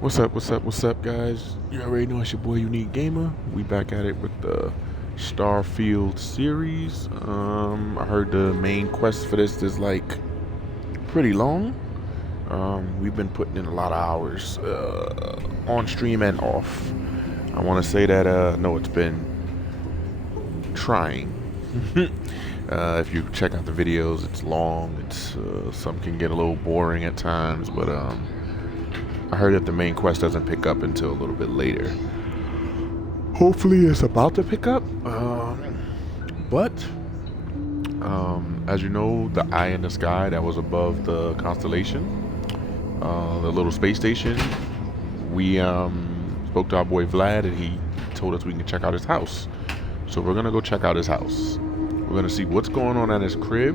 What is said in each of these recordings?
What's up, guys? You already know it's your boy Unique Gamer. We back at it with the Starfield series. I heard the main quest for this is like pretty long. We've been putting in a lot of hours on stream and off. I want to say that no, it's been trying. If you check out the videos, it's long. It's some can get a little boring at times, but I heard that the main quest doesn't pick up until a little bit later. Hopefully, it's about to pick up. But as you know, the eye in the sky that was above the constellation, the little space station, we spoke to our boy Vlad, and he told us we can check out his house. So we're gonna go check out his house. We're gonna see what's going on at his crib.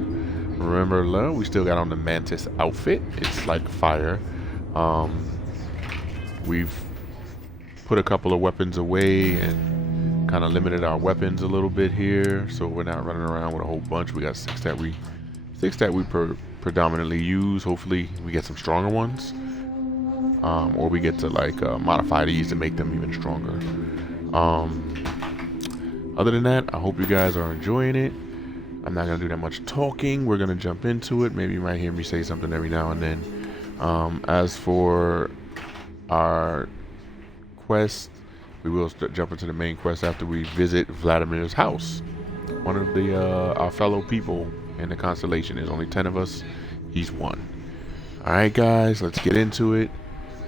Remember, we still got on the Mantis outfit. It's like fire. We've put a couple of weapons away and kind of limited our weapons a little bit here, so we're not running around with a whole bunch. We got six that we predominantly use. Hopefully, we get some stronger ones, or we get to like modify these to make them even stronger. Other than that, I hope you guys are enjoying it. I'm not gonna do that much talking. We're gonna jump into it. Maybe you might hear me say something every now and then. As for our quest, we will jump into the main quest after we visit Vladimir's house. One of the our fellow people in the constellation. There's only 10 of us. He's one. All right, guys, let's get into it.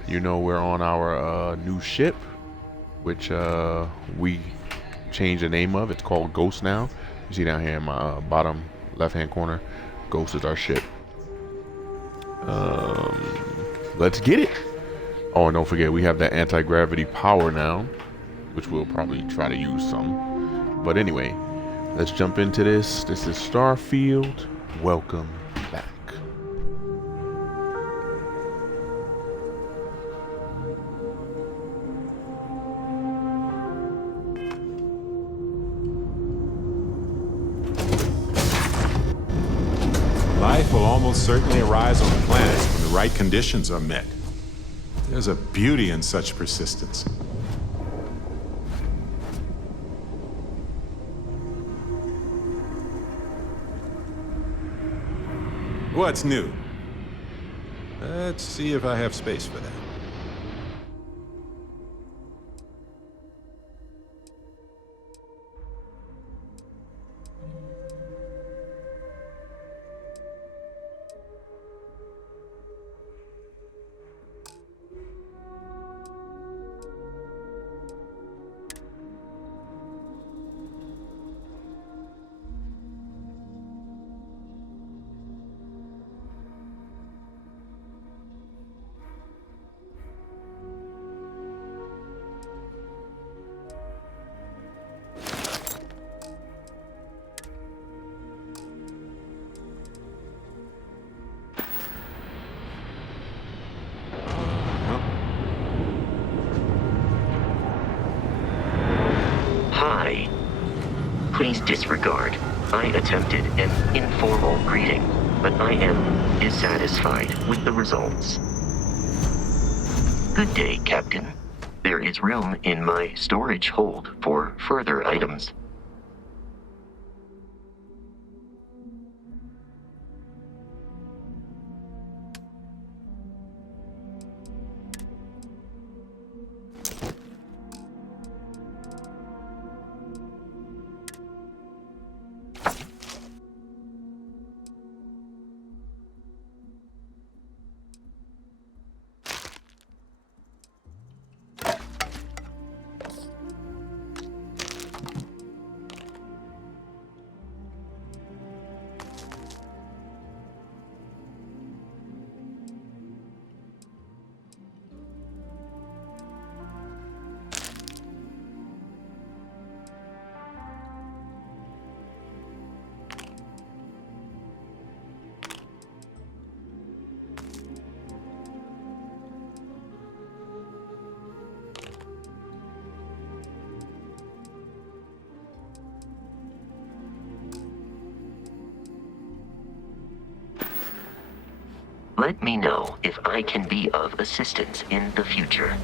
You know, we're on our new ship, which we changed the name of. It's called Ghost now. You see down here in my bottom left-hand corner, Ghost is our ship. Let's get it. Oh, and don't forget, we have that anti-gravity power now, which we'll probably try to use some. But anyway, let's jump into this. This is Starfield. Welcome back. Life will almost certainly arise on the planets when the right conditions are met. There's a beauty in such persistence. What's new? Let's see if I have space for that. Hi. Please disregard. I attempted an informal greeting, but I am dissatisfied with the results. Good day, Captain. There is room in my storage hold for further items. Let me know if I can be of assistance in the future.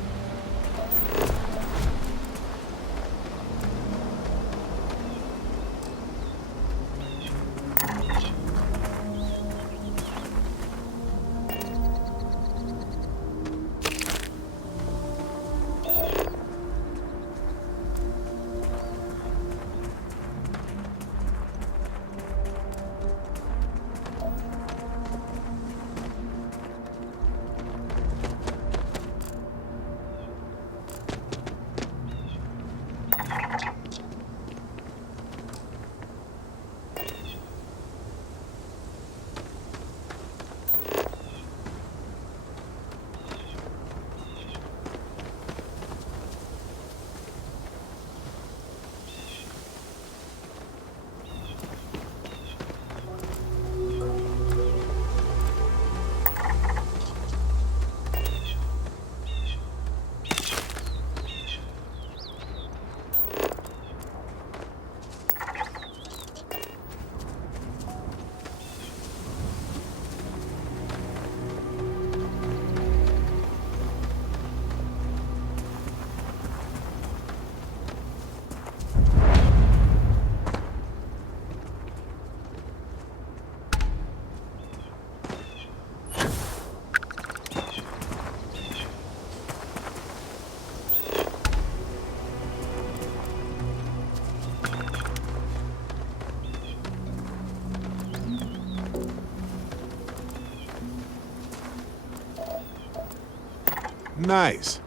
Nice.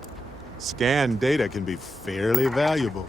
Scan data can be fairly valuable.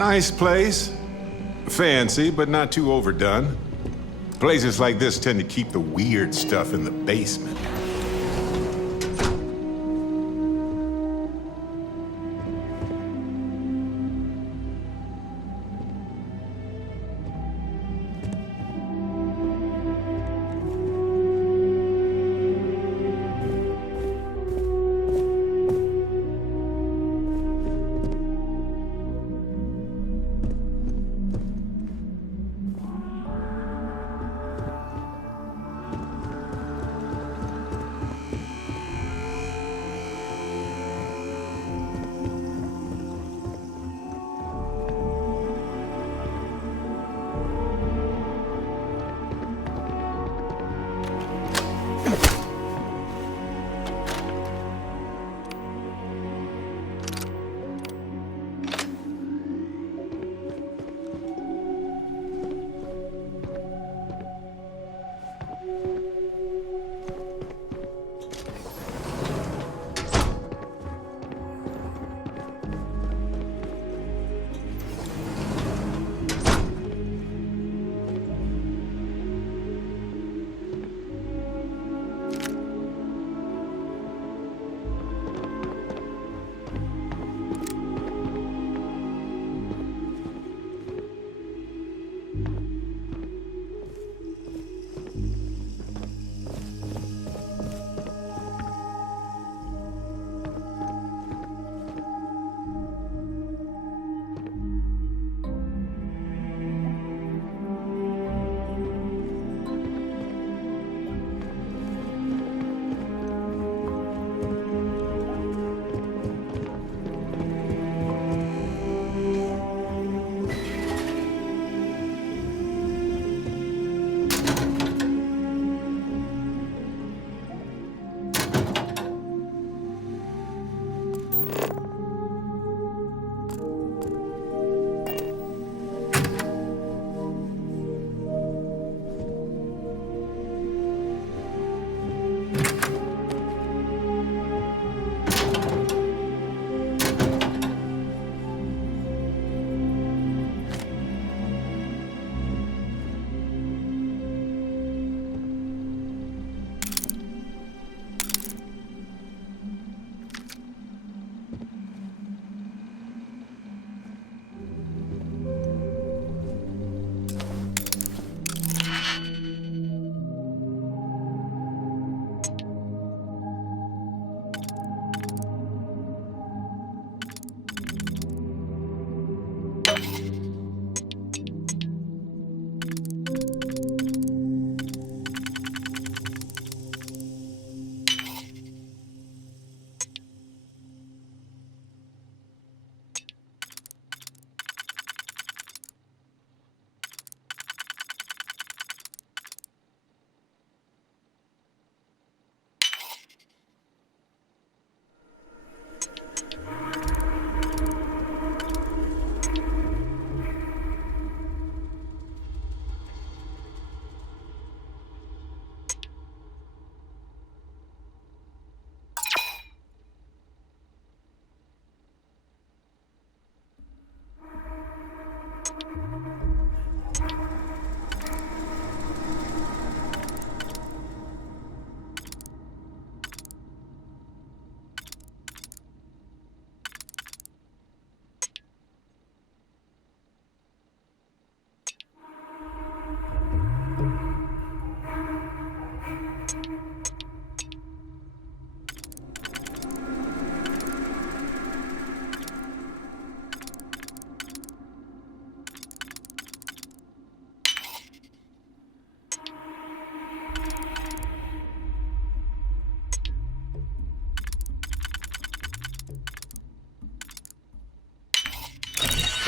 Nice place. Fancy, but not too overdone. Places like this tend to keep the weird stuff in the basement.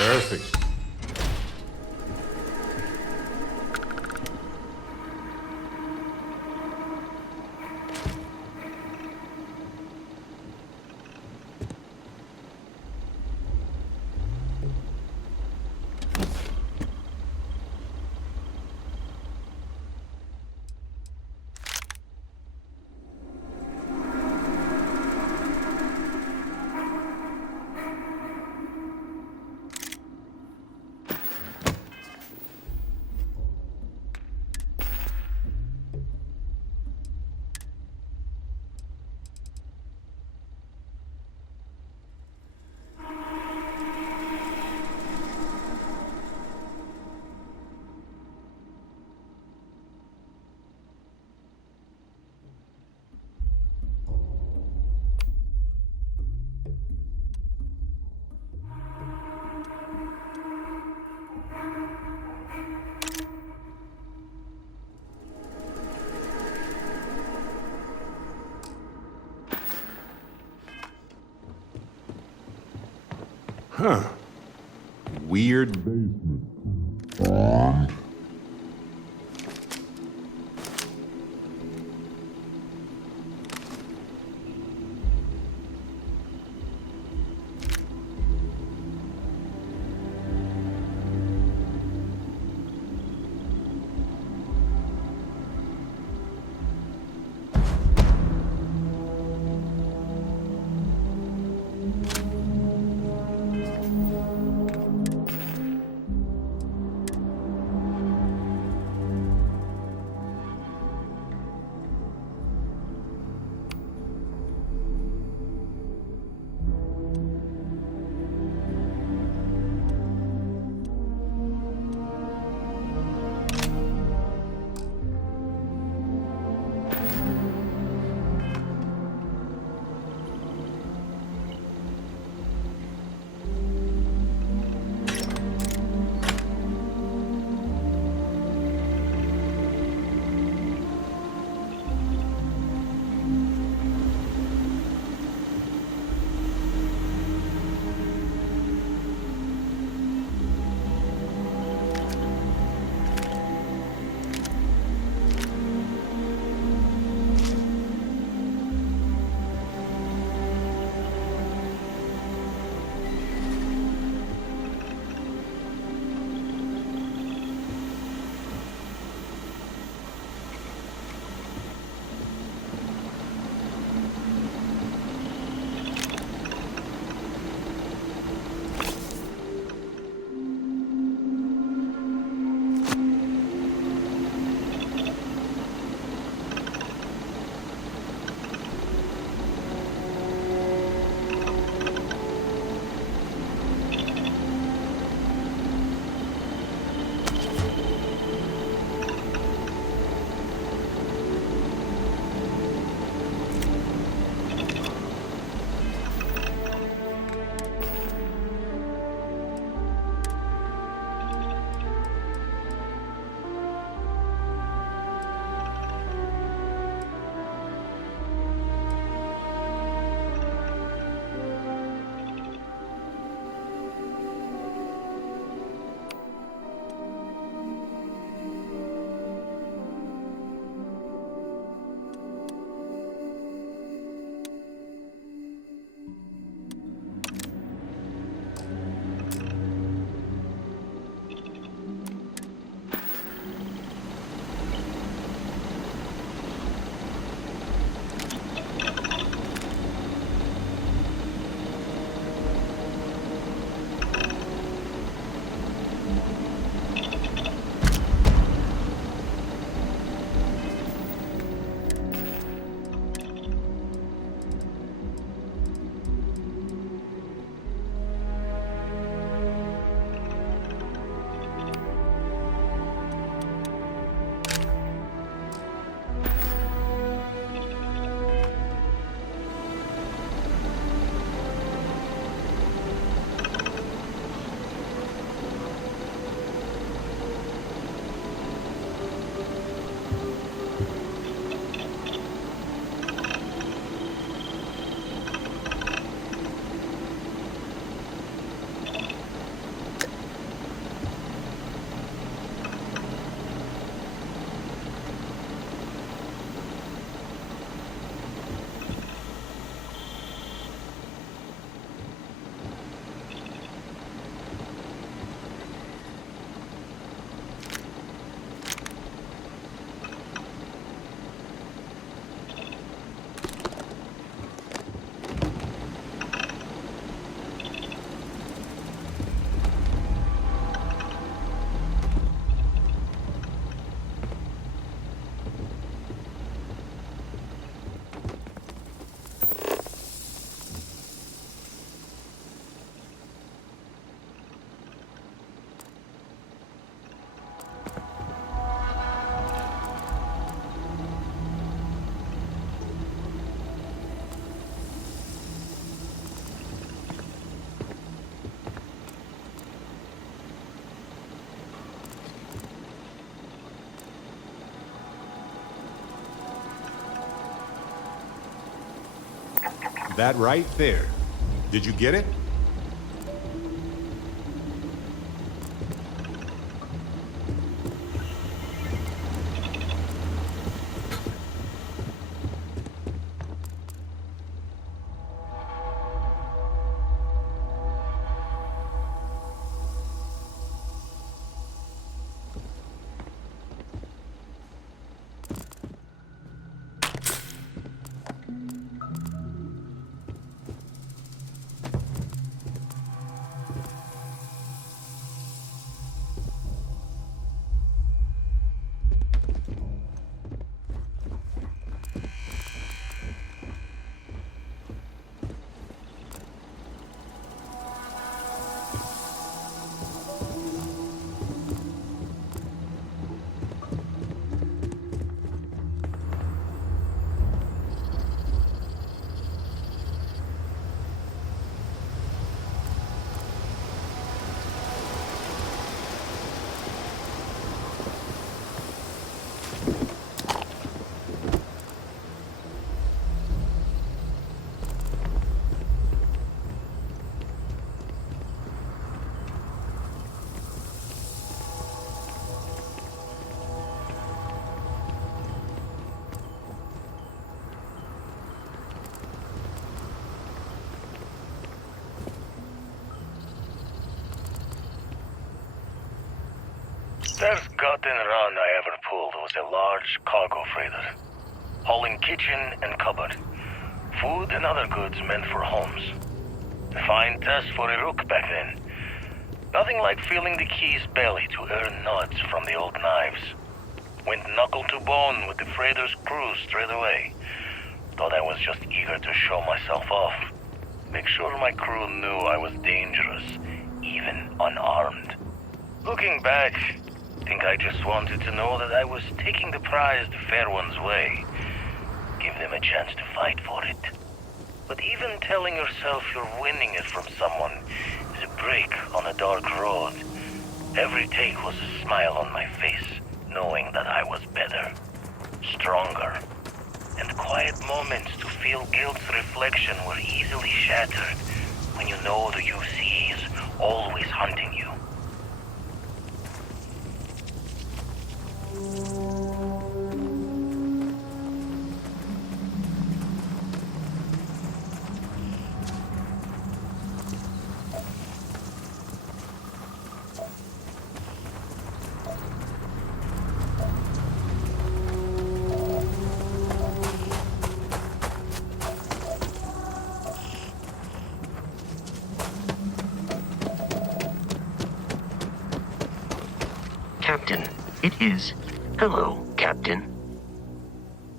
Perfect. Weird. That right there. Did you get it? First gotten run I ever pulled was a large cargo freighter, hauling kitchen and cupboard, food and other goods meant for homes. A fine test for a rook back then. Nothing like feeling the key's belly to earn nods from the old knives. Went knuckle to bone with the freighter's crew straight away. Thought I was just eager to show myself off. Make sure my crew knew I was dangerous, even unarmed. Looking back, think I just wanted to know that I was taking the prize the fair one's way. Give them a chance to fight for it. But even telling yourself you're winning it from someone is a break on a dark road. Every take was a smile on my face, knowing that I was better, stronger, and quiet moments to feel guilt's reflection were easily shattered when you know the UC is always hunting you. Captain, it is. Hello, Captain.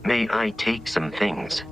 May I take some things?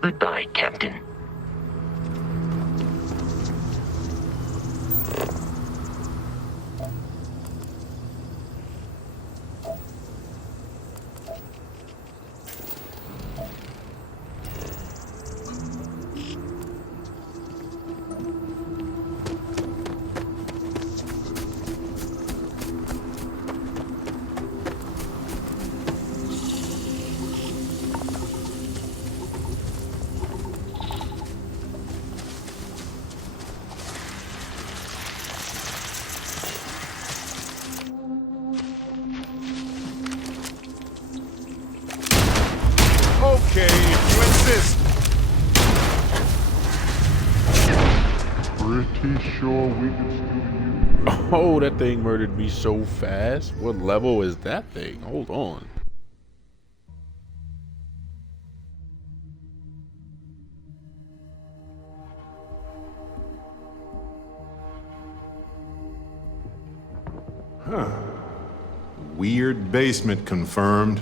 Goodbye, Captain. Okay, if you insist. Pretty sure we can still use. Oh, that thing murdered me so fast. What level is that thing? Hold on. Weird basement confirmed.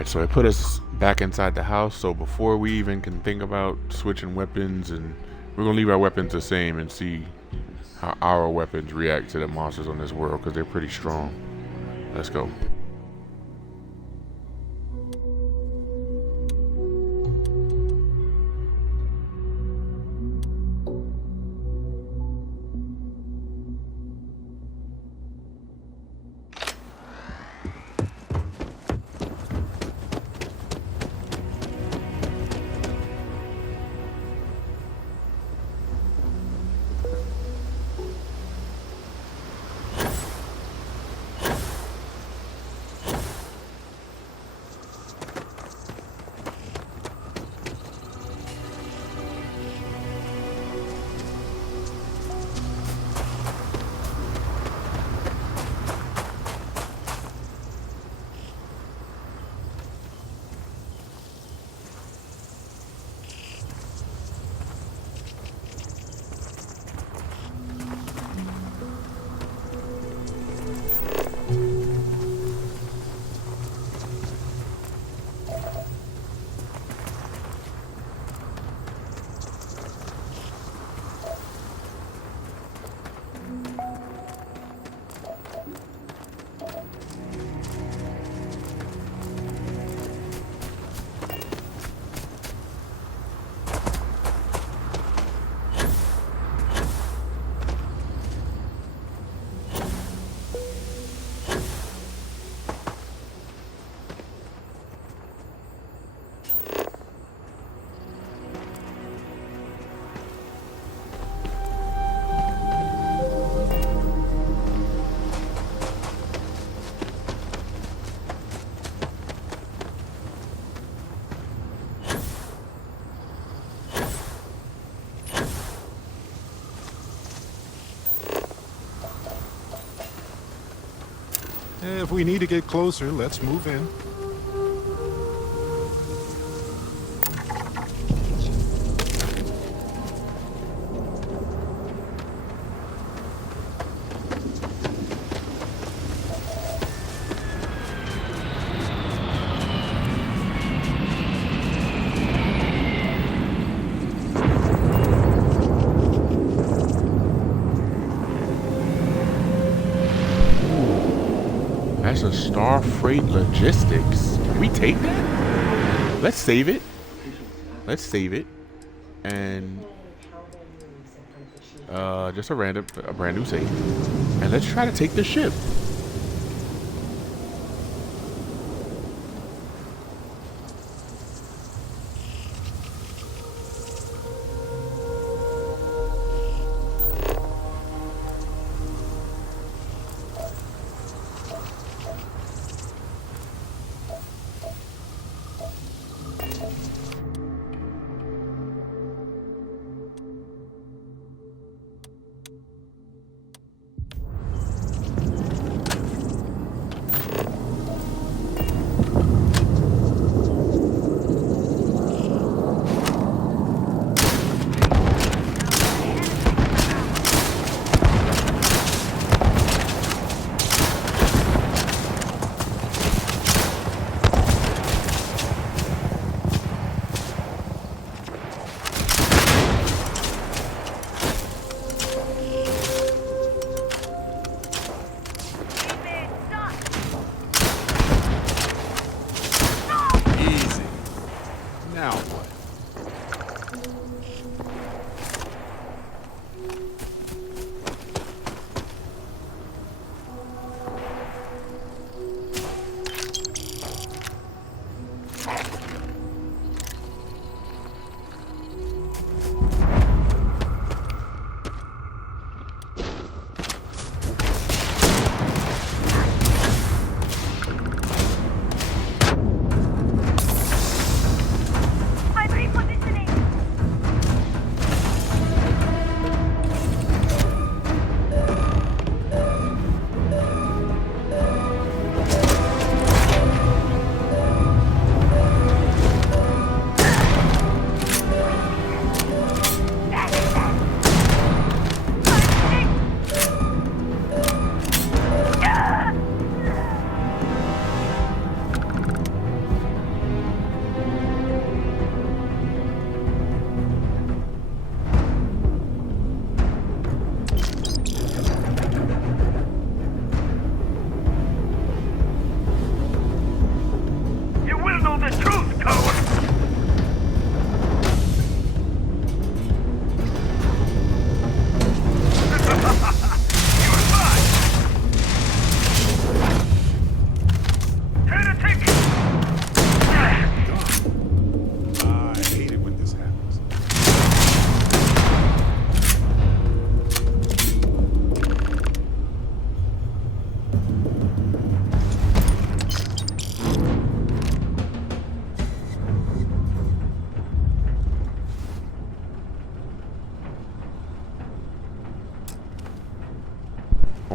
Alright, so it put us back inside the house, so before we even can think about switching weapons, and we're gonna leave our weapons the same and see how our weapons react to the monsters on this world, because they're pretty strong. Let's go. If we need to get closer, let's move in. That's a Starfreight Logistics. Can we take that? Let's save it. Let's save it. And just a brand new save. And let's try to take the ship.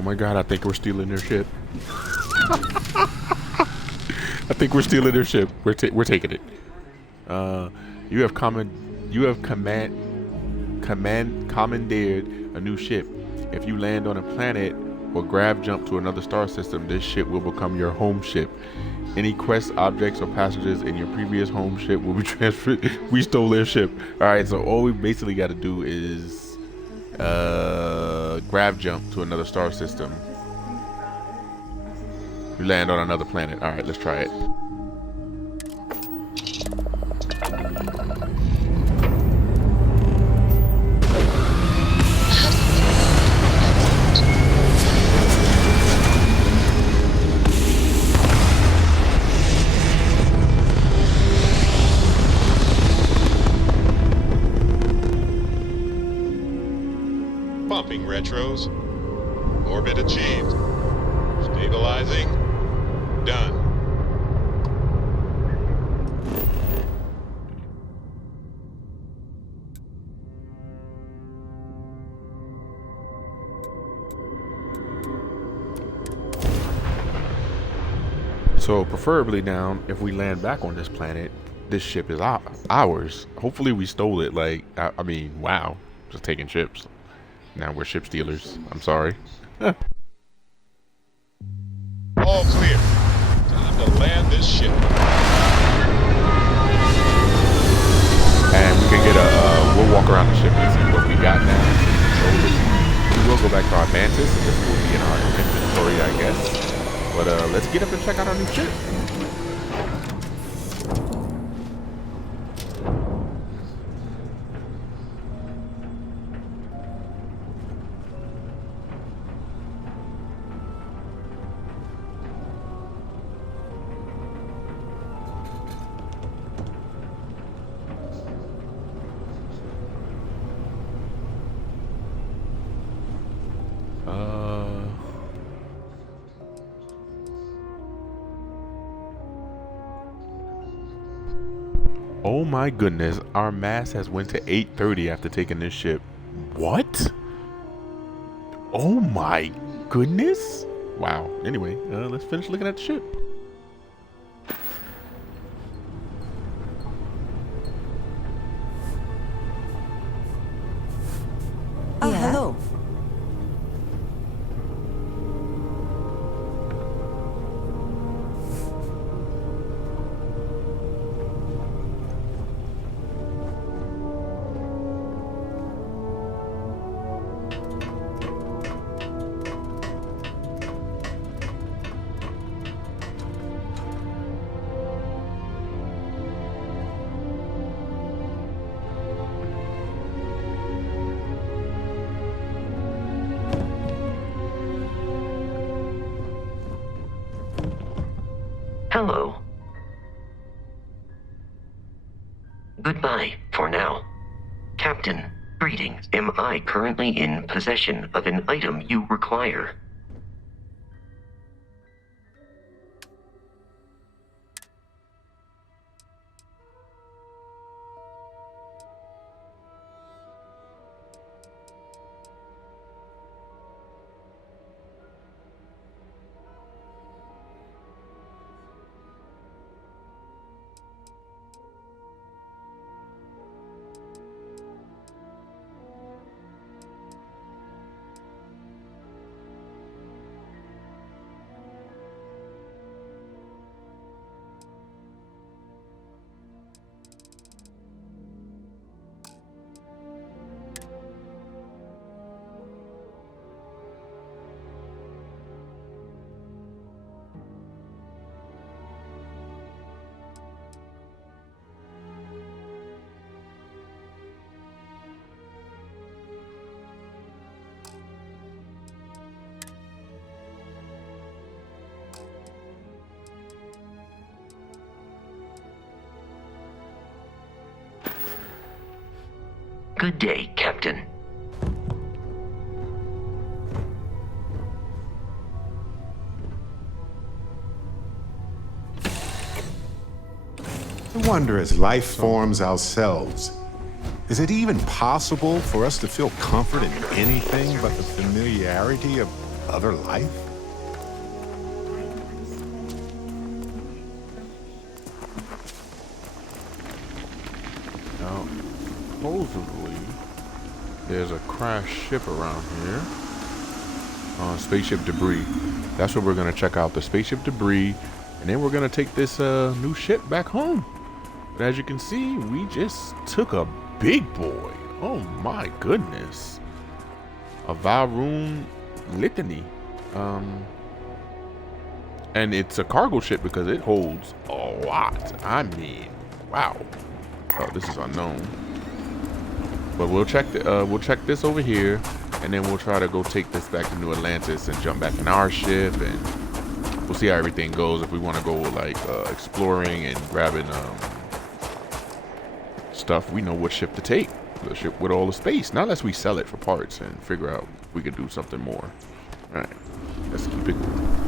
my god, I think we're stealing their ship. I think we're stealing their ship. We're taking it. You have commandeered a new ship. If you land on a planet or grav jump to another star system, this ship will become your home ship. Any quest objects or passengers in your previous home ship will be transferred. We stole their ship. All right, so all we basically got to do is grav jump to another star system. We land on another planet. All right, let's try it. Pumping retros. Orbit achieved. Stabilizing. Done. So preferably now, if we land back on this planet, this ship is ours. Hopefully we stole it. Like, I mean, wow. Just taking ships. Now we're ship stealers. I'm sorry. All clear. Time to land this ship. And we can get we'll walk around the ship and see what we got now. So we will go back to our Mantis, and this will be in our inventory, I guess. But let's get up and check out our new ship. Oh my goodness, our mass has went to 830 after taking this ship. What? Oh my goodness. Wow. Anyway, let's finish looking at the ship. Oh, hello. Hello. Goodbye, for now. Captain, greetings. Am I currently in possession of an item you require? Good day, Captain. I wonder, as life forms ourselves, is it even possible for us to feel comfort in anything but the familiarity of other life? Now, supposedly, there's a crashed ship around here. Spaceship debris. That's what we're gonna check out, the spaceship debris, and then we're gonna take this new ship back home. But as you can see, we just took a big boy. Oh my goodness. A Valroon Litany. And it's a cargo ship because it holds a lot. I mean, wow. Oh, this is unknown. But we'll check this over here, and then we'll try to go take this back to New Atlantis and jump back in our ship, and we'll see how everything goes. If we want to go like exploring and grabbing stuff, we know what ship to take. The ship with all the space. Not unless we sell it for parts and figure out if we could do something more. All right, let's keep it going.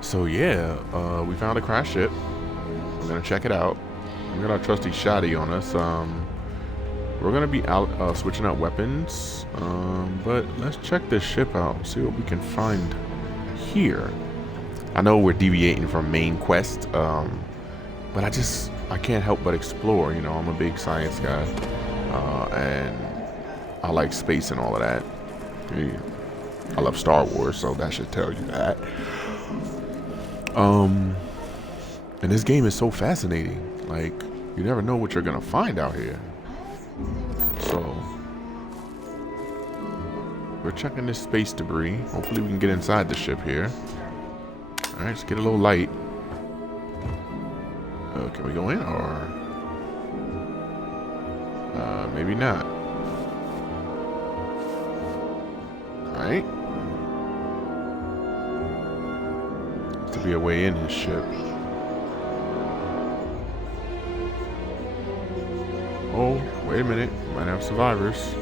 So yeah, we found a crash ship. We're gonna check it out. We got our trusty shotty on us. We're gonna be out switching out weapons. But let's check this ship out. See what we can find here. I know we're deviating from main quest, but I can't help but explore. You know, I'm a big science guy, and I like space and all of that. I love Star Wars, so that should tell you that. And this game is so fascinating. Like, you never know what you're gonna find out here. So we're checking this space debris. Hopefully we can get inside the ship here. Alright, let's get a little light. Can we go in, or maybe not? Alright. To be a way in his ship. Oh, wait a minute. Might have survivors.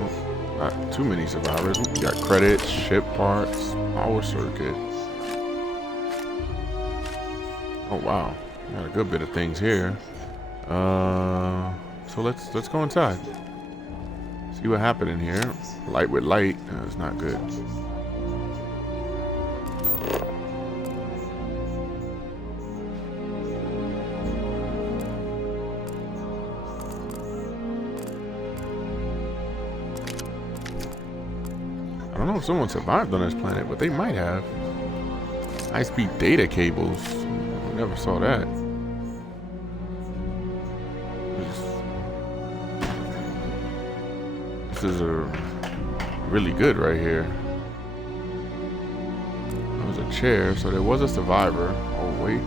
Oh, not too many survivors. We got credits, ship parts, power circuit. Oh wow, got a good bit of things here. So let's go inside. See what happened in here. Light with light. It's not good. I don't know if someone survived on this planet, but they might have. High-speed data cables. I never saw that. This is really good right here. There was a chair, so there was a survivor. Oh wait.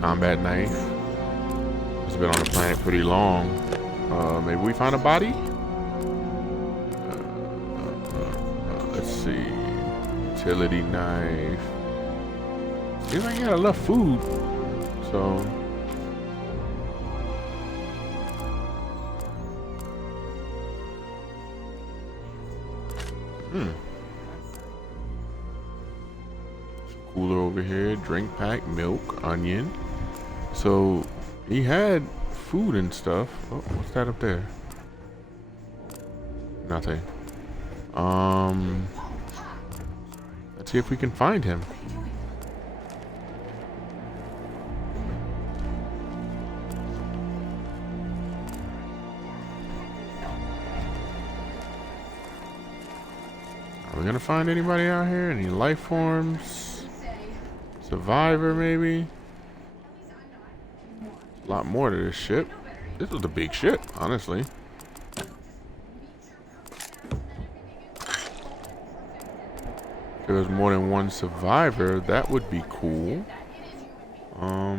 Combat knife. It's been on the planet pretty long. Maybe we found a body? Let's see. Utility knife. Seems like he had enough food. So. Cooler over here. Drink pack, milk, onion. So he had food and stuff. Oh, what's that up there? Nothing. Let's see if we can find him. Are we gonna find anybody out here? Any life forms? Survivor, maybe? A lot more to this ship. This was a big ship, honestly. If there was more than one survivor, that would be cool. I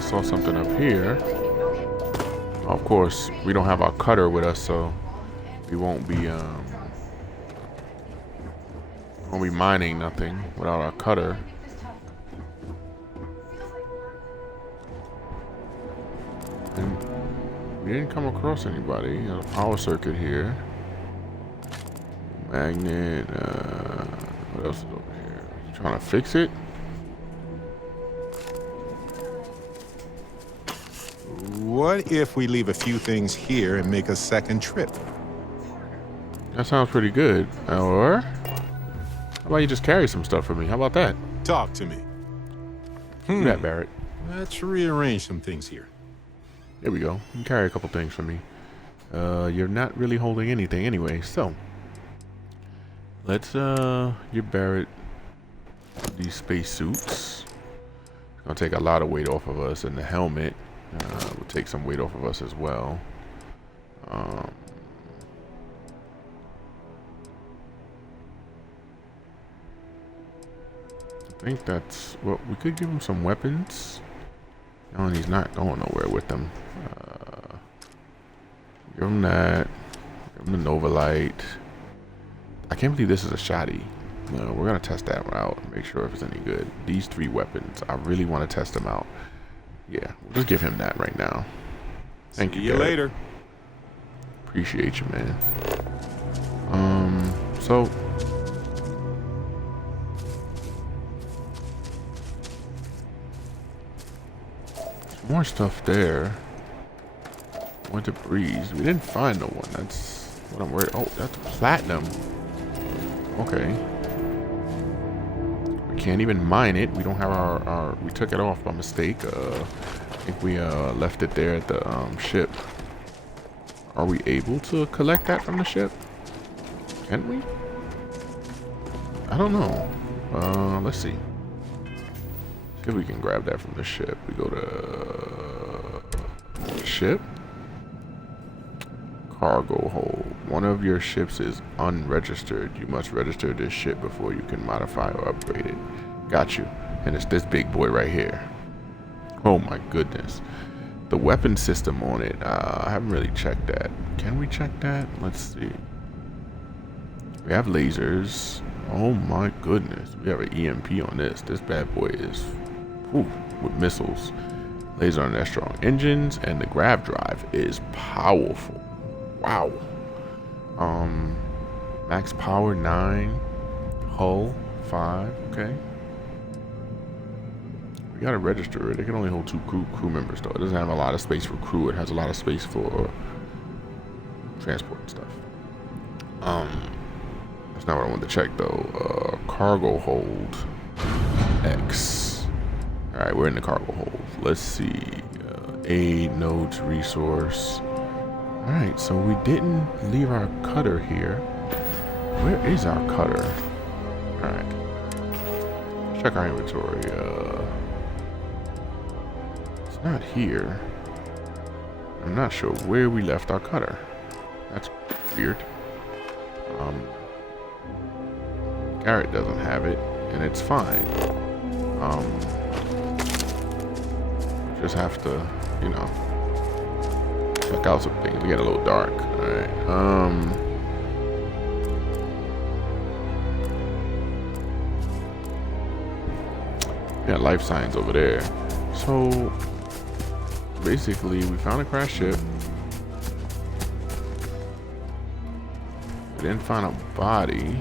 saw something up here. Of course, we don't have our cutter with us, so we won't be mining nothing without our cutter. And we didn't come across anybody. Got a power circuit here. Magnet. What else is over here? Trying to fix it. What if we leave a few things here and make a second trip? That sounds pretty good. Or how about you just carry some stuff for me? How about that? Talk to me. Do that, Barrett. Let's rearrange some things here. There we go. You can carry a couple things for me. You're not really holding anything anyway, so let's give Barrett these space suits. It's gonna take a lot of weight off of us, and the helmet will take some weight off of us as well. I think that's well, we could give him some weapons. No, and he's not going nowhere with them. Give him that. Give him the Nova Light. I can't believe this is a shoddy. No, we're gonna test that one out and make sure if it's any good. These 3 weapons, I really want to test them out. Yeah, we'll just give him that right now. Thank you. See you later. Appreciate you, man. So more stuff there. Went to Breeze. We didn't find no one. That's what I'm worried. Oh, that's platinum. Okay. We can't even mine it. We don't have our we took it off by mistake. I think we left it there at the ship. Are we able to collect that from the ship? Can we? I don't know. Let's see. See if we can grab that from the ship. We go to ship. Cargo hold. One of your ships is unregistered. You must register this ship before you can modify or upgrade it. Got you. And it's this big boy right here. Oh my goodness. The weapon system on it, I haven't really checked that. Can we check that? Let's see. We have lasers. Oh my goodness. We have an EMP on this. This bad boy is with missiles. Laser on that strong engines, and the grav drive is powerful. Wow. Max power 9, hull 5. Okay. We gotta register it. It can only hold 2 crew members though. It doesn't have a lot of space for crew. It has a lot of space for transport and stuff. That's not what I wanted to check though. Cargo hold X. All right, we're in the cargo hold. Let's see. Aid, notes, resource. All right, so we didn't leave our cutter here. Where is our cutter? All right. Check our inventory. It's not here. I'm not sure where we left our cutter. That's weird. Garrett doesn't have it, and it's fine. Just have to, you know, check out some things. We get a little dark. All right. Yeah, life signs over there. So basically, we found a crashed ship. We didn't find a body.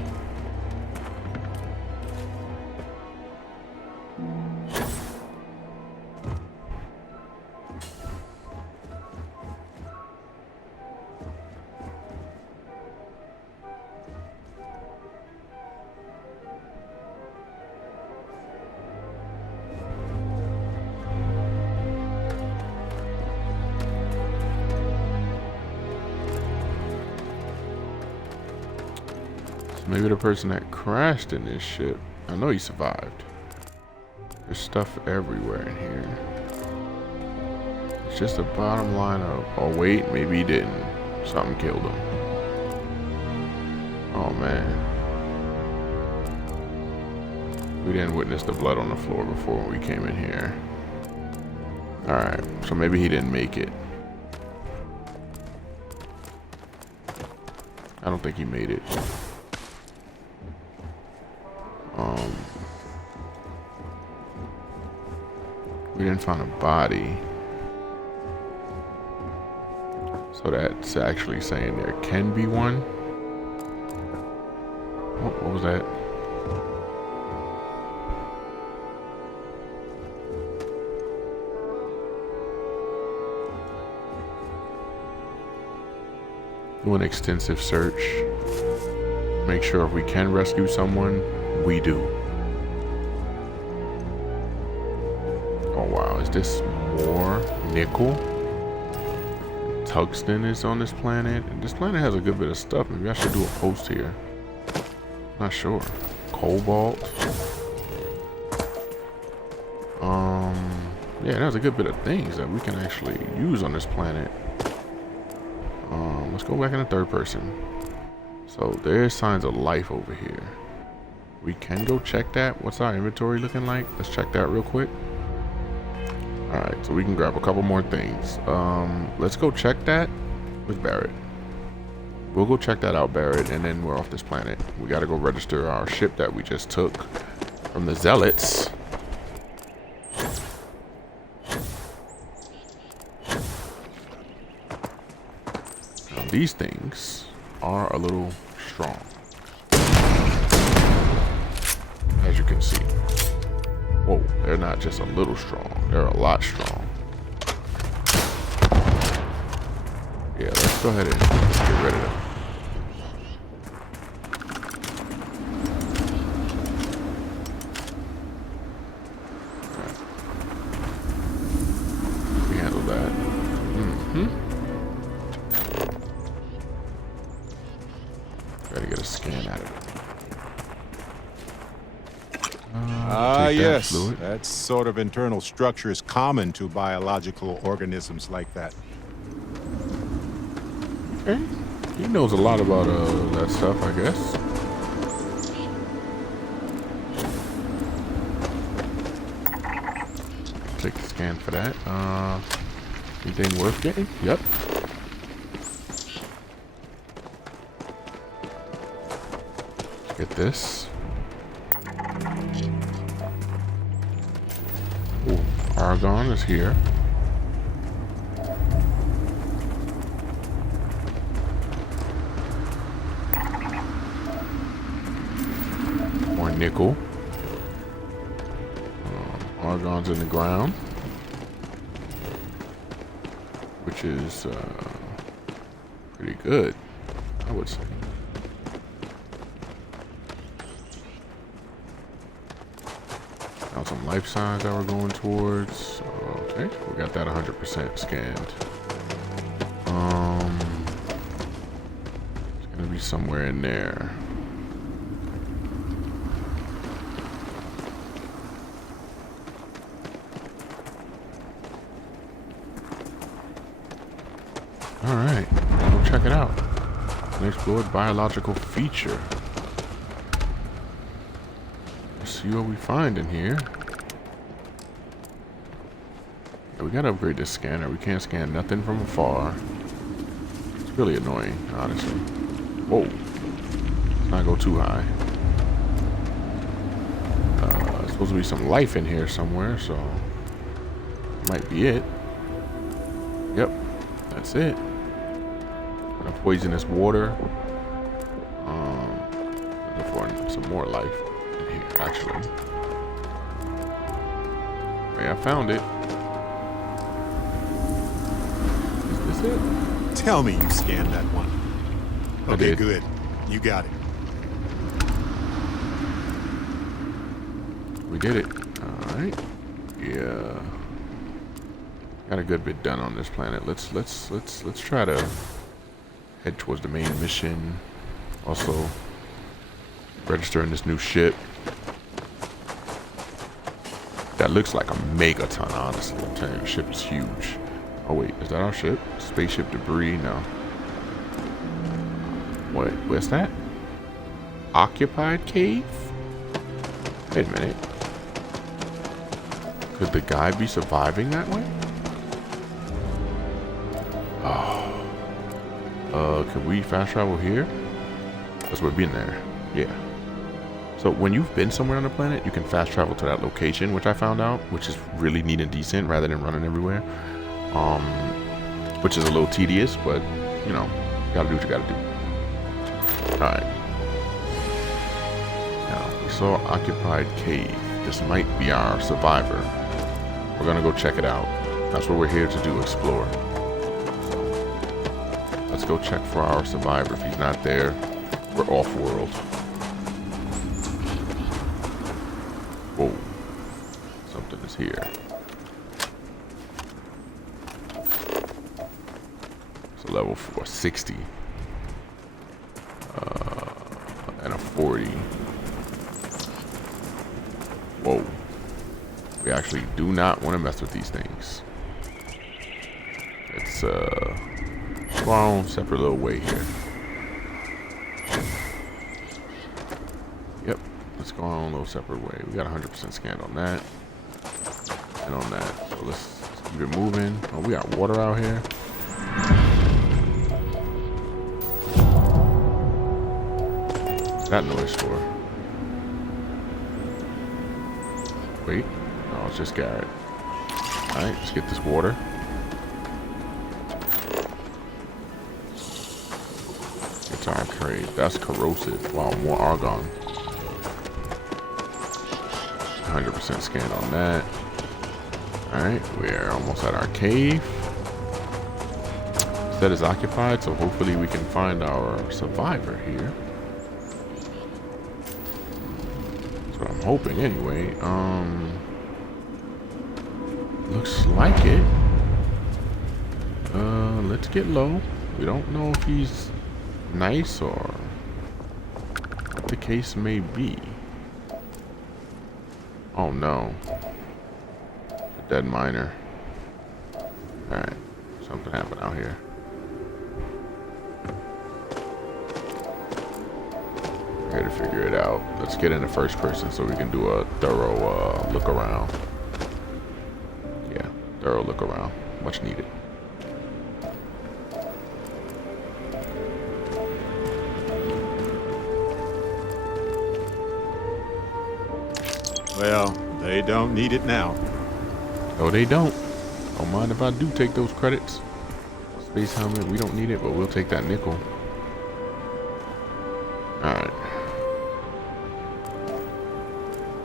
maybe the person that crashed in this ship. I know he survived. There's stuff everywhere in here. It's just the bottom line of, oh wait, maybe he didn't. Something killed him. Oh man. We didn't witness the blood on the floor before we came in here. Alright, so maybe he didn't make it. I don't think he made it. We didn't find a body. So that's actually saying there can be one. What was that? Do an extensive search. Make sure if we can rescue someone, we do. Oh wow, is this more nickel? Tungsten is on this planet. And this planet has a good bit of stuff. Maybe I should do a post here. Not sure. Cobalt. Yeah, there's a good bit of things that we can actually use on this planet. Let's go back in the third person. So there's signs of life over here. We can go check that. What's our inventory looking like? Let's check that real quick. Alright, so we can grab a couple more things. Let's go check that with Barrett. We'll go check that out, Barrett, and then we're off this planet. We gotta go register our ship that we just took from the Zealots. Now, these things are a little strong, as you can see. Whoa, they're not just a little strong, they're a lot strong. Yeah, let's go ahead and get rid of them. Right. We handle that. Gotta get a scan at it. Yes. Fluid. That sort of internal structure is common to biological organisms like that. Okay. He knows a lot about that stuff, I guess. Take the scan for that. Anything worth getting? Yep. Get this. Ooh, Argon is here. More nickel. Argon's in the ground, which is pretty good, I would say. Now some life signs that we're going towards. Okay, we got that 100% scanned. It's gonna be somewhere in there. All right, go check it out. Unexplored biological feature. See what we find in here. Yeah, we gotta upgrade this scanner. We can't scan nothing from afar. It's really annoying, honestly. Whoa. Let's not go too high. There's supposed to be some life in here somewhere, so might be it. Yep, that's it. Gonna poisonous water. Looking for some more life. Actually, hey, I found it. Is this it? Tell me you scanned that one. I Okay, did. good. You got it. We did it. All right. Yeah. Got a good bit done on this planet. Let's try to head towards the main mission. Also, registering this new ship. That looks like a megaton, honestly. I'm telling you, the ship is huge. Oh wait, is that our ship? Spaceship debris? No. What? Where's that? Occupied cave? Wait a minute. Could the guy be surviving that way? Oh. Can we fast travel here? Because we've been there. Yeah. So when you've been somewhere on the planet, you can fast travel to that location, which I found out, which is really neat and decent rather than running everywhere. Which is a little tedious, but you know, you gotta do what you gotta do. Alright. Now, we saw occupied cave. This might be our survivor. We're gonna go check it out. That's what we're here to do, explore. Let's go check for our survivor. If he's not there, we're off-world. Whoa. Something is here. So level 4, 60. And a 40. Whoa. We actually do not want to mess with these things. It's go our own separate little way here. Yep. Let's go our own little separate way. We got 100% scanned on that. And on that. So let's keep it moving. Oh, we got water out here. What's that noise for? Wait. No, it's just Garrett. Alright, let's get this water. Guitar crate. That's corrosive. Wow, more argon. 100% scan on that. Alright, we're almost at our cave. That is occupied, so hopefully we can find our survivor here. That's what I'm hoping anyway. Looks like it. Let's get low. We don't know if he's nice or what the case may be. Oh no. A dead miner. Alright. Something happened out here. Here to figure it out. Let's get into first person so we can do a thorough look around. Yeah, thorough look around. Much needed. Well, they don't need it now. No, they don't. Don't mind if I do take those credits. Space helmet, we don't need it, but we'll take that nickel. Alright.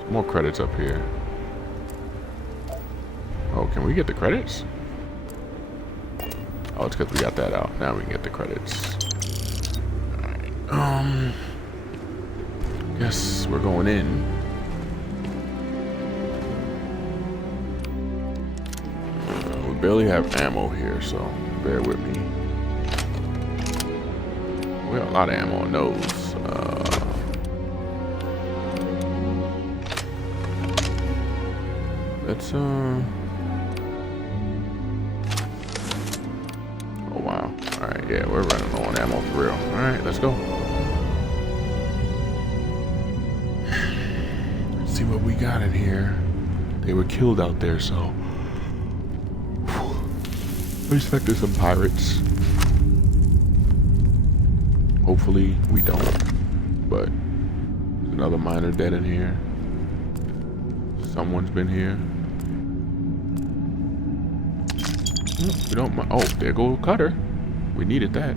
Some more credits up here. Oh, can we get the credits? Oh, it's because we got that out. Now we can get the credits. Alright. Guess we're going in. We barely have ammo here, so bear with me. We have a lot of ammo on those. Let's oh wow. Alright, yeah, we're running low on ammo for real. Alright, let's go. Let's see what we got in here. They were killed out there, so I expected some pirates. Hopefully we don't. But there's another miner dead in here. Someone's been here. We don't. Oh, there goes Cutter. We needed that.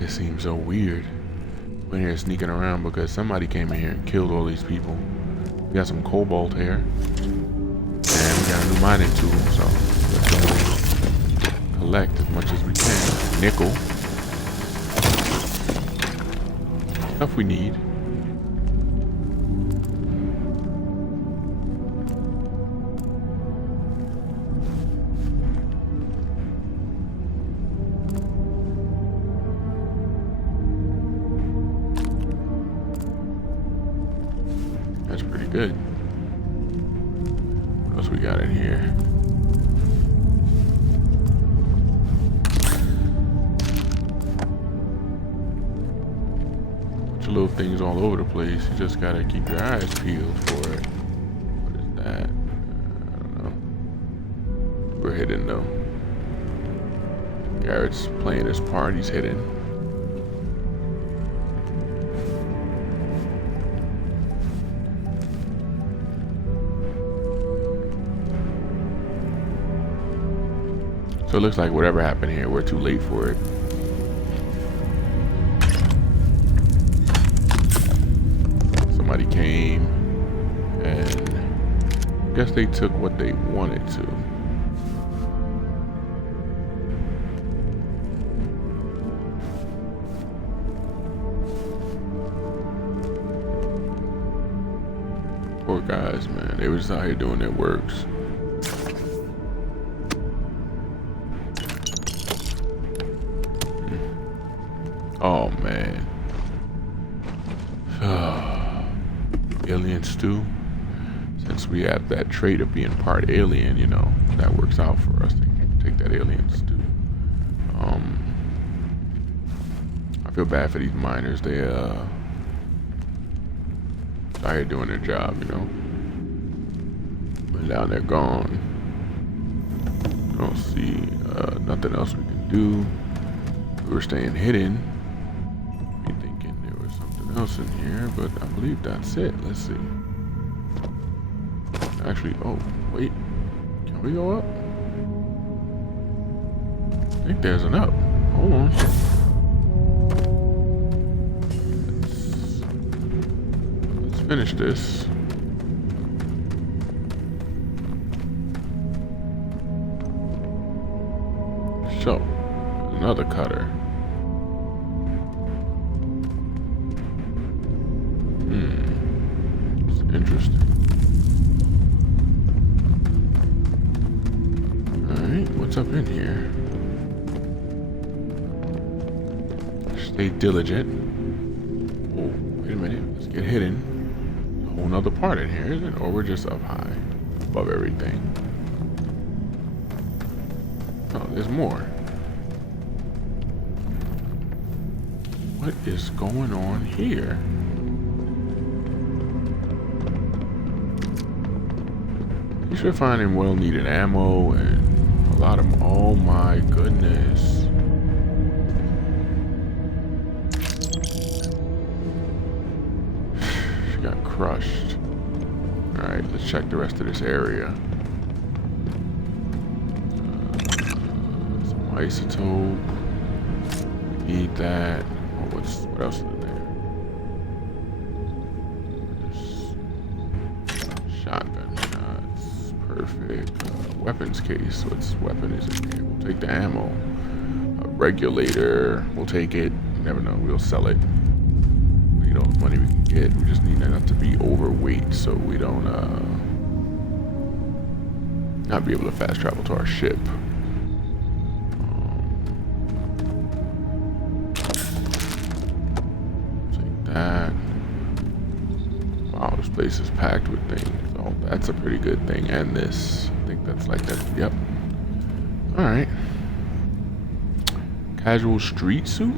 This seems so weird. We're here sneaking around because somebody came in here and killed all these people. We got some cobalt here. And we got a new mining tool, so let's go. collect as much as we can. Nickel. Stuff we need. That's pretty good. What else we got in here? Little things all over the place. You just gotta keep your eyes peeled for it. What is that? I don't know. We're hidden though. Garrett's playing his part. He's hidden. So it looks like whatever happened here, we're too late for it. Somebody came and I guess they took what they wanted to. Poor guys, man. They were just out here doing their works. Oh man. Alien stew. Since we have that trait of being part alien, you know, that works out for us to take that alien stew. I feel bad for these miners. They out here doing their job, you know. But now they're gone. I don't see nothing else we can do. We're staying hidden. Else in here, but I believe that's it. Let's see. Actually, oh wait, can we go up? I think there's an up. Hold on. Let's finish this. So, another cutter. Interesting. Alright, what's up in here? Stay diligent. Oh, wait a minute. Let's get hidden. A whole nother part in here, isn't it? Or we're just up high, above everything. Oh, there's more. What is going on here? You should find him well-needed ammo and a lot of them. Oh my goodness. She got crushed. Alright, let's check the rest of this area. Some isotope. We need that. Oh, what else is in there? Shotgun. Perfect. Weapons case. What's weapon is it here? We'll take the ammo. A regulator. We'll take it. You never know. We'll sell it. We need all the money we can get. We just need that not to be overweight so we don't not be able to fast travel to our ship. Take that. Wow, this place is packed with things. Oh, that's a pretty good thing. And this. I think that's like that. Yep. Alright. Casual street suit?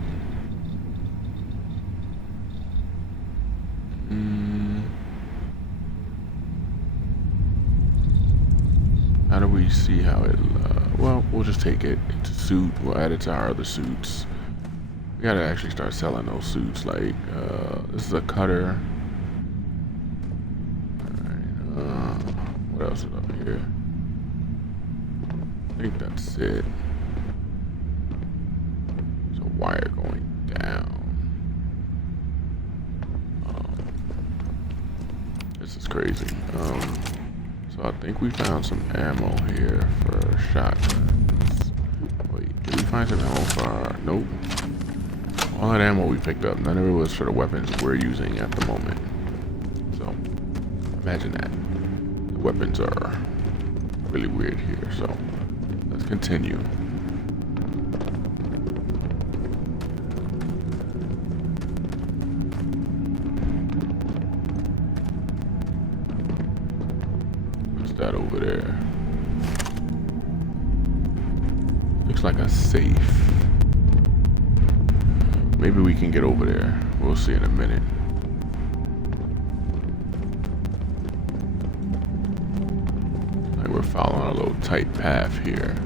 How do we see how it... well, we'll just take it. It's a suit. We'll add it to our other suits. We gotta actually start selling those suits. Like, this is a cutter. What else is up here? I think that's it. There's a wire going down. This is crazy. So I think we found some ammo here for shotguns. Oh find some ammo for? Nope. All that ammo we picked up, none of it was for the weapons we're using at the moment. So, imagine that. The weapons are really weird here, so let's continue. What's that over there? Looks like a safe. Maybe we can get over there. We'll see in a minute. Like we're following a little tight path here.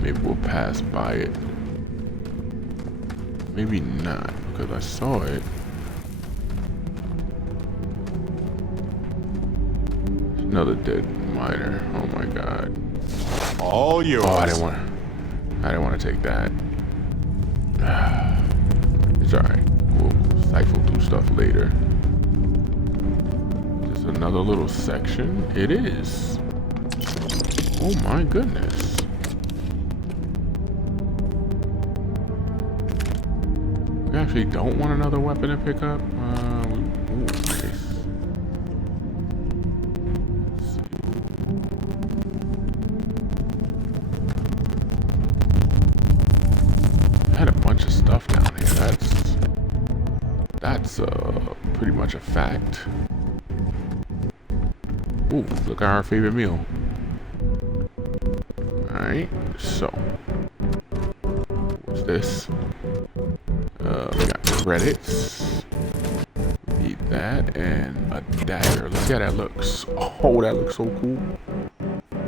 Maybe we'll pass by it. Maybe not, because I saw it. There's another dead miner. Oh my god. All yours. Oh, I didn't want to take that. It's alright. We'll cycle through stuff later. Just another little section. It is. Oh my goodness. We actually don't want another weapon to pick up. Ooh, nice. Had a bunch of stuff down here. That's pretty much a fact. Ooh, look at our favorite meal. Alright, so what's this? We got credits. We need that and a dagger. Look how that looks. Oh, that looks so cool.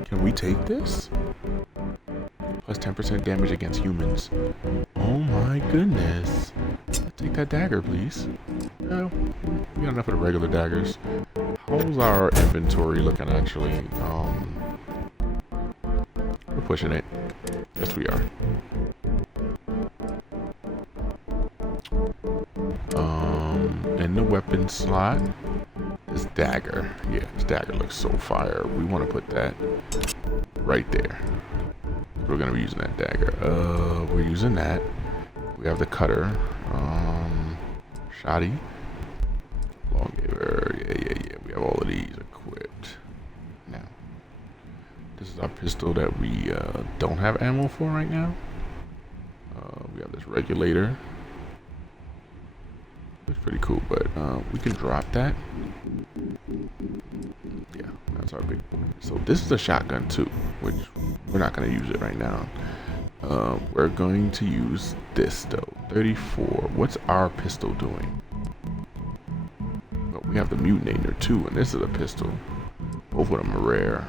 Can we take this? Plus 10% damage against humans. Oh my goodness. I'll take that dagger, please. No, we got enough of the regular daggers. How's our inventory looking actually? We're pushing it. Yes, we are. In the weapon slot, this dagger. Yeah, this dagger looks so fire. We want to put that right there. We're gonna be using that dagger. We're using that. We have the cutter. Shoddy. Lawgiver. Yeah. We have all of these equipped. Now, this is our pistol that we don't have ammo for right now. We have this regulator. It's pretty cool, but we can drop that. Yeah, that's our big boy. So this is a shotgun too, which we're not going to use it right now. We're going to use this though. 34. What's our pistol doing? Well, we have the mutinator too, and this is a pistol. Both of them are rare.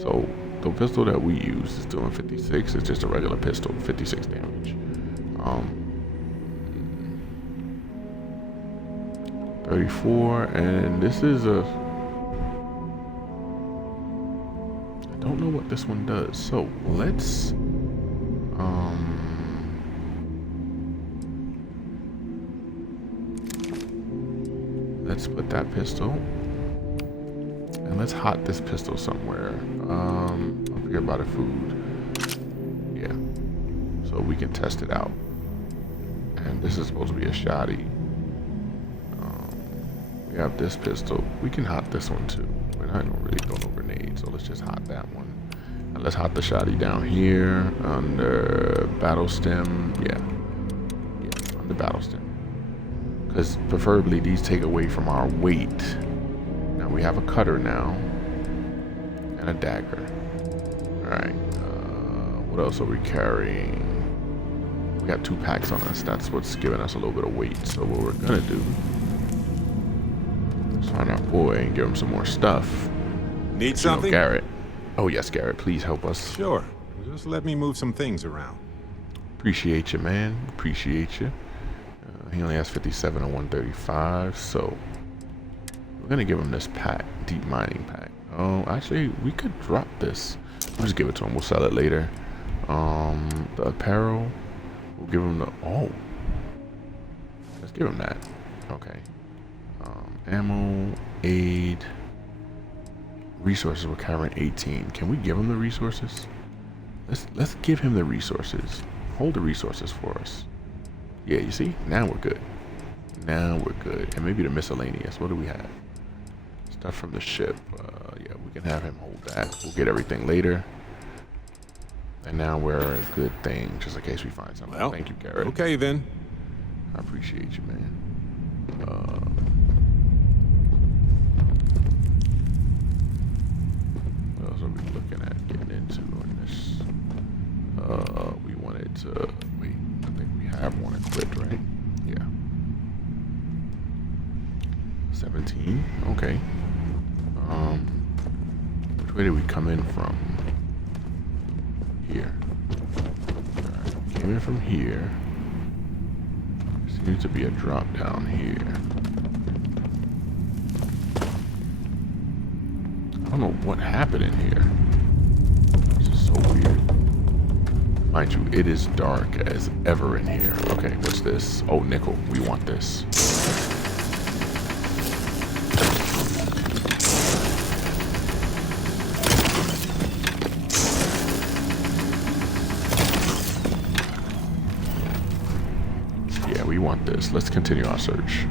So the pistol that we use is doing 56. It's just a regular pistol, 56 damage. 34, and this is a... I don't know what this one does. So let's put that pistol, and let's hot this pistol somewhere. Up here by the food. Yeah. So we can test it out. And this is supposed to be a shoddy. We have this pistol. We can hot this one too. We're not really going over grenades, so let's just hot that one. And let's hot the shoddy down here under battle stem. Yeah, on the battle stem. Because preferably these take away from our weight. Now we have a cutter now and a dagger. All right. What else are we carrying? We got 2 packs on us. That's what's giving us a little bit of weight. So what we're gonna do? Find our boy and give him some more stuff. Need something? Garrett. Oh yes, Garrett, please help us. Sure. Just let me move some things around. Appreciate you, man. Appreciate you. He only has 57 and 135, so we're gonna give him this pack, deep mining pack. Oh, actually, we could drop this. We'll just give it to him. We'll sell it later. The apparel. We'll give him the... Oh. Let's give him that. Okay. Ammo, aid, resources. We're carrying 18. Can we give him the resources? Let's give him the resources. Hold the resources for us. Yeah, you see? Now we're good. Now we're good. And maybe the miscellaneous. What do we have? Stuff from the ship. Yeah, we can have him hold that. We'll get everything later. And now we're a good thing, just in case we find something. Well, thank you, Garrett. Okay, then. I appreciate you, man. What else are we looking at getting into on this? We wanted to wait. I think we have one equipped, right? Yeah. 17. Okay. Which way did we come in from? Here. Alright, came in from here. Seems to be a drop down here. I don't know what happened in here. This is so weird. Mind you, it is dark as ever in here. Okay, what's this? Oh, nickel. We want this. Yeah, we want this. Let's continue our search.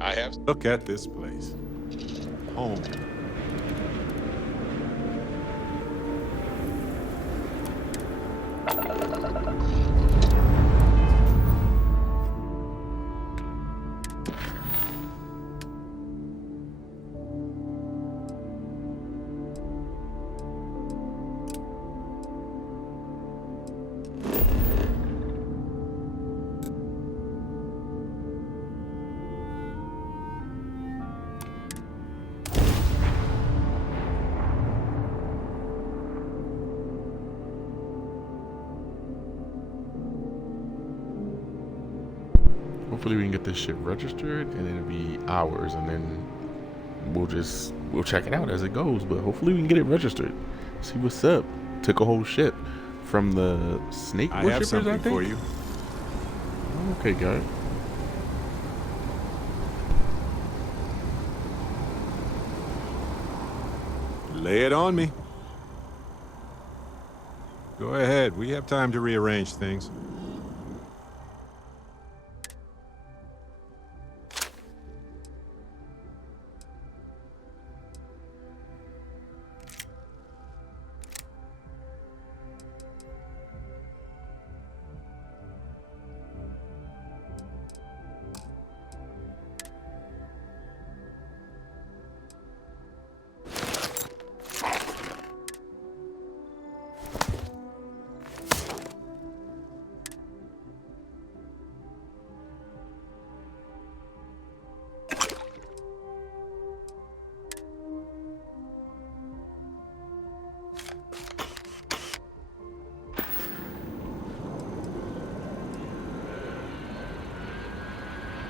I have. Look at this place. Home. Hopefully we can get this shit registered and it'll be ours, and then we'll check it out as it goes. But hopefully we can get it registered. See what's up. Took a whole ship from the snake I have worshippers, something I think. for you. Okay, got it. Lay it on me. Go ahead. We have time to rearrange things.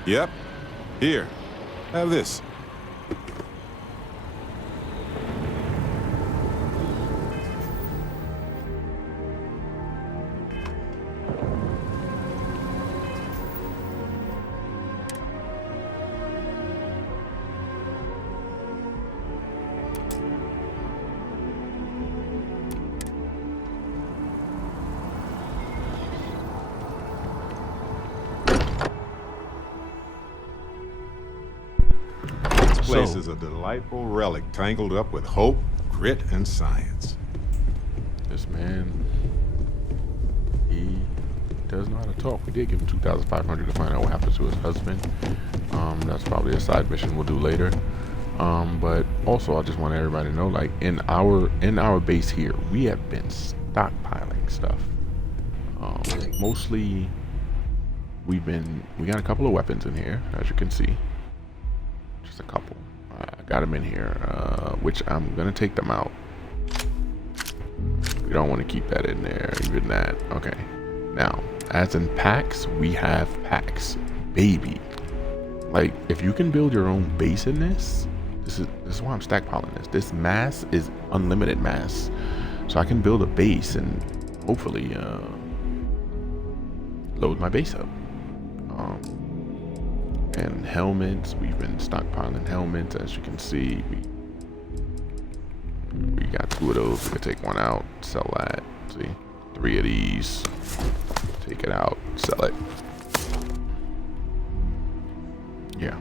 Yep. Here. Have this. This place is a delightful relic tangled up with hope, grit, and science. This man, he does know how to talk. We did give him 2,500 to find out what happened to his husband. That's probably a side mission we'll do later. But also, I just want everybody to know, like in our base here, we have been stockpiling stuff. Mostly, we got a couple of weapons in here, as you can see. Just a couple. I got them in here, which I'm gonna take them out. We don't want to keep that in there, even that. Okay. Now, as in packs, we have packs, baby. Like, if you can build your own base in this is why I'm stockpiling this. This mass is unlimited mass, so I can build a base and hopefully load my base up. And helmets, we've been stockpiling helmets, as you can see. We got 2 of those. We can take 1 out, sell that. See, 3 of these, take it out, sell it. Yeah.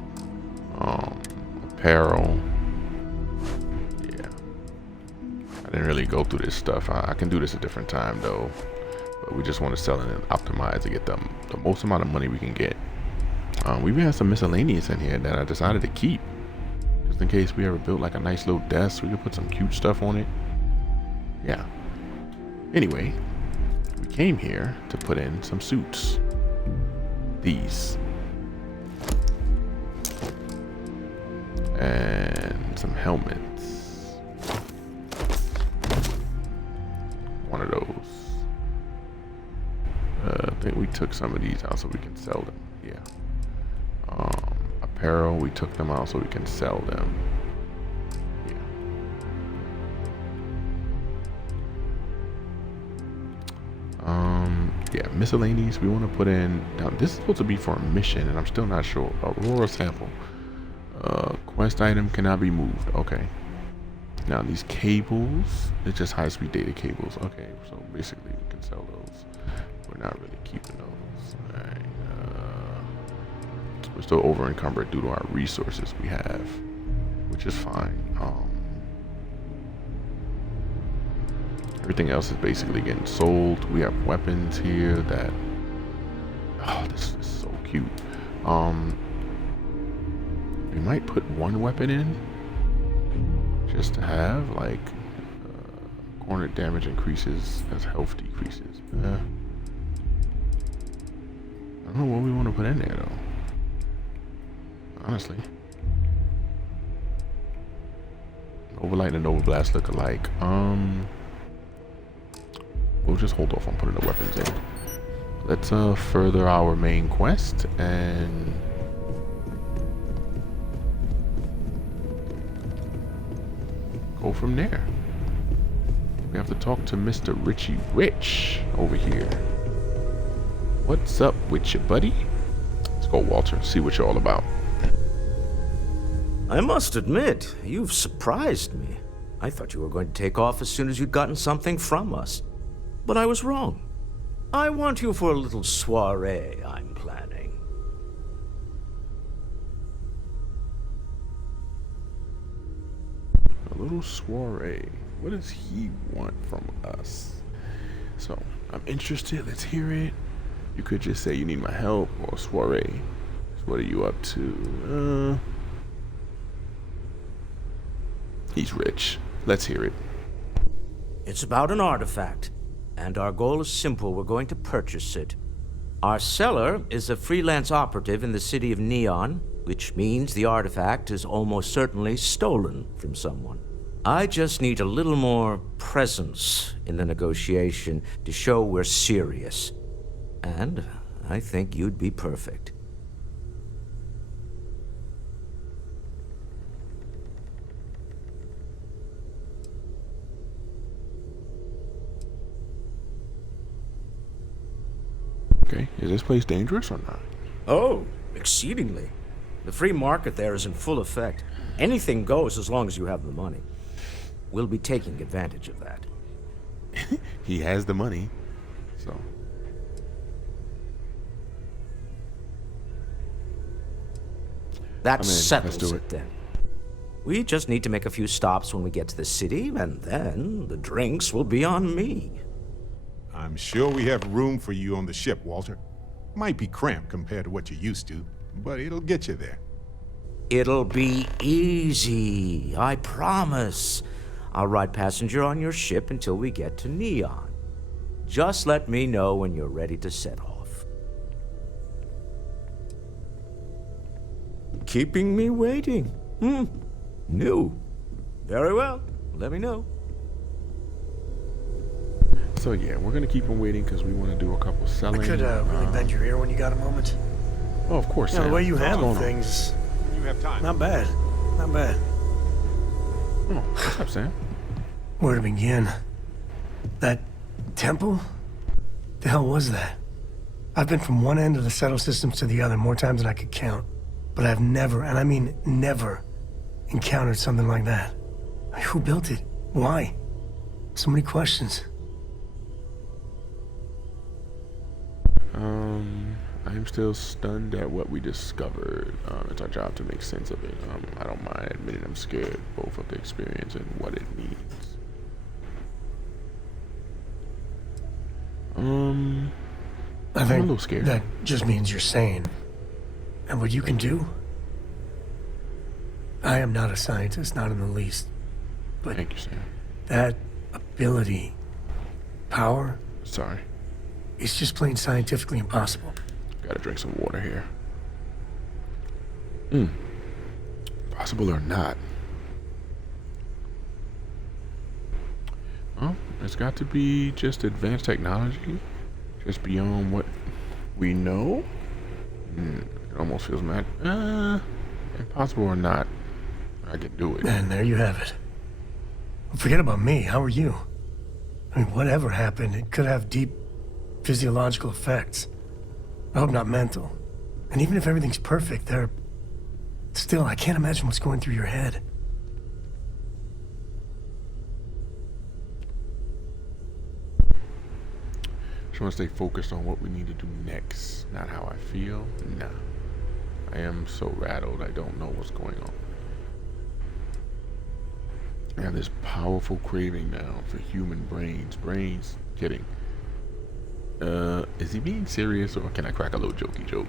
Apparel. Yeah. I didn't really go through this stuff. I can do this a different time though. But we just want to sell it and optimize to get the most amount of money we can get. We even have some miscellaneous in here that I decided to keep. Just in case we ever built like a nice little desk. We could put some cute stuff on it. Yeah. Anyway, we came here to put in some suits. These. And some helmets. One of those. I think we took some of these out so we can sell them. Yeah. Apparel, we took them out so we can sell them. Yeah. Yeah, miscellaneous, we want to put in. Now, this is supposed to be for a mission, and I'm still not sure. Aurora sample. Quest item cannot be moved. Okay. Now, these cables, it's just high-speed data cables. Okay, so basically we can sell those. We're not really keeping those. All right. We're still over encumbered due to our resources we have, which is fine. Everything else is basically getting sold. We have weapons here that, oh, this is so cute. We might put 1 weapon in just to have, like, corner damage increases as health decreases. I don't know what we want to put in there though. Honestly. Overlight and Overblast look alike. We'll just hold off on putting the weapons in. Let's further our main quest and go from there. We have to talk to Mr. Richie Rich over here. What's up with you, buddy? Let's go, Walter, see what you're all about. I must admit, you've surprised me. I thought you were going to take off as soon as you'd gotten something from us. But I was wrong. I want you for a little soiree I'm planning. A little soiree. What does he want from us? So, I'm interested. Let's hear it. You could just say you need my help or soiree. So what are you up to? He's rich. Let's hear it. It's about an artifact, and our goal is simple. We're going to purchase it. Our seller is a freelance operative in the city of Neon, which means the artifact is almost certainly stolen from someone. I just need a little more presence in the negotiation to show we're serious. And I think you'd be perfect. Is this place dangerous or not? Oh, exceedingly. The free market there is in full effect. Anything goes as long as you have the money. We'll be taking advantage of that. He has the money, so. That I'm in. Let's settles do it it. then. We just need to make a few stops when we get to the city, and then the drinks will be on me. I'm sure we have room for you on the ship, Walter. Might be cramped compared to what you're used to, but it'll get you there. It'll be easy, I promise. I'll ride passenger on your ship until we get to Neon. Just let me know when you're ready to set off. Keeping me waiting. New. Very well. Let me know. So yeah, we're gonna keep him waiting because we want to do a couple selling. I could really bend your ear when you got a moment. Oh, of course. Yeah, the Sam. way you What's handle going on? things, You have time. not bad. Not bad. Oh, what's up, Sam? Where to begin? That temple? The hell was that? I've been from one end of the settle systems to the other more times than I could count. But I've never, and I mean never, encountered something like that. Who built it? Why? So many questions. I'm still stunned at what we discovered. It's our job to make sense of it. I don't mind admitting I'm scared both of the experience and what it means. I I'm think a little scared. that just means you're sane. And what you can do? I am not a scientist, not in the least. But Thank you, Sam. that ability, power, Sorry. it's just plain scientifically impossible. Gotta drink some water here. Possible or not? Well, it's got to be just advanced technology, just beyond what we know. It almost feels mad. Impossible or not, I can do it. And there you have it. Forget about me. How are you? I mean, whatever happened, it could have deep physiological effects. I hope not mental. And even if everything's perfect, still, I can't imagine what's going through your head. Just want to stay focused on what we need to do next, not how I feel. Nah. I am so rattled, I don't know what's going on. I have this powerful craving now for human brains. Kidding. Is he being serious or can I crack a little jokey joke?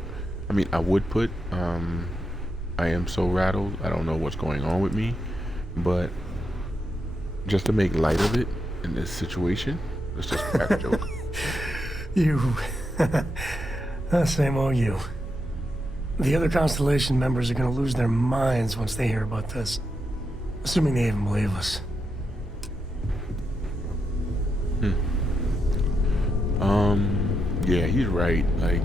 I mean, I would put, I am so rattled, I don't know what's going on with me, but just to make light of it in this situation, let's just crack a joke. You. Same old you. The other Constellation members are gonna lose their minds once they hear about this. Assuming they even believe us. Yeah, he's right. Like,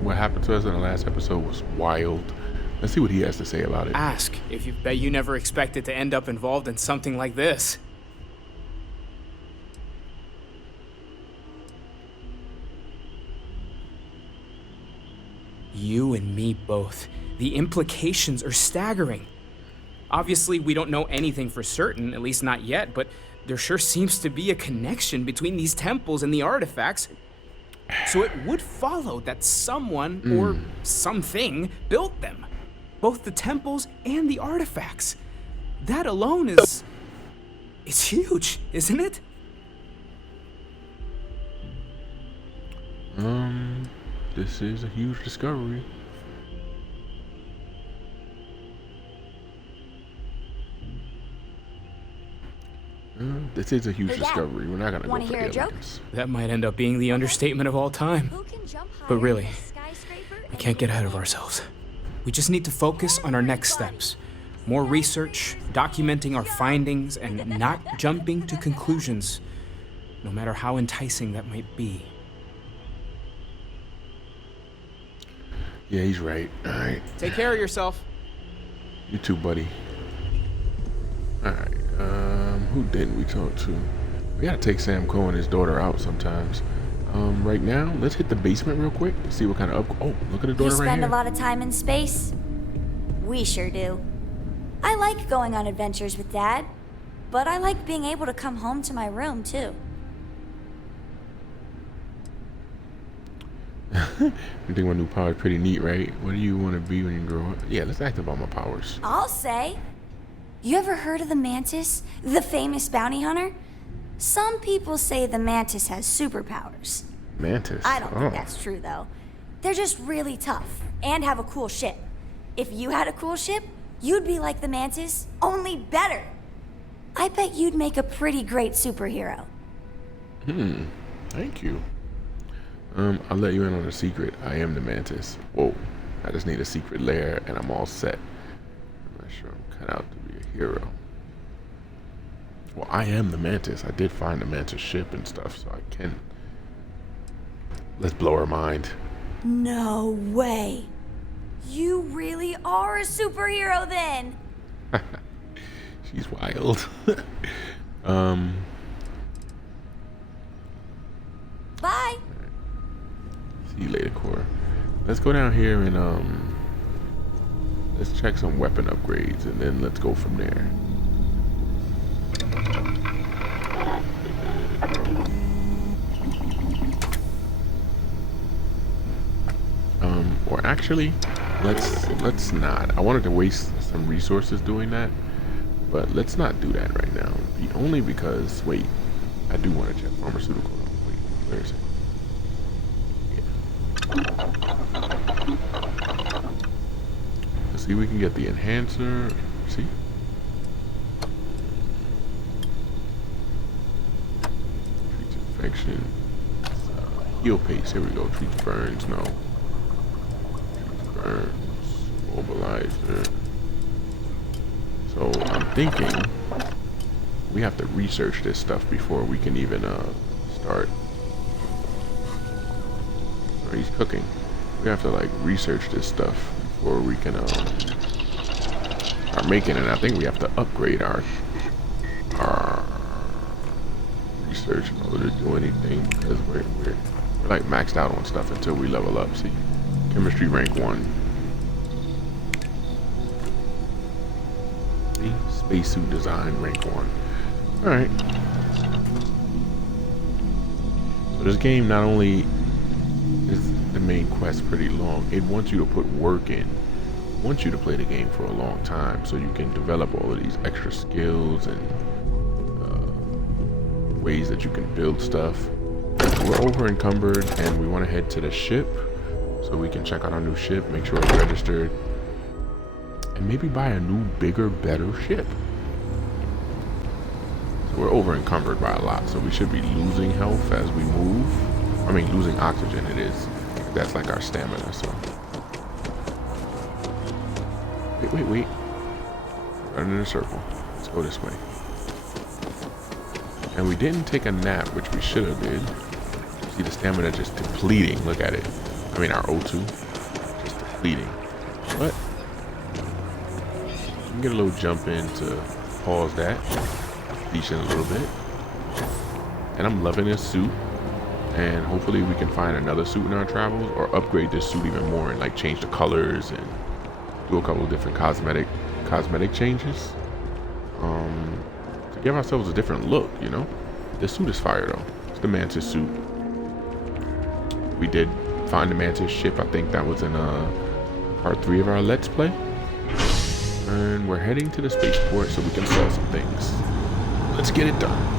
what happened to us in the last episode was wild. Let's see what he has to say about it. Ask if you bet you never expected to end up involved in something like this. You and me both. The implications are staggering. Obviously, we don't know anything for certain, at least not yet, but there sure seems to be a connection between these temples and the artifacts. So it would follow that someone or something built them. Both the temples and the artifacts. That alone is... it's huge, isn't it? This is a huge discovery. This is a huge Hey, Dad, discovery. We're not gonna go wanna for hear a joke? aliens. That might end up being the understatement of all time. Who can jump higher But really, than a skyscraper we and can't get live ahead of in- ourselves. We just need to focus on our next steps. More research, documenting our findings, and not jumping to conclusions, no matter how enticing that might be. Yeah, he's right. All right. Take care of yourself. You too, buddy. All right. Who didn't we talk to? We gotta take Sam Coe and his daughter out sometimes. Right now, let's hit the basement real quick. See what kind of up. Oh, look at the door You right spend here. a lot of time in space? We sure do. I like going on adventures with Dad, but I like being able to come home to my room, too. I think my new power is pretty neat, right? What do you want to be when you grow up? Yeah, let's act about my powers. I'll say. You ever heard of the Mantis, the famous bounty hunter? Some people say the Mantis has superpowers. Mantis. I don't Oh. think that's true, though. They're just really tough and have a cool ship. If you had a cool ship, you'd be like the Mantis, only better. I bet you'd make a pretty great superhero. Thank you. I'll let you in on a secret. I am the Mantis. Whoa. I just need a secret lair and I'm all set. I'm not sure I'm cut out to be a hero. Well, I am the Mantis. I did find the Mantis ship and stuff, so I can. Let's blow her mind. No way. You really are a superhero then. She's wild. Bye. See you later, Cora. Let's go down here and let's check some weapon upgrades and then let's go from there. Or actually, let's not. I wanted to waste some resources doing that, but let's not do that right now. Only because, wait, I do want to check pharmaceutical. Wait, where is it? Yeah. Let's see, we can get the enhancer. See? Treats infection. Heal pace. Here we go. Treats burns. No. Mobilizer. So I'm thinking we have to research this stuff before we can even start. Oh, he's cooking. We have to like research this stuff before we can start making it. And I think we have to upgrade our research in order to do anything because we're like maxed out on stuff until we level up. See, chemistry rank 1. Spacesuit design rank 1. Alright. So this game not only is the main quest pretty long, it wants you to put work in. It wants you to play the game for a long time so you can develop all of these extra skills and ways that you can build stuff. We're over encumbered and we want to head to the ship so we can check out our new ship, make sure it's registered, and maybe buy a new, bigger, better ship. So we're over encumbered by a lot, so we should be losing health as we move. I mean, losing oxygen it is. That's like our stamina, so. Wait. Running in a circle. Let's go this way. And we didn't take a nap, which we should have did. See the stamina just depleting. Look at it. I mean, our O2 just depleting. But we can get a little jump in to pause that. Depletion a little bit. And I'm loving this suit. And hopefully we can find another suit in our travels or upgrade this suit even more and like change the colors and do a couple of different cosmetic changes. To give ourselves a different look, you know? This suit is fire though. It's the Mantis suit. We did find the Mantis ship. I think that was in part 3 of our Let's Play. And we're heading to the spaceport so we can sell some things. Let's get it done.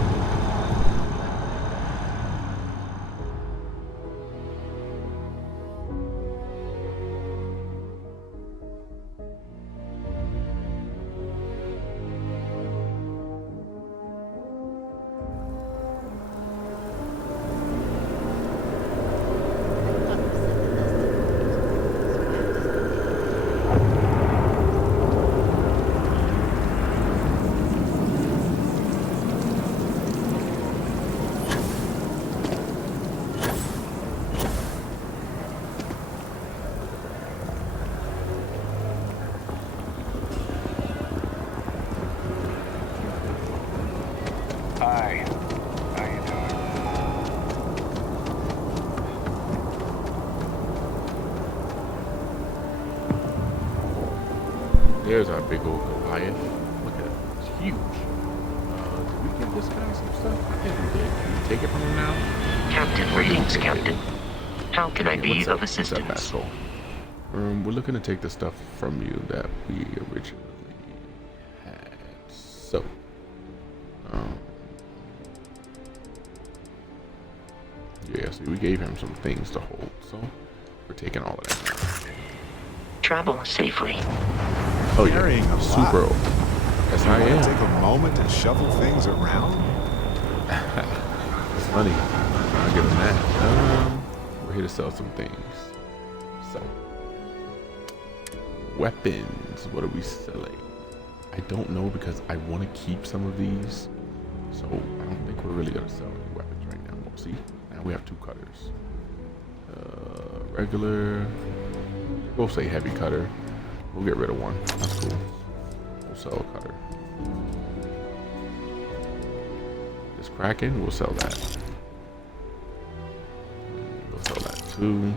There's our big old Goliath. Look at it. It's huge. Did we give this guy some stuff? I think we did. Can we take it from him now? Captain ratings, Captain. How can I be What's up? of What's up, assistance? asshole? We're looking to take the stuff from you that we originally had. So, yeah, see, we gave him some things to hold, so we're taking all of that now. Travel safely. Oh yeah, Carrying a lot. super old. Yes, I Want to am. take a moment and shuffle things around? It's funny. I'll give him that. We're here to sell some things. So, weapons. What are we selling? I don't know because I want to keep some of these. So I don't think we're really gonna sell any weapons right now. We'll see. Now we have 2 cutters. Regular. We'll say heavy cutter. We'll get rid of one. That's cool. We'll sell a cutter. This Kraken, we'll sell that. We'll sell that too.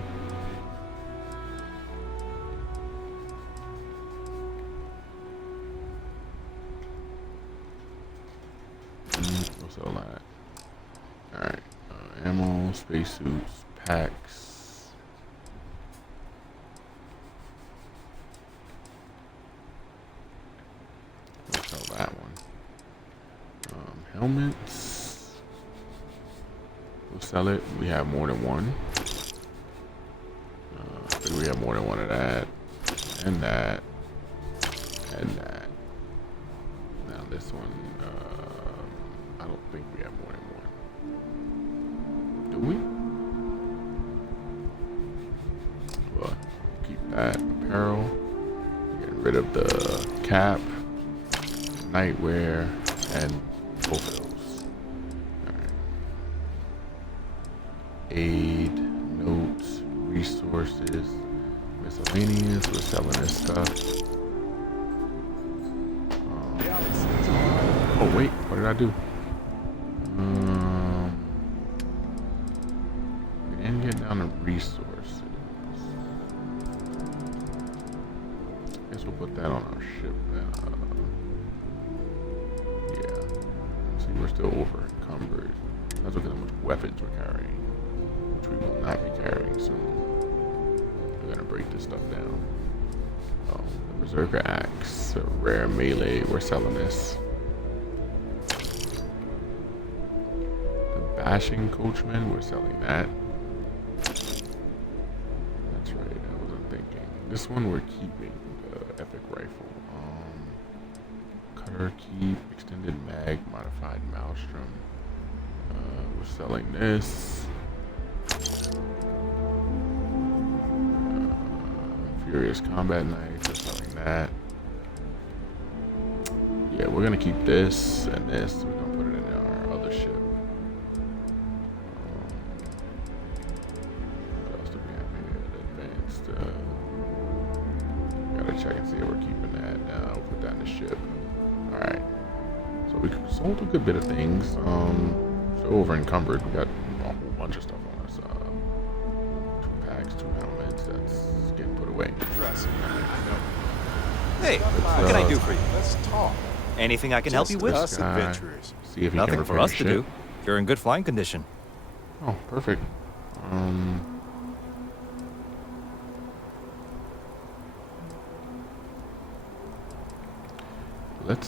We'll sell that. Alright. Ammo, spacesuits, packs. We'll sell that one. Helmets. We'll sell it. We have more than one. I think we have more than one of that. And that. And that. Now this one, I don't think we have more than one. Do we? Well, keep that. Apparel. Get rid of the cap. Nightwear. And both of those. Alright. Aid. Notes. Resources. Miscellaneous. We're selling this stuff. Oh wait, what did I do? We didn't get down to resources. Guess we'll put that on our ship. Yeah. See, we're still over encumbered. Let's look at how much weapons we're carrying, which we will not be carrying soon. We're gonna break this stuff down. Oh, the Berserker Axe, a rare melee. We're selling this. Bashing Coachman, we're selling that. That's right, I wasn't thinking. This one we're keeping, the Epic Rifle. Cutter Keep, Extended Mag, Modified Maelstrom. We're selling this. Furious Combat Knife, we're selling that. Yeah, we're gonna keep this and this. We're gonna put it in our other ship. Check and see if we're keeping that. We'll put that in the ship. Alright. So we sold a good bit of things. Still over encumbered. We got a whole bunch of stuff on us. 2 packs, 2 helmets. That's getting put away. Hey, what can I do for you? Let's talk. Anything I can help you with? Us adventurers. See if he Nothing can for repair us the to ship. do. You're in good flying condition. Oh, perfect.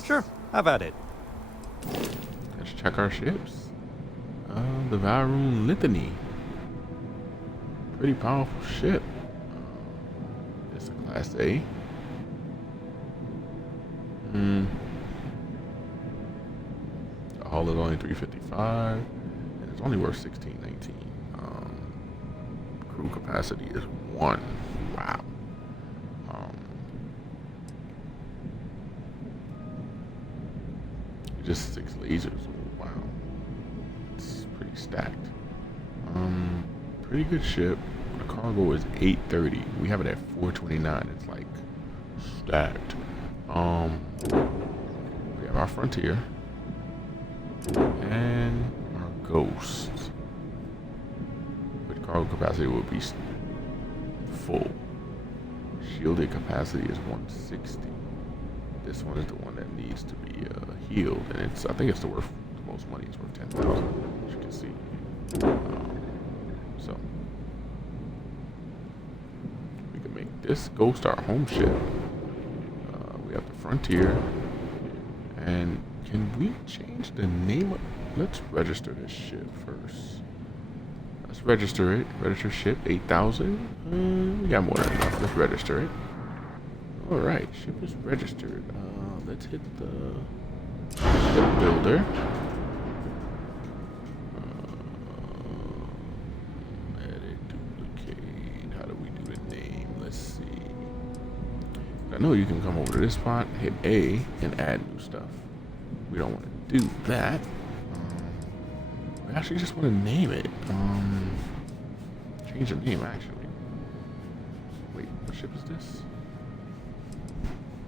Sure, have at it. Let's check our ships. The Valroon Litany. Pretty powerful ship. It's a Class A. The hull is only 355, and it's only worth 1619. Crew capacity is 1. Wow. Just 6 lasers. Wow. It's pretty stacked. Pretty good ship. The cargo is 830. We have it at 429. It's like stacked. We have our Frontier and our Ghost. But cargo capacity will be full. Shielded capacity is 160. this one is the one that needs to be healed, and I think it's the most money. It's worth 10,000, as you can see. So we can make this Ghost our home ship. We have the Frontier, and can we change the name? Let's register this ship first. Let's register it. Register ship 8,000. We got more than enough. Let's register it. All right, ship is registered. Let's hit the ship builder. Edit, duplicate. How do we do the name? Let's see. I know you can come over to this spot, hit A, and add new stuff. We don't want to do that. We actually just want to name it. Change the name, actually. Wait, what ship is this?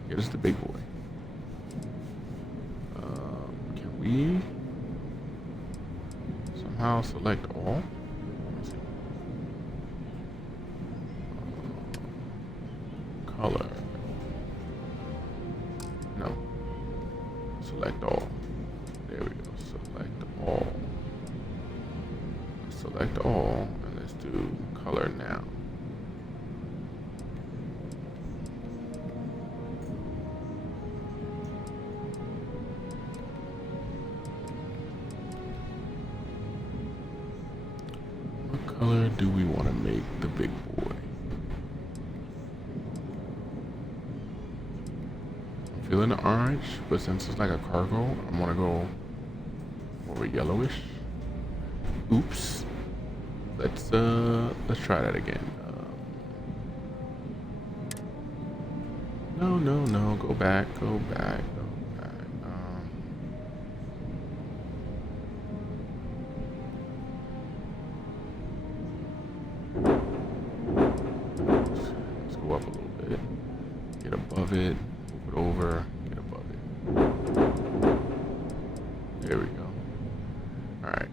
Yeah, this is the big boy. Can we somehow select all? Let me see. Color. No. Select all. There we go. Select all. Select all, and let's do color now. What color do we want to make the big boy? I'm feeling the orange, but since it's like a cargo, I'm gonna go more yellowish. Oops. Let's try that again. No. Go back. Let's go up a little bit. Get above it. Move it over. Get above it. There we go. All right.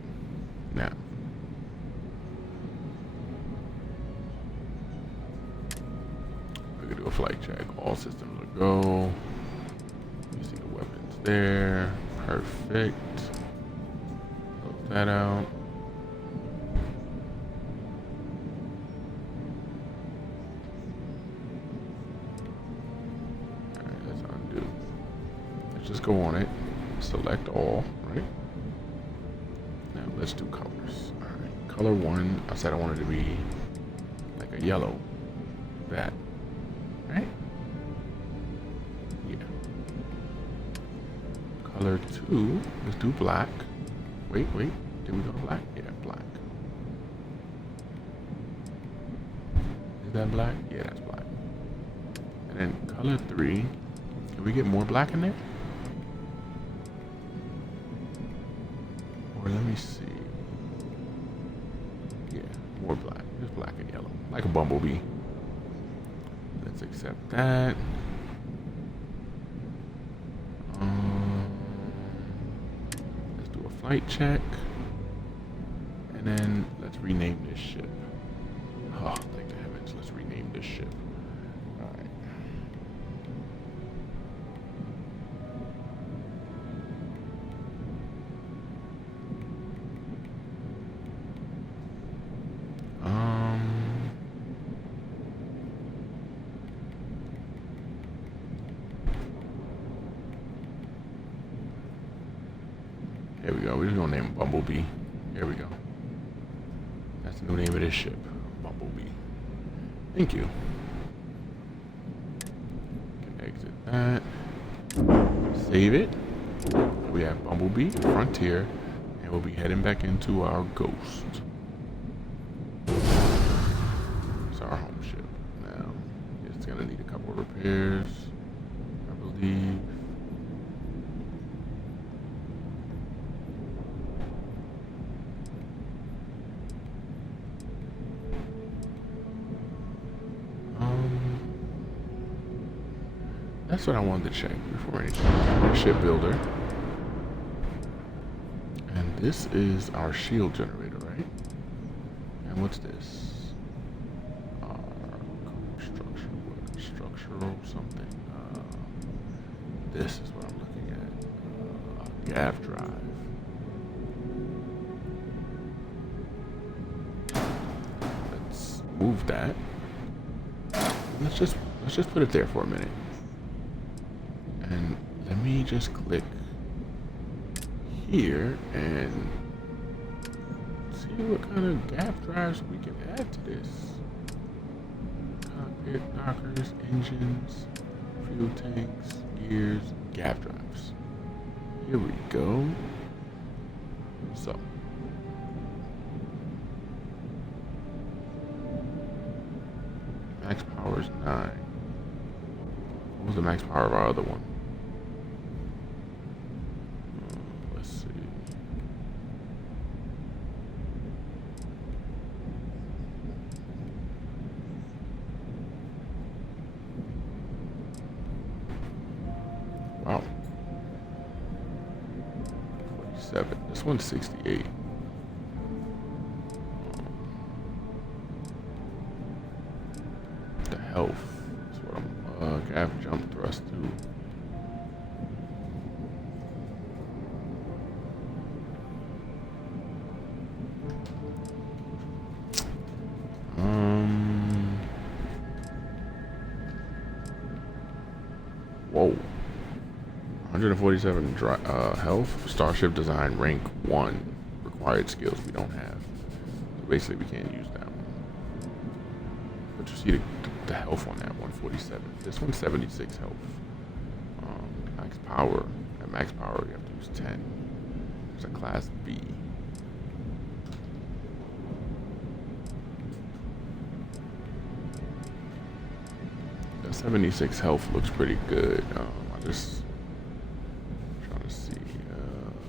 Now. Do a flight check. All systems are go. You see the weapons there. Perfect. Close that out. Alright, let's undo. Let's just go on it. Select all, right? Now let's do colors. Alright. Color 1. I said I wanted to be like a yellow. That. Right? Yeah. Color 2, let's do black. Wait, did we go to black? Yeah, black. Is that black? Yeah, that's black. And then color 3, can we get more black in there? Or let me see. Yeah, more black. Just black and yellow. Like a bumblebee. Let's accept that. Let's do a flight check. And then let's rename this ship. Oh, thank the heavens. Let's rename this ship. Alright. Here we go. We're just gonna name it Bumblebee. Here we go. That's the new name of this ship. Bumblebee. Thank you. Can exit that. Save it. We have Bumblebee, Frontier, and we'll be heading back into our Ghost. It's our home ship. Now, it's gonna need a couple of repairs, I believe. That's what I wanted to check before anything. Ship builder. And this is our shield generator, right? And what's this? Structural something. This is what I'm looking at. Gav drive. Let's move that. Let's just put it there for a minute. And let me just click here and see what kind of gap drives we can add to this. Cockpit, knockers, engines, fuel tanks, gears, gap drives. Here we go. So. Max power is 9. What was the max power of our other one? Let's see. Wow. 47. This one's 68. The health is what I'm Gav jump thrust to. Whoa. 147 health. Starship design rank 1. Required skills we don't have. So basically we can't use that one. But you see the health on that 147. This one's 76 health. Max power. At max power you have to use 10. It's a class B. The 76 health looks pretty good. I just trying to see.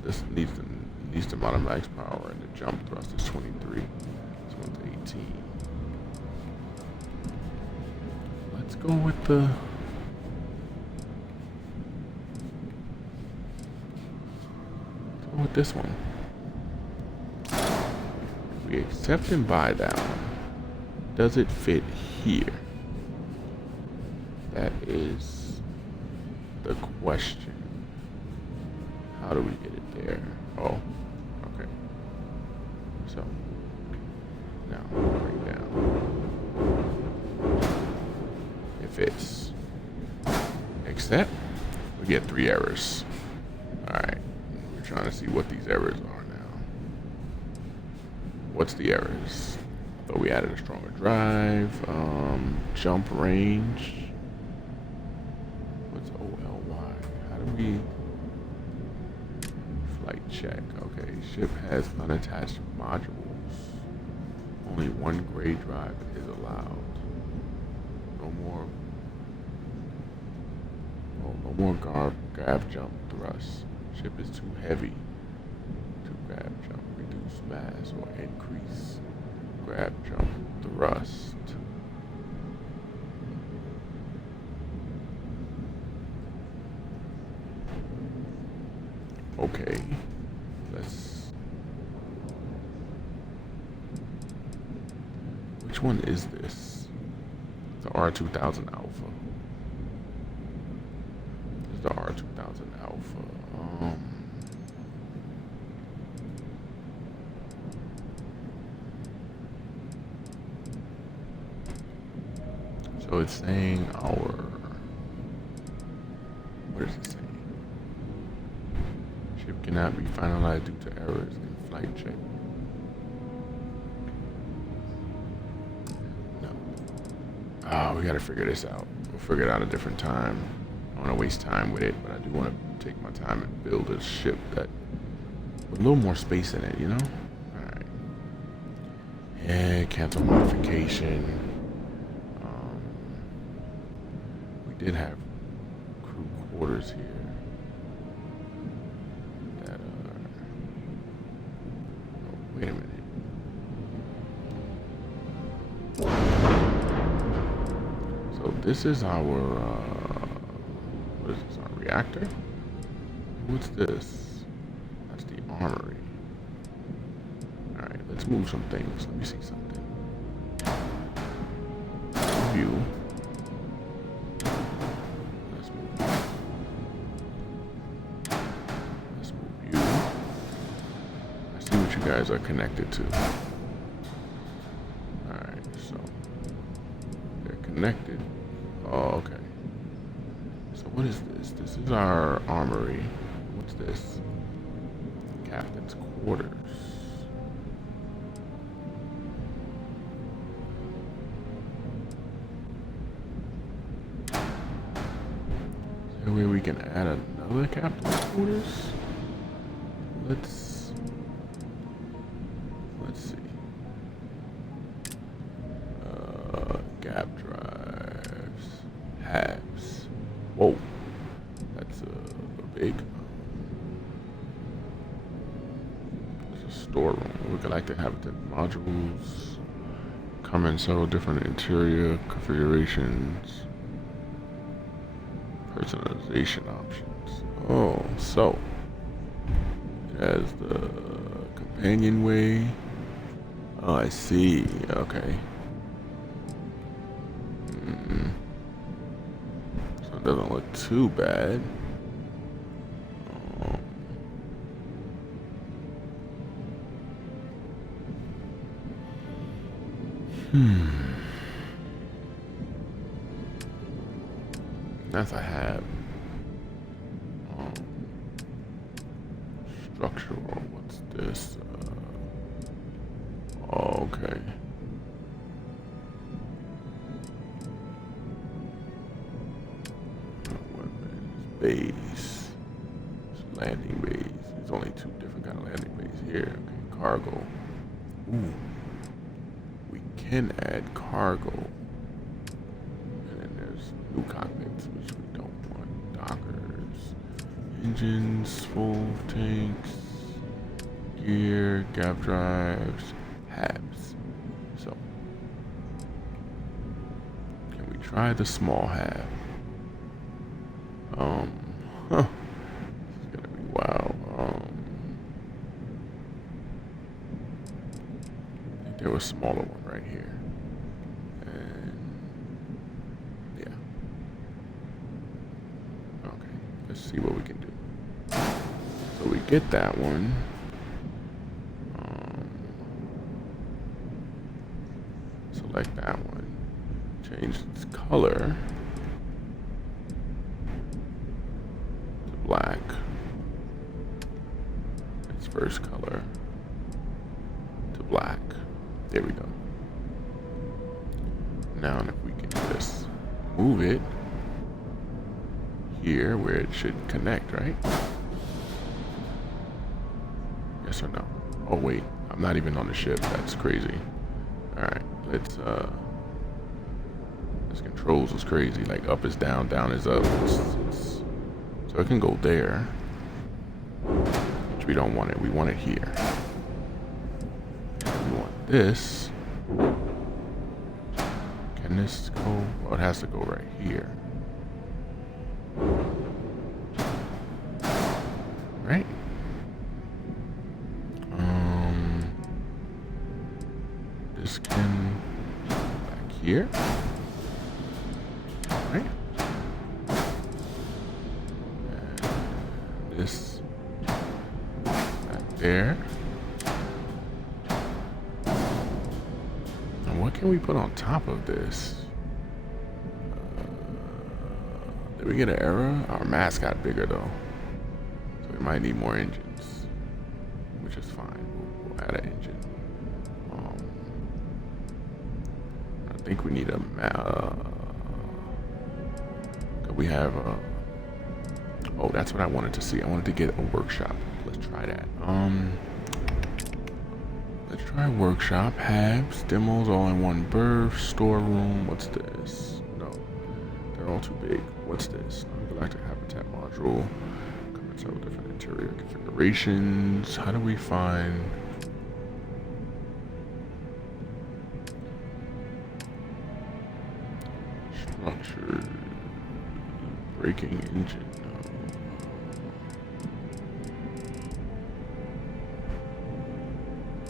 This needs the least amount of max power, and the jump thrust is 23. This one's 18. Let's go with the. Let's go with this one. If we accept and buy that one, does it fit here? That is the question. How do we get it there? Oh, okay. So, now bring down. It fits. Accept. We get 3 errors. Alright. We're trying to see what these errors are now. What's the errors? I thought we added a stronger drive. Jump range. How do we flight check? Okay, ship has unattached modules. Only one gray drive is allowed. No more grab jump thrust. Ship is too heavy to grab jump. Reduce mass or increase grab jump thrust. Okay, which one is this? The R2000 Alpha. This is the R2000 Alpha. So it's saying what is it saying? Ship cannot be finalized due to errors in flight check. No. Oh, we gotta figure this out. We'll figure it out a different time. I don't want to waste time with it, but I do want to take my time and build a ship that with a little more space in it, you know? Alright. Yeah, cancel modification. We did have crew quarters here. Wait a minute. So this is our, what is this, our reactor? What's this? That's the armory. Alright, let's move some things. Let me see something. View. Let's move. you guys are connected to. Alright, so they're connected. Oh, okay. So what is this? This is our armory. What's this? Captain's quarters. Is there a way we can add another captain's quarters? Let's see. Gap drives, habs. Whoa, that's a big. It's a storeroom. We could like to have the modules come in several different interior configurations, personalization options. Oh, so it has the companionway. Oh, I see. Okay. So it doesn't look too bad. That's a hab. Structural. What's this? Okay. Weapons base. Landing base. There's only two different kind of landing bases here. Okay, cargo. Ooh. We can add cargo. And then there's new cockpits, which we don't want. Dockers. Engines, full tanks. Gear, gap drives, habs. So, can we try the small hab? This is gonna be wow. I think there was a smaller one right here. And yeah. Okay, let's see what we can do. So we get that one. Select that one. Change its color to black. Its first color to black. There we go. Now if we can just move it here where it should connect, right? Yes or no? Oh wait, I'm not even on the ship. That's crazy. Alright, let's this controls is crazy. Like up is down, down is up. So it can go there. Which we don't want it. We want it here. We want this. Can this go? Well, it has to go right here. Right? This can back here. Right? And this back there. And what can we put on top of this? Did we get an error? Our mass got bigger though. So we might need more engines. Which is fine. We'll add an engine. I think we need a could we have oh, that's what I wanted to see. I wanted to get a workshop. Let's try that. Let's try workshop. Habs, demos, all in one berth, storeroom. What's this? No, they're all too big. What's this? Galactic habitat module. Comes several different interior configurations. How do we find? Structure, braking engine.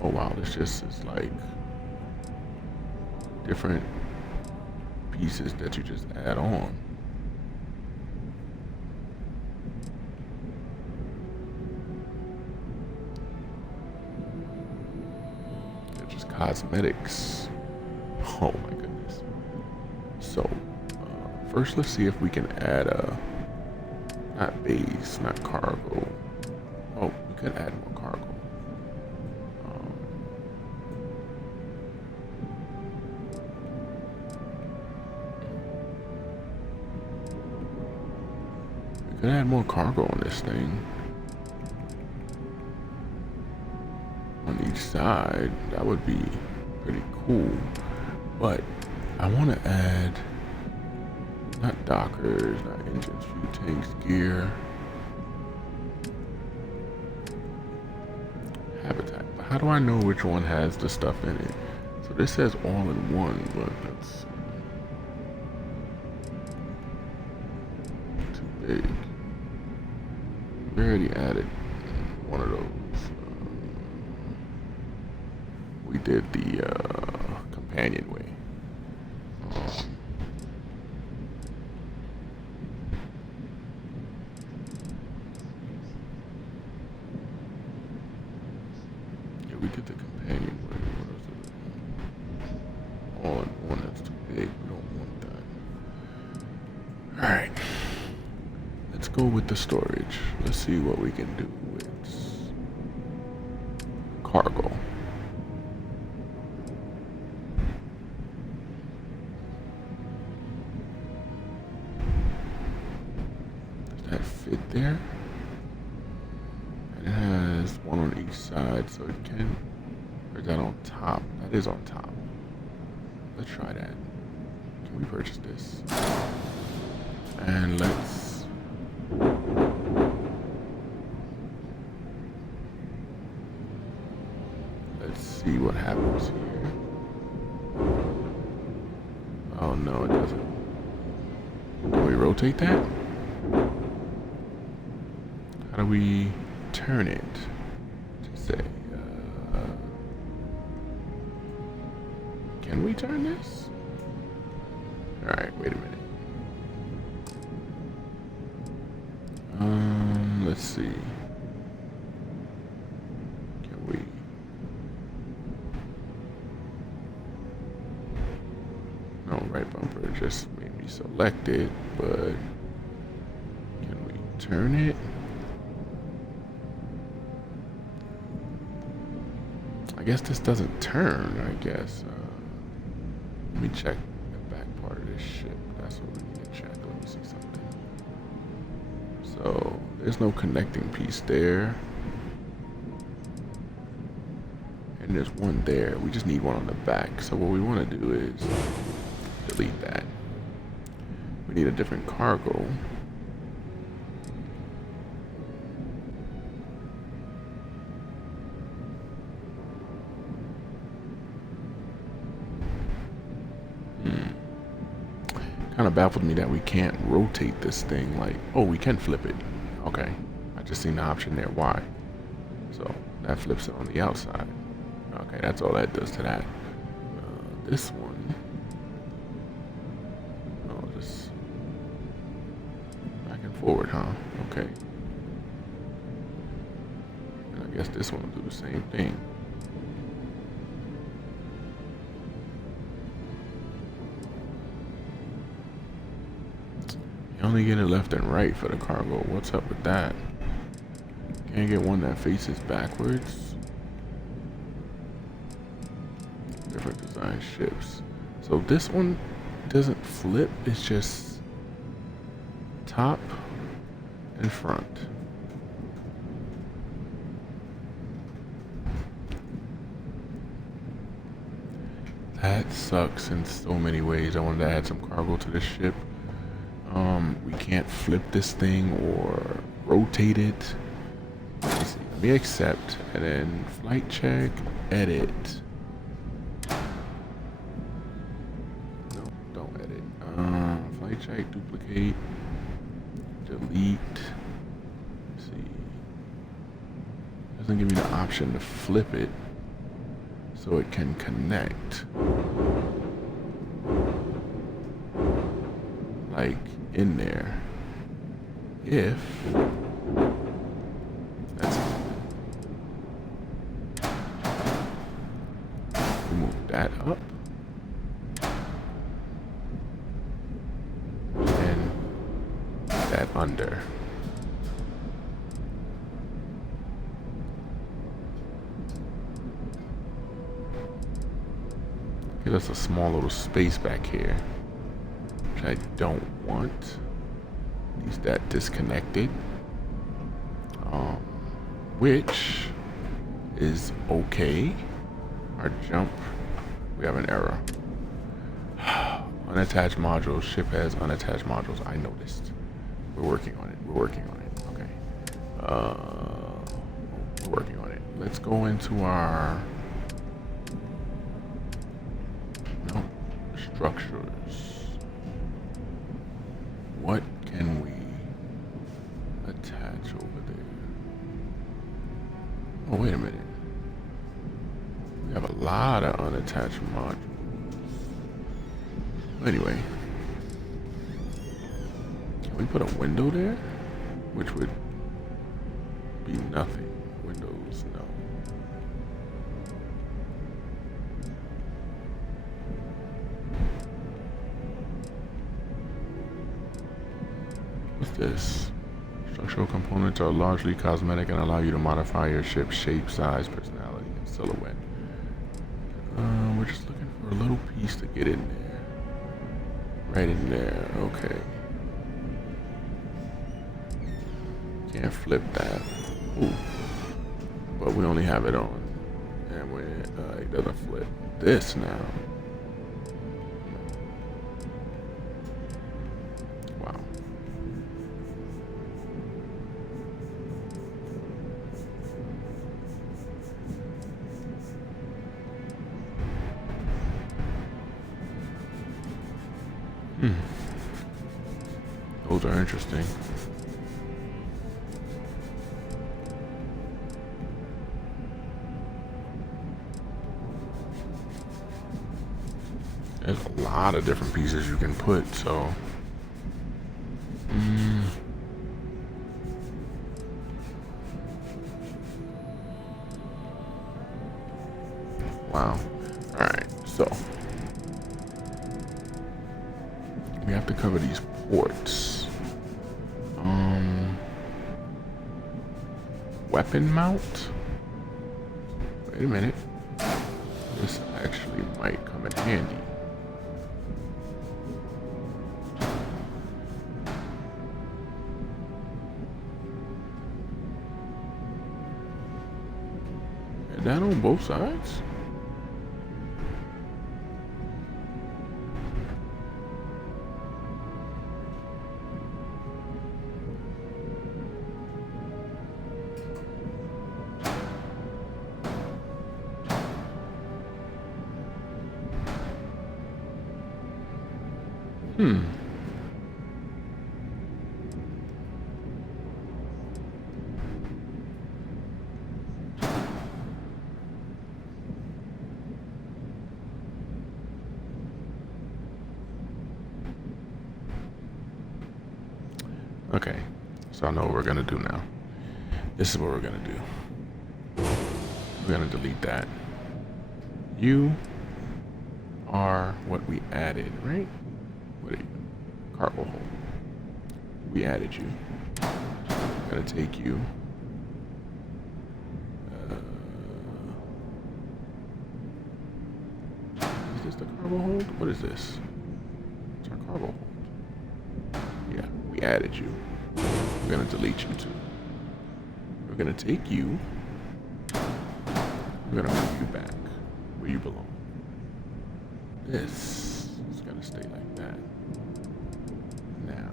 Oh wow, this just is like different pieces that you just add on. cosmetics. Oh my goodness. So, first let's see if we can add a, not base, not cargo. Oh, we could add more cargo. We could add more cargo on this thing. On each side, that would be pretty cool. But I want to add not dockers, not engines, fuel tanks, gear, habitat. But how do I know which one has the stuff in it? So this says all in one, but that's too big. We already added one of those. We did the companion way. Yeah, we did the companion way. What else is it? All in one, that's too big. We don't want that. Alright. Let's go with the storage. Let's see what we can do with cargo. Fit there, and it has one on each side, so it can. Or is that on top? That is on top. Let's try that. Can we purchase this? And let's see what happens here. Oh no, it doesn't. Can we rotate that? How do we turn it to say, can we turn this? Alright, wait a minute. Let's see. Can we? No, right bumper just made me select it, but can we turn it? I guess this doesn't turn, I guess. Let me check the back part of this ship. That's what we need to check. Let me see something. So, there's no connecting piece there. And there's one there. We just need one on the back. So what we want to do is delete that. We need a different cargo. Kind of baffled me that we can't rotate this thing. Like, oh, we can flip it. Okay, I just seen the option there. Why? So that flips it on the outside. Okay, that's all that does to that. This one, oh, just back and forward, huh? Okay. And I guess this one will do the same thing. Only get it left and right for the cargo. What's up with that? Can't get one that faces backwards. Different design ships. So this one doesn't flip. It's just top and front. That sucks in so many ways. I wanted to add some cargo to this ship. We can't flip this thing or rotate it. Let me accept, and then flight check, edit. No, don't edit. Flight check, duplicate, delete. Let's see. Doesn't give me the option to flip it so it can connect. Like in there. If that's we that under. Give us a small little space back here, which I don't want. Is that disconnected? Which is okay. Our jump, we have an error. Unattached modules. Ship has unattached modules. I noticed. We're working on it. We're working on it. Okay. We're working on it. Let's go into our structures. What can we attach over there? Oh, wait a minute. We have a lot of unattached modules. Anyway, can we put a window there? Which would be nothing. Windows, no. What's this? Structural components are largely cosmetic and allow you to modify your ship's shape, size, personality, and silhouette. We're just looking for a little piece to get in there. Right in there, okay. Can't flip that. Ooh. But we only have it on. And it doesn't flip. This now. Wow. Those are interesting. There's a lot of different pieces you can put, so. Wow. Alright, so. We have to cover these ports. Weapon mount? Wait a minute. This actually might come in handy. Is that on both sides? Okay, so I know what we're gonna do now. This is what we're gonna do. We're gonna delete that. You are what we added, right? What are you? Cargo hold. We added you. I'm gonna take you. Is this the cargo hold? What is this? It's our cargo hold. Yeah, we added you. We're gonna delete you too. We're gonna take you. We're gonna move you back where you belong. This is gonna stay like that. Now.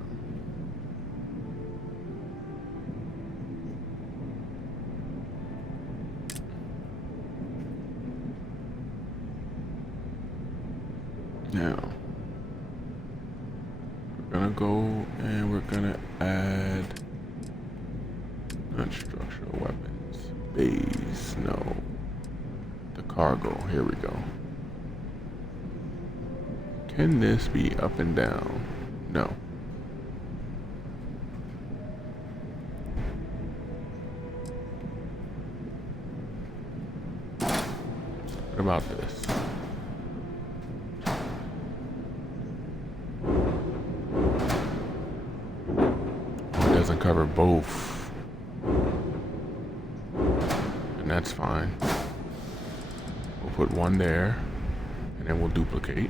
Now. We're gonna go and we're gonna add non-structural weapons. Base, no. The cargo, here we go. Can this be up and down? No. What about this? doesn't cover both. And that's fine. We'll put one there, and then we'll duplicate.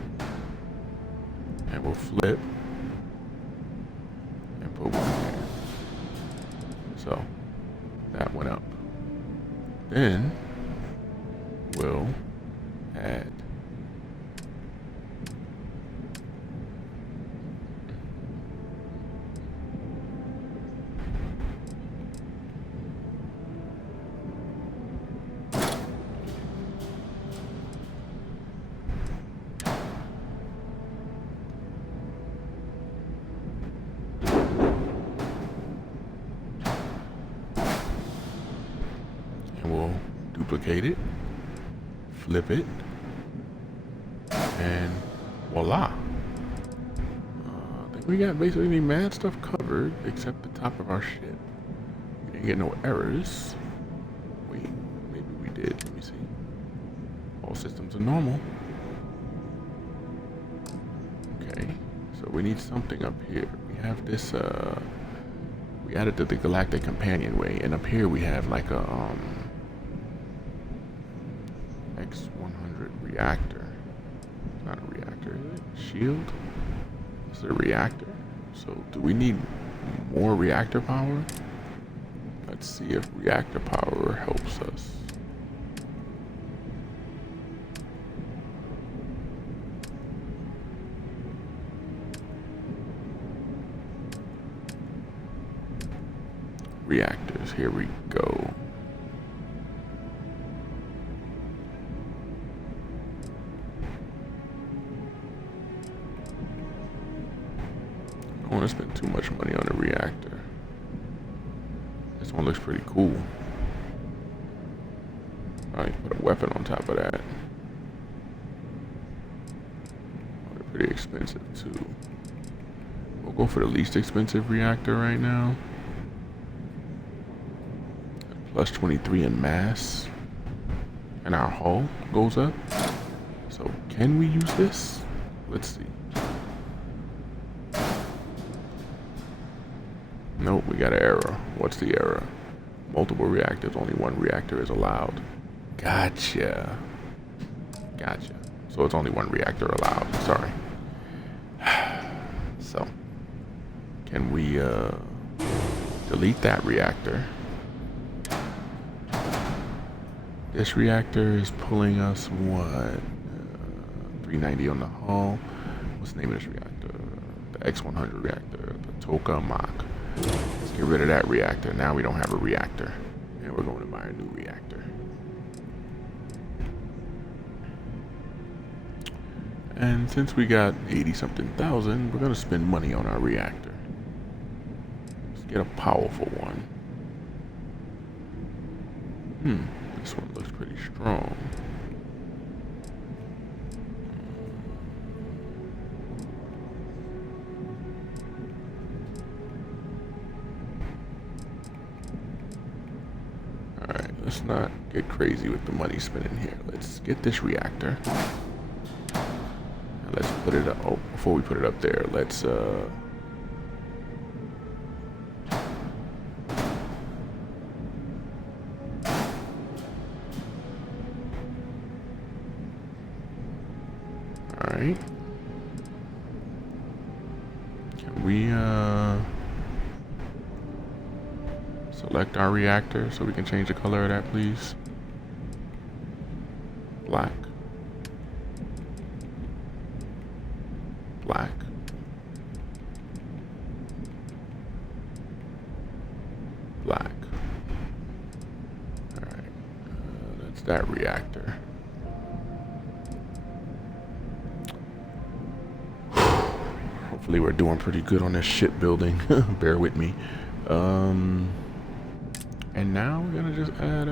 And we'll flip. And put one there. So, that went up. Then, we'll add. We'll duplicate it, flip it, and voila. I think we got basically mad stuff covered except the top of our ship. We didn't get no errors. Wait, maybe we did. Let me see. All systems are normal. Okay, so we need something up here. We have this, we added to the Galactic Companionway, and up here we have like a, X100 reactor. Not a reactor, is it? Shield? It's a reactor. So do we need more reactor power? Let's see if reactor power helps us. Reactors, here we go. I don't want to spend too much money on a reactor. This one looks pretty cool. I can put a weapon on top of that. Oh, they're pretty expensive too. We'll go for the least expensive reactor right now. Plus 23 in mass. And our hull goes up. So can we use this? Let's see. Nope, we got an error. What's the error? Multiple reactors, only one reactor is allowed. Gotcha. Gotcha. So it's only one reactor allowed. Sorry. So, can we delete that reactor? This reactor is pulling us what? 390 on the hull. What's the name of this reactor? The X100 reactor, the Tokamak. Let's get rid of that reactor. Now we don't have a reactor. And we're going to buy a new reactor. And since we got 80-something thousand, we're going to spend money on our reactor. Let's get a powerful one. This one looks pretty strong. Alright, let's not get crazy with the money spending here. Let's get this reactor. And let's put it up. Oh, before we put it up there, let's Alright. Can we select our reactor so we can change the color of that, please? Black. Black. Black. Alright. That's that reactor. Hopefully we're doing pretty good on this shipbuilding. Bear with me. And now we're gonna just add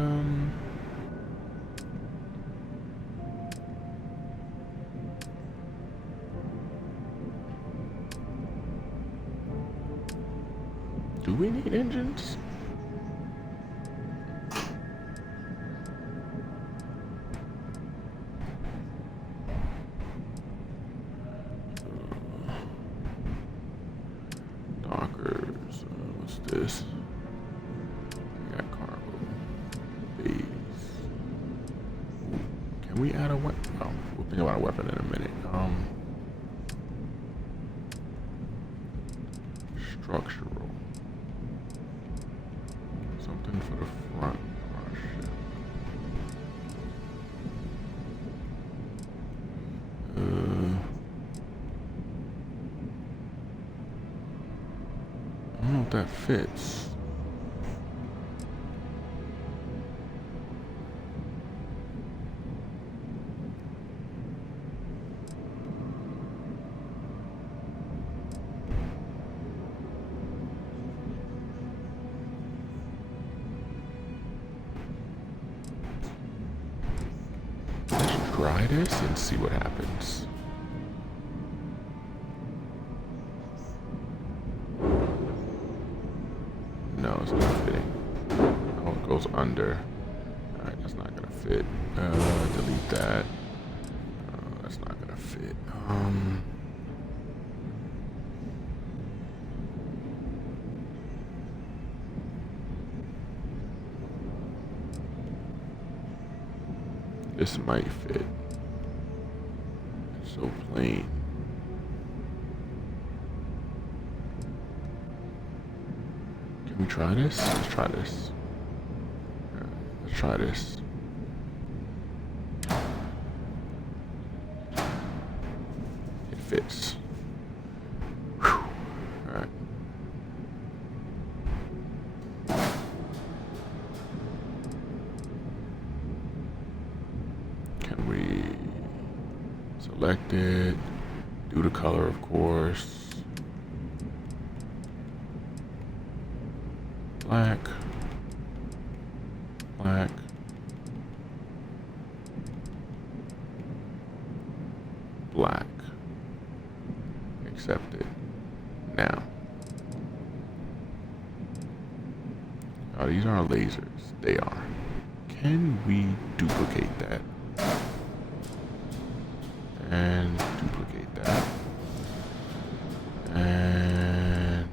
do we need engines? Dark Lockers. What's this? We got cargo. These. Can we add a weapon? Oh, we'll think about a weapon in a minute. Structural. Something for the front of our ship. I don't know if that fits. Let's try this and see what happens. No, it's not fitting. Oh, it goes under. Alright, that's not gonna fit. Delete that. That's not gonna fit. This might fit. It's so plain. Can we try this? Let's try this. Alright, let's try this. It fits. Whew. Alright. Can we select it? Do the color, of course. Black. Black. Black. Accept it. Now. Oh, these aren't lasers. They are. Can we duplicate that? And duplicate that. And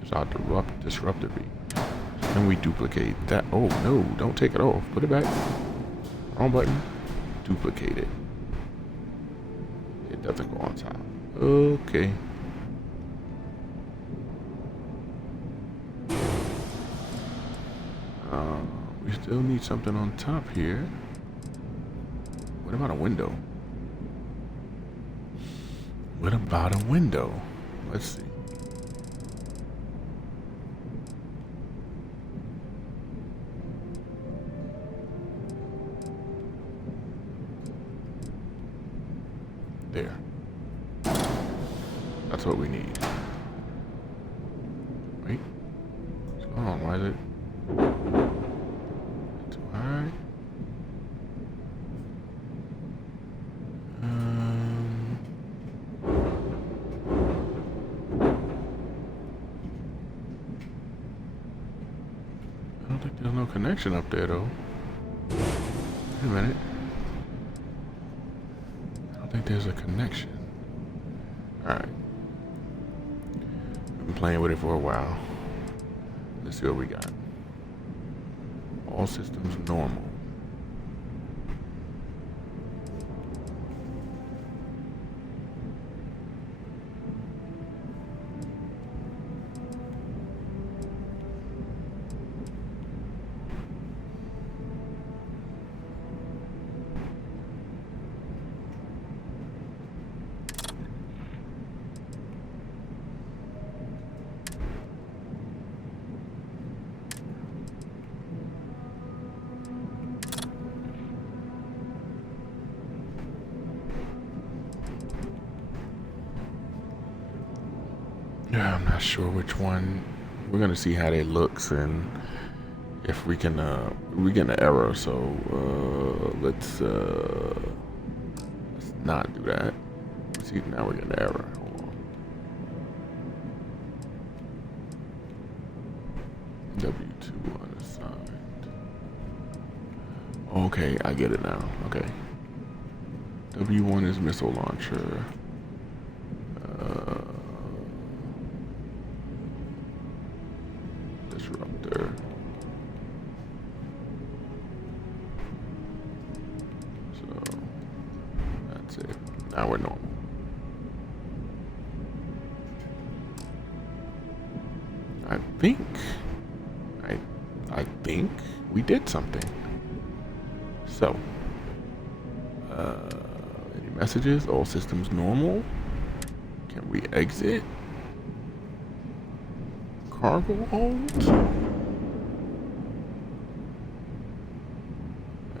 there's our disruptor beam. Can we duplicate that? Oh no, don't take it off. Put it back. Wrong button. Duplicate it. It doesn't go on top. Okay. We still need something on top here. What about a window? What about a window? Let's see. There. That's what we need. Wait. What's going on? Why is it too high? I don't think there's no connection up there though. Wait a minute. I think there's a connection. Alright. I've been playing with it for a while. Let's see what we got. All systems normal. Yeah, I'm not sure which one. We're gonna see how they looks and if we can we get an error, so let's not do that. See, now we're getting an error. Hold on. Okay, I get it now. Okay. W1 is missile launcher. Disruptor. So that's it. Now we're normal. I think we did something. So, any messages? All systems normal. Can we exit? Cargo hold.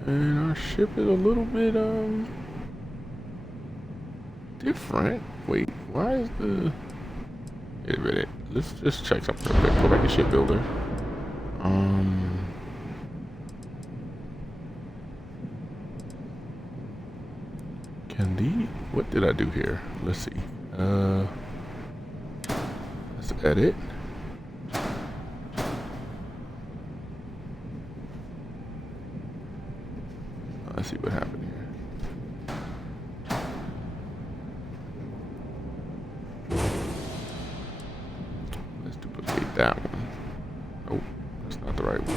And our ship is a little bit different. Wait, why is the... Wait a minute. Let's just check something real quick. Go back to shipbuilder. Can the... What did I do here? Let's see. Let's edit. Let's see what happened here. Let's duplicate that one. Nope, that's not the right one.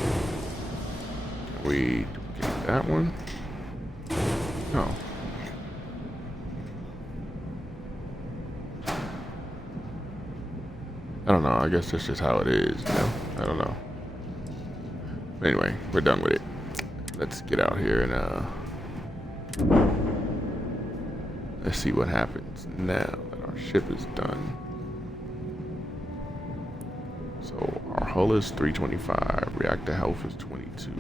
Can we duplicate that one? No. I don't know, I guess that's just how it is, you know? I don't know. But anyway, we're done with it. Let's get out here and let's see what happens now that our ship is done. So our hull is 325, reactor health is 22.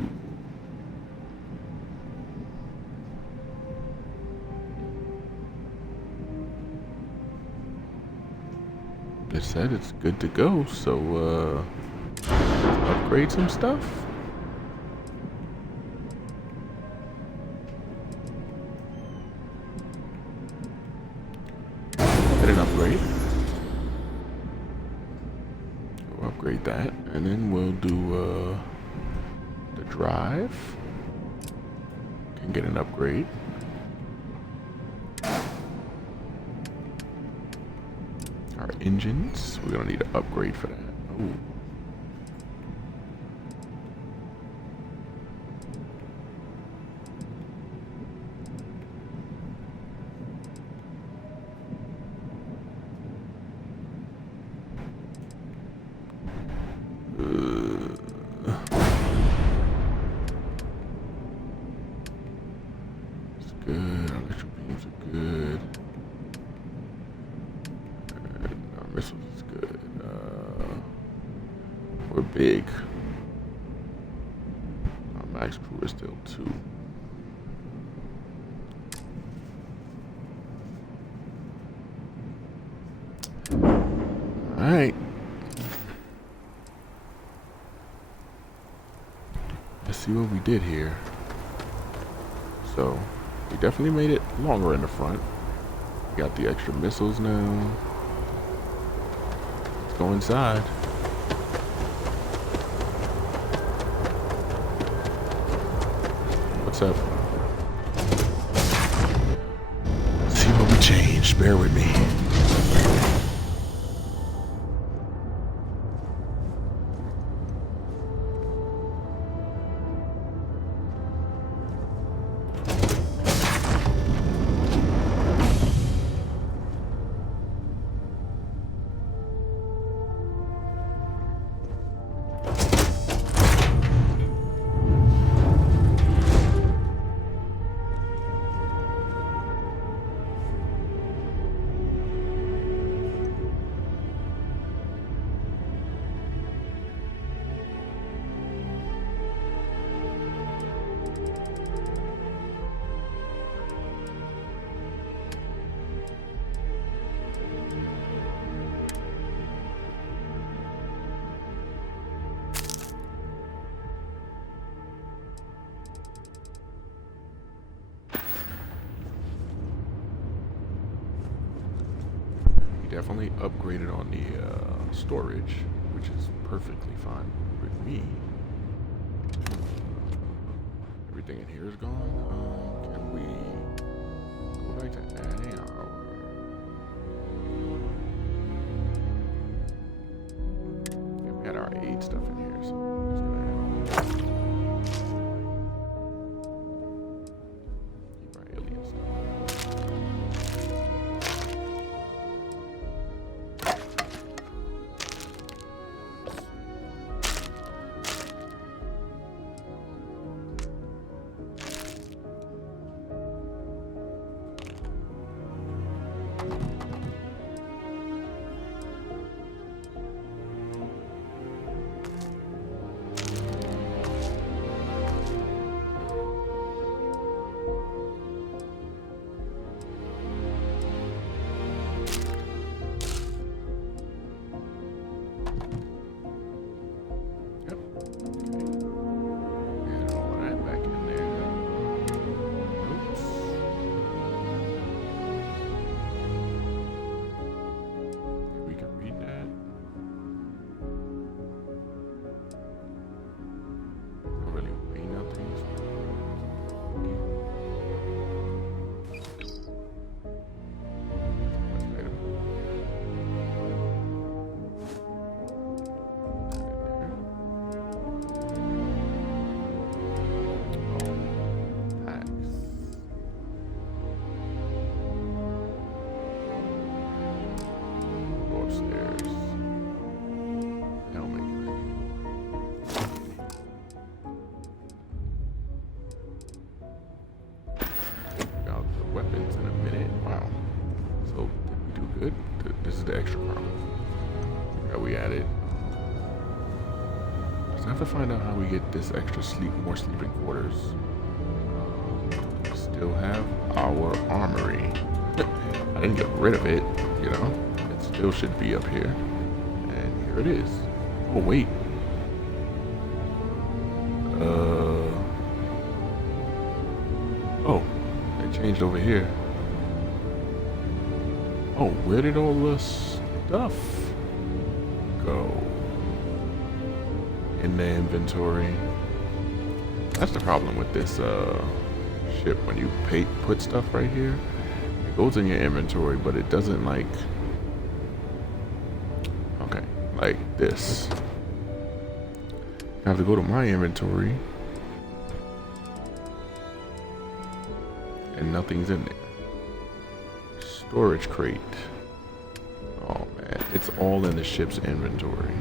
It said it's good to go, so upgrade some stuff. Get an upgrade. We'll upgrade that, and then we'll do the drive. Can get an upgrade. Our engines, we're gonna need an upgrade for that. Ooh. It's good. Our electrical beams are good. Missiles is good. We're big. Our max crew is still 2. Alright. Let's see what we did here. So, we definitely made it longer in the front. We got the extra missiles now. Go inside. What's up? See what we changed. Bear with me. Definitely upgraded on the storage, which is perfectly fine with me. Every everything in here is gone. Can we go back to adding our... Yeah, we had our aid stuff in here, so I'm just gonna keep our alien stuff. Weapons in a minute. Wow. So did we do good? This is the extra problem that we added. Just have to find out how we get this extra more sleeping quarters. We still have our armory. I didn't get rid of it, you know. It still should be up here. And here it is. Oh wait. Oh. Changed over here. Oh, where did all the stuff go? In the inventory. That's the problem with this ship. When you put stuff right here, it goes in your inventory, but it doesn't like... Okay, like this. I have to go to my inventory. And nothing's in there. Storage crate. Oh man, it's all in the ship's inventory.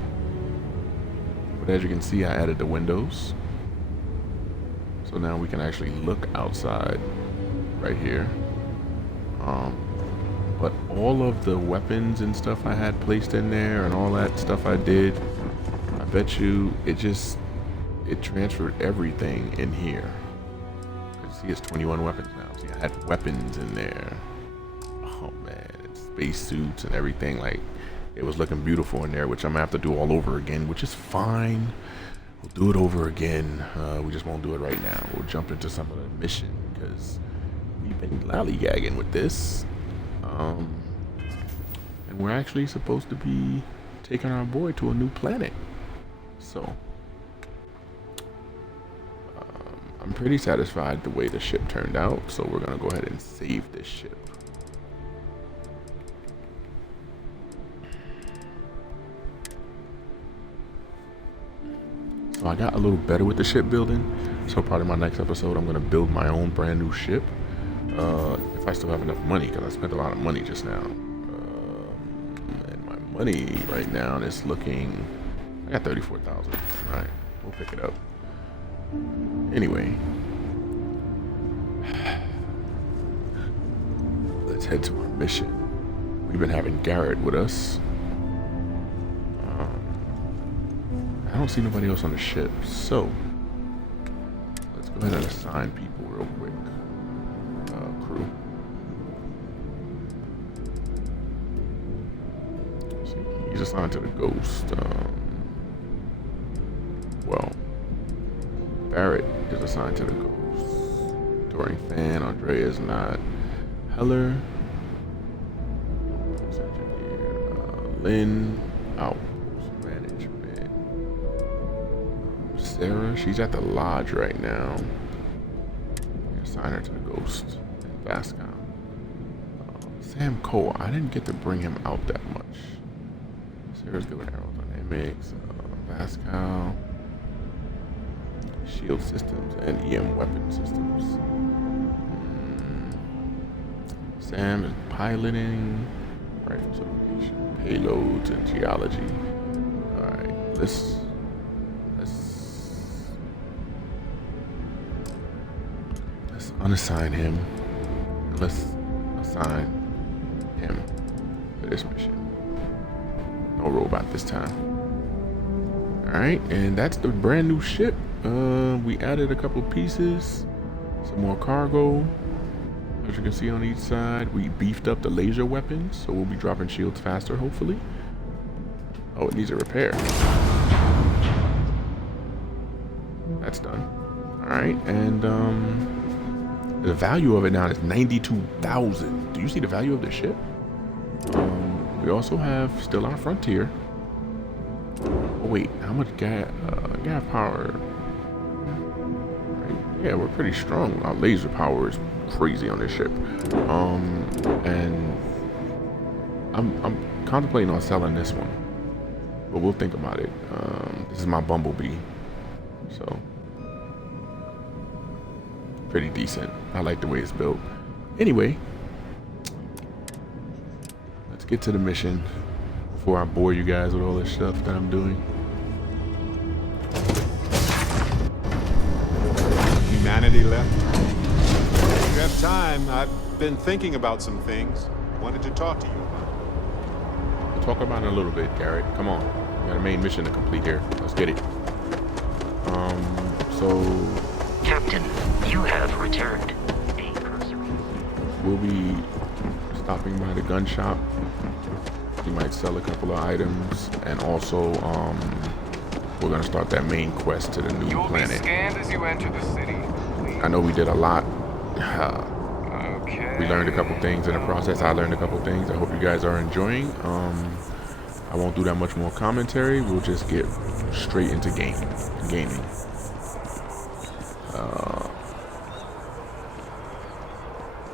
But as you can see, I added the windows. So now we can actually look outside right here. But all of the weapons and stuff I had placed in there and all that stuff I did, I bet you it transferred everything in here. See, it's 21 weapons now. See, I had weapons in there. Oh man, it's space suits and everything. Like, it was looking beautiful in there, which I'm gonna have to do all over again, which is fine. We'll do it over again. We just won't do it right now. We'll jump into some of the mission because we've been lollygagging with this. And we're actually supposed to be taking our boy to a new planet. So I'm pretty satisfied the way the ship turned out, so we're gonna go ahead and save this ship. So I got a little better with the ship building, so probably my next episode I'm gonna build my own brand new ship. If I still have enough money, because I spent a lot of money just now. And my money right now is looking... I got 34,000. Alright, we'll pick it up. Anyway, let's head to our mission. We've been having Garrett with us. I don't see nobody else on the ship, so let's go ahead and assign people real quick. Crew. See, he's assigned to the Ghost. Well, Barrett is assigned to the Ghost. During Fan, Andrea is not. Heller, Lynn, Outpost Management. Sarah, she's at the lodge right now. assign her to the Ghost. Vacant. Sam Cole. I didn't get to bring him out that much. Sarah's good with aerodynamics. Vacant. Shield systems and EM weapon systems. Sam is piloting. Rifle certification. Payloads and geology. Alright, let's unassign him. Let's assign him for this mission. No robot this time. Alright, and that's the brand new ship. We added a couple pieces, some more cargo. As you can see on each side, we beefed up the laser weapons, so we'll be dropping shields faster, hopefully. Oh, it needs a repair. That's done. Alright, and the value of it now is 92,000. Do you see the value of the ship? We also have still our Frontier. Oh wait, how much gas power? Right. Yeah, we're pretty strong. Our laser power is crazy on this ship. And I'm contemplating on selling this one, but we'll think about it. This is my Bumblebee, so pretty decent. I like the way it's built. Anyway, let's get to the mission before I bore you guys with all this stuff that I'm doing. Humanity left? If you have time, I've been thinking about some things. Wanted to talk to you about it. We'll talk about it in a little bit, Garrett. Come on. We got a main mission to complete here. Let's get it. So Captain, you have returned. We'll be stopping by the gun shop. We might sell a couple of items, and also we're gonna start that main quest to the new planet. Be scanned as you enter the city. I know we did a lot. Okay. We learned a couple things in the process. I learned a couple things. I hope you guys are enjoying. I won't do that much more commentary. We'll just get straight into gaming.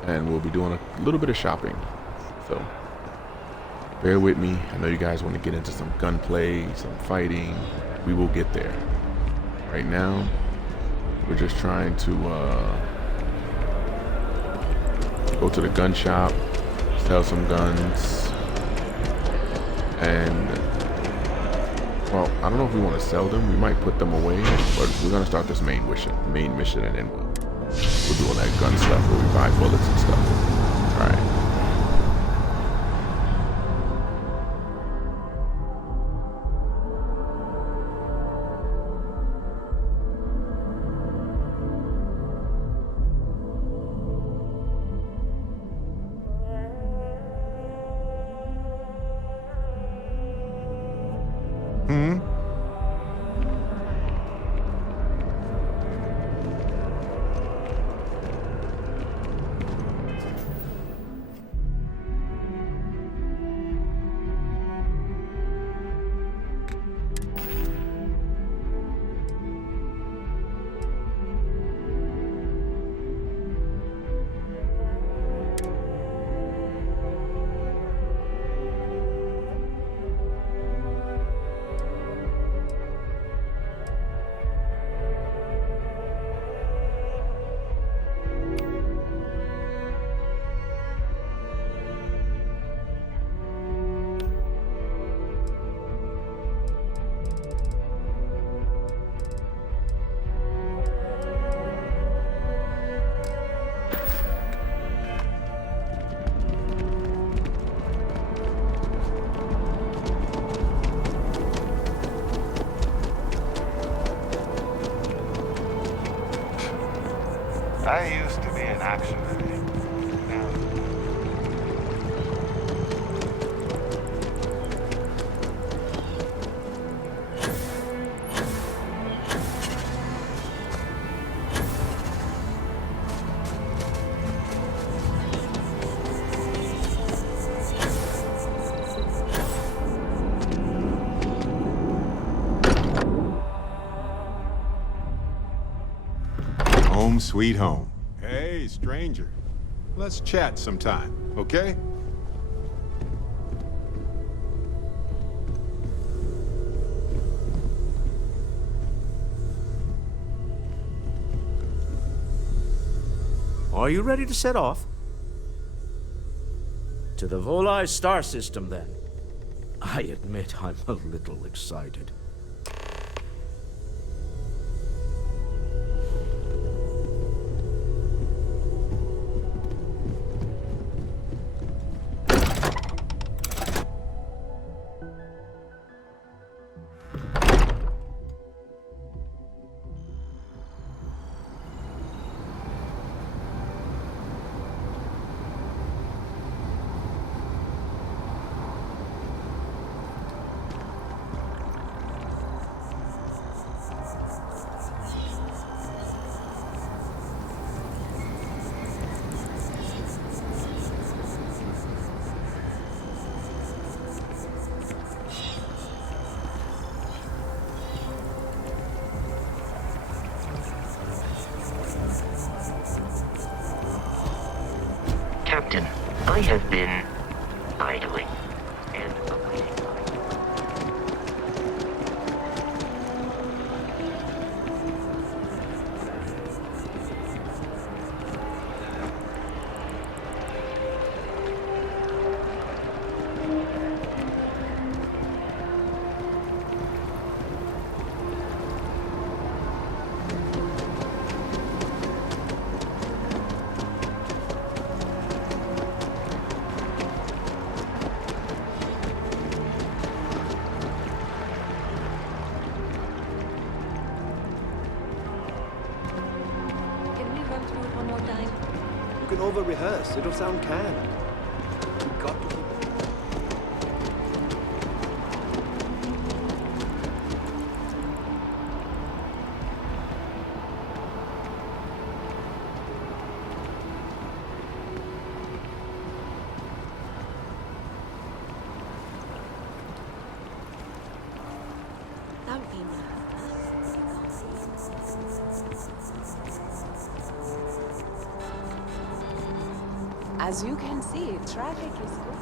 And we'll be doing a little bit of shopping. So bear with me. I know you guys want to get into some gunplay, some fighting. We will get there. Right now, we're just trying to go to the gun shop, sell some guns, and well, I don't know if we want to sell them. We might put them away, but we're gonna start this main mission, and then we'll do all that gun stuff where we buy bullets and stuff. All right. I used to be an accident. Now, Home sweet home. Hey, stranger. Let's chat sometime, okay? Are you ready to set off? To the Volai star system, then. I admit I'm a little excited. Captain, I have been idling and awaiting. You can over-rehearse. It'll sound canned. We've got to keep... Don't be nervous. As you can see, traffic is good.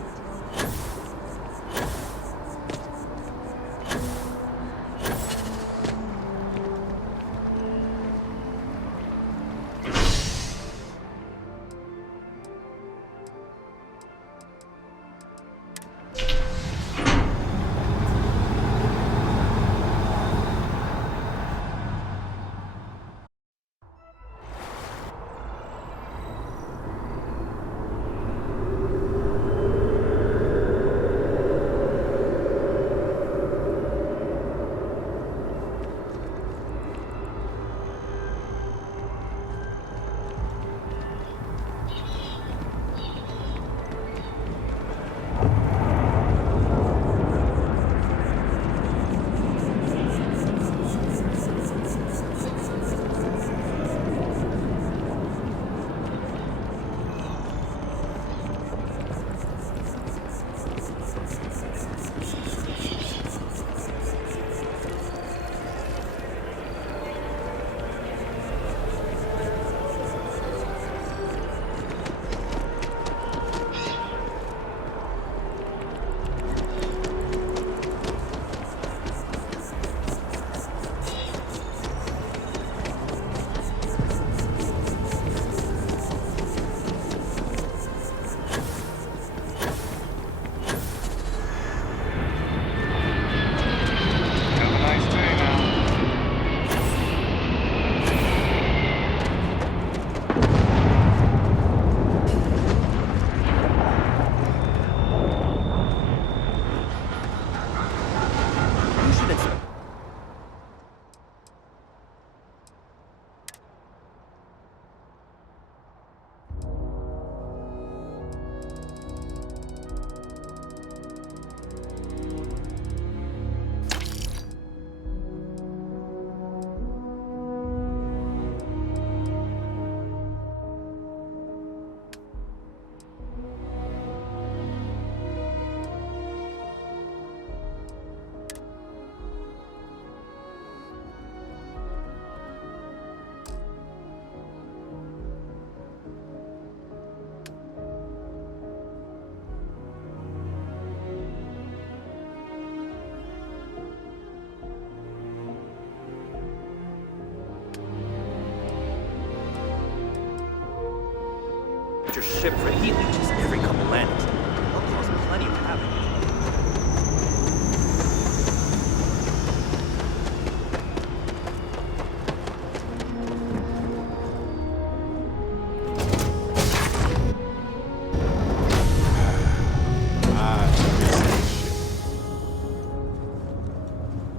your ship for heat leeches every couple landings. That'll cause plenty of havoc.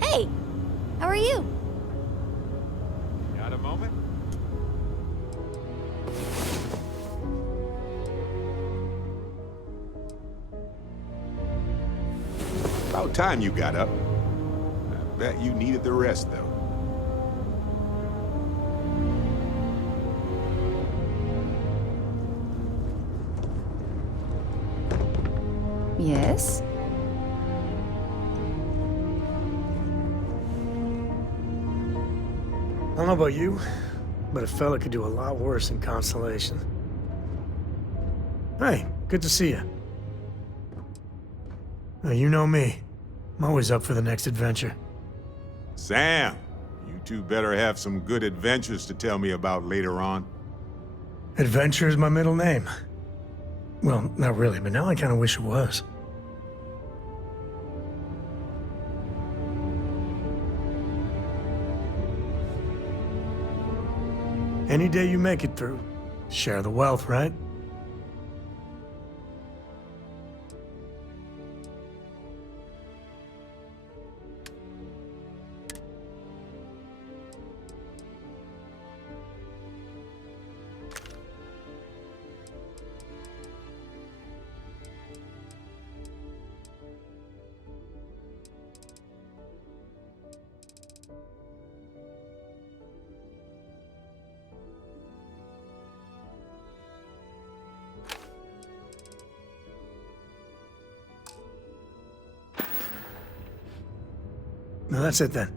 Hey, how are you? Got a moment? About time you got up. I bet you needed the rest, though. Yes? I don't know about you, but a fella could do a lot worse in Constellation. Hey, good to see you. You know me. I'm always up for the next adventure. Sam, you two better have some good adventures to tell me about later on. Adventure is my middle name. Well, not really, but now I kind of wish it was. Any day you make it through, share the wealth, right? No, that's it then.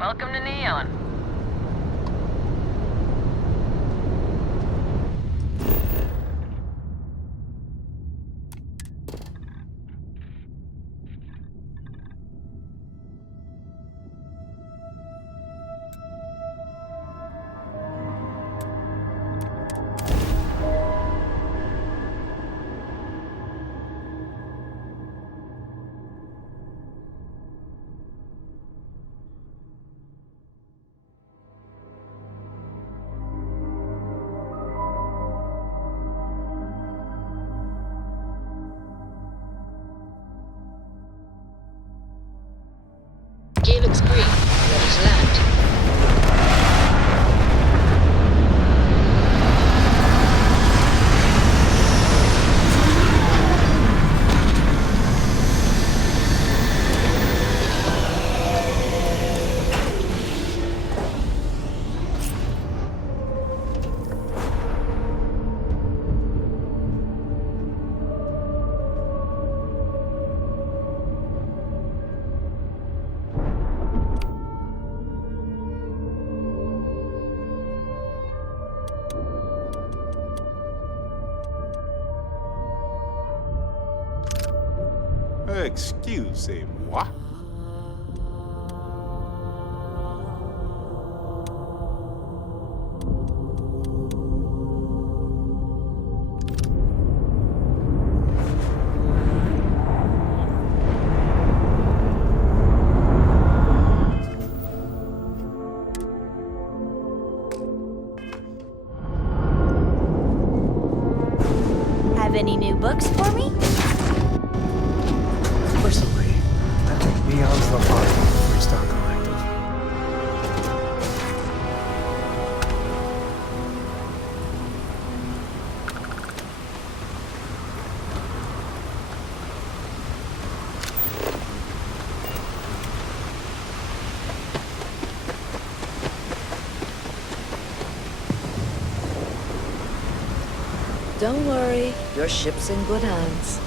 Welcome to Neon. Helix Green, ready to land. Excusez-moi. Have any new books for me? Personally, I think Neon's the heart of the Freestyle Collective. Don't worry, your ship's in good hands.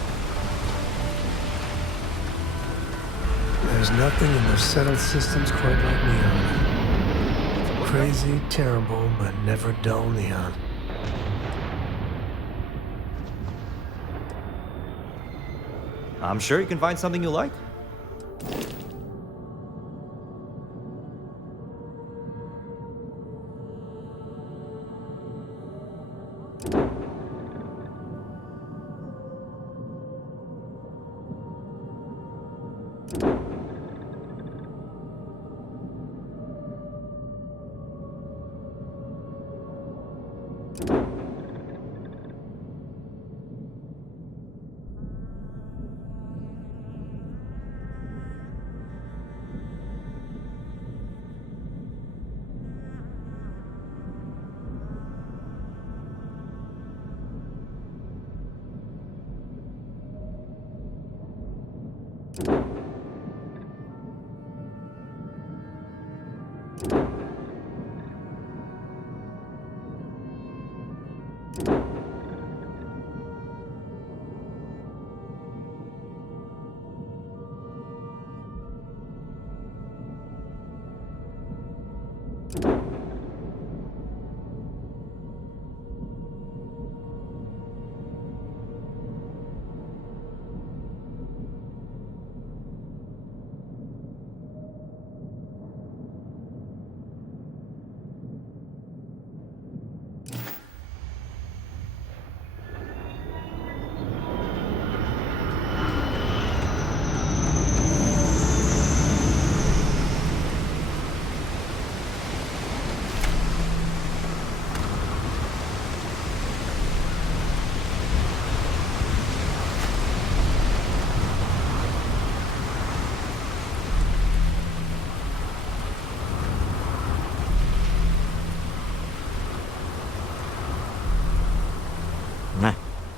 There's nothing in the settled systems quite like Neon. Crazy, terrible, but never dull Neon. I'm sure you can find something you like.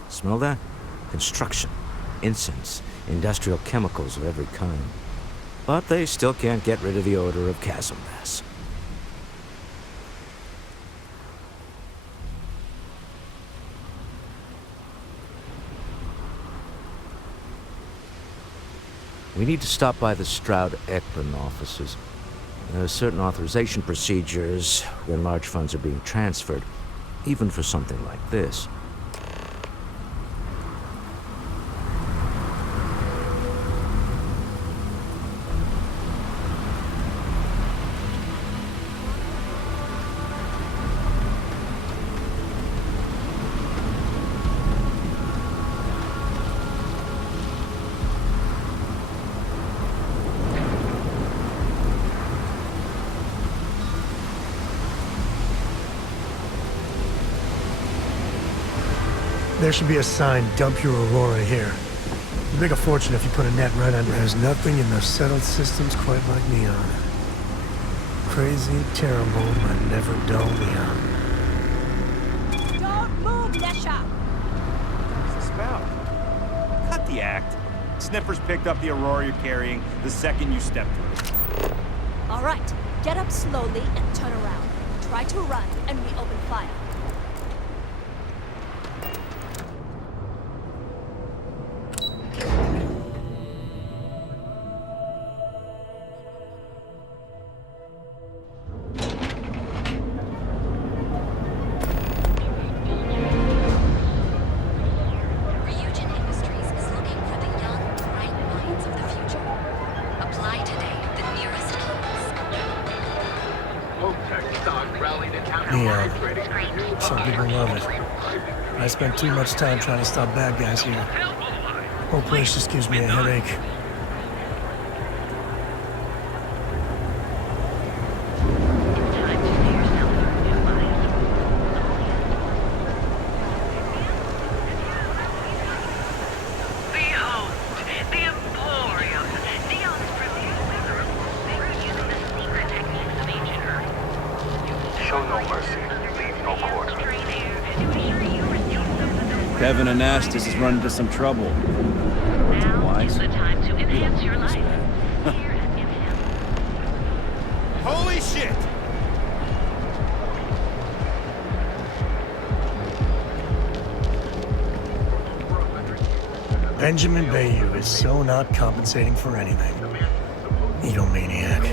Smell that? Construction, incense, industrial chemicals of every kind. But they still can't get rid of the odor of chasm gas. We need to stop by the Stroud-Ekman offices. There are certain authorization procedures when large funds are being transferred, even for something like this. There should be a sign, dump your Aurora here. You'd make a fortune if you put a net right under. There's nothing in the settled systems quite like neon. Crazy, terrible, but never dull neon. Don't move, Nesha! What's this about? Cut the act. Sniffers picked up the Aurora you're carrying the second you stepped through. All right, get up slowly and turn around. Try to run, and we open fire. Neon. Some people love it. I spent too much time trying to stop bad guys here. Whole place just gives me a headache. Kevin and Astis is running into some trouble. Now is the time to enhance your life. Holy shit! Benjamin Bayou is so not compensating for anything. Egomaniac.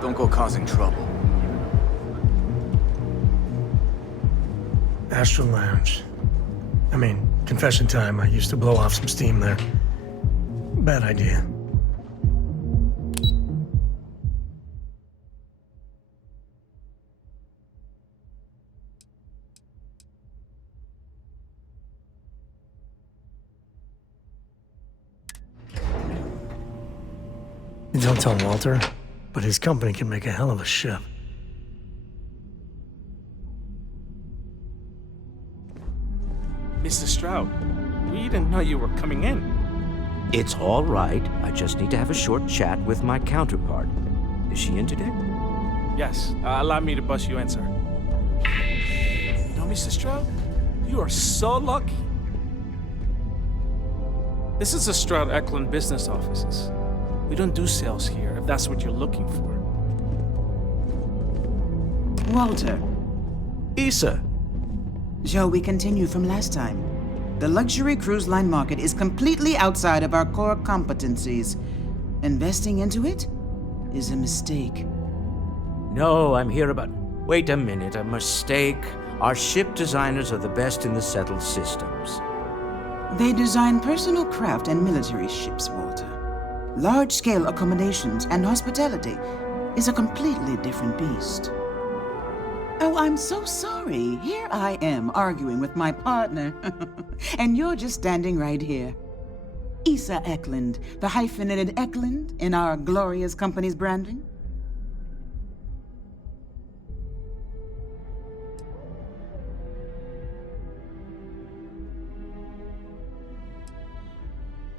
Don't go causing trouble. Astral Lounge. I mean, confession time. I used to blow off some steam there. Bad idea. You don't tell Walter, but his company can make a hell of a ship. Mr. Stroud, we didn't know you were coming in. It's all right. I just need to have a short chat with my counterpart. Is she in today? Yes, allow me to bust you in, sir. No, Mr. Stroud, you are so lucky. This is the Stroud Eklund business offices. We don't do sales here, if that's what you're looking for. Walter. Issa. Shall we continue from last time? The luxury cruise line market is completely outside of our core competencies. Investing into it is a mistake. No, I'm here about... Wait a minute, a mistake. Our ship designers are the best in the settled systems. They design personal craft and military ships, Walter. Large-scale accommodations and hospitality is a completely different beast. Oh, I'm so sorry. Here I am arguing with my partner. And you're just standing right here. Issa Eklund, the hyphenated Eklund in our glorious company's branding.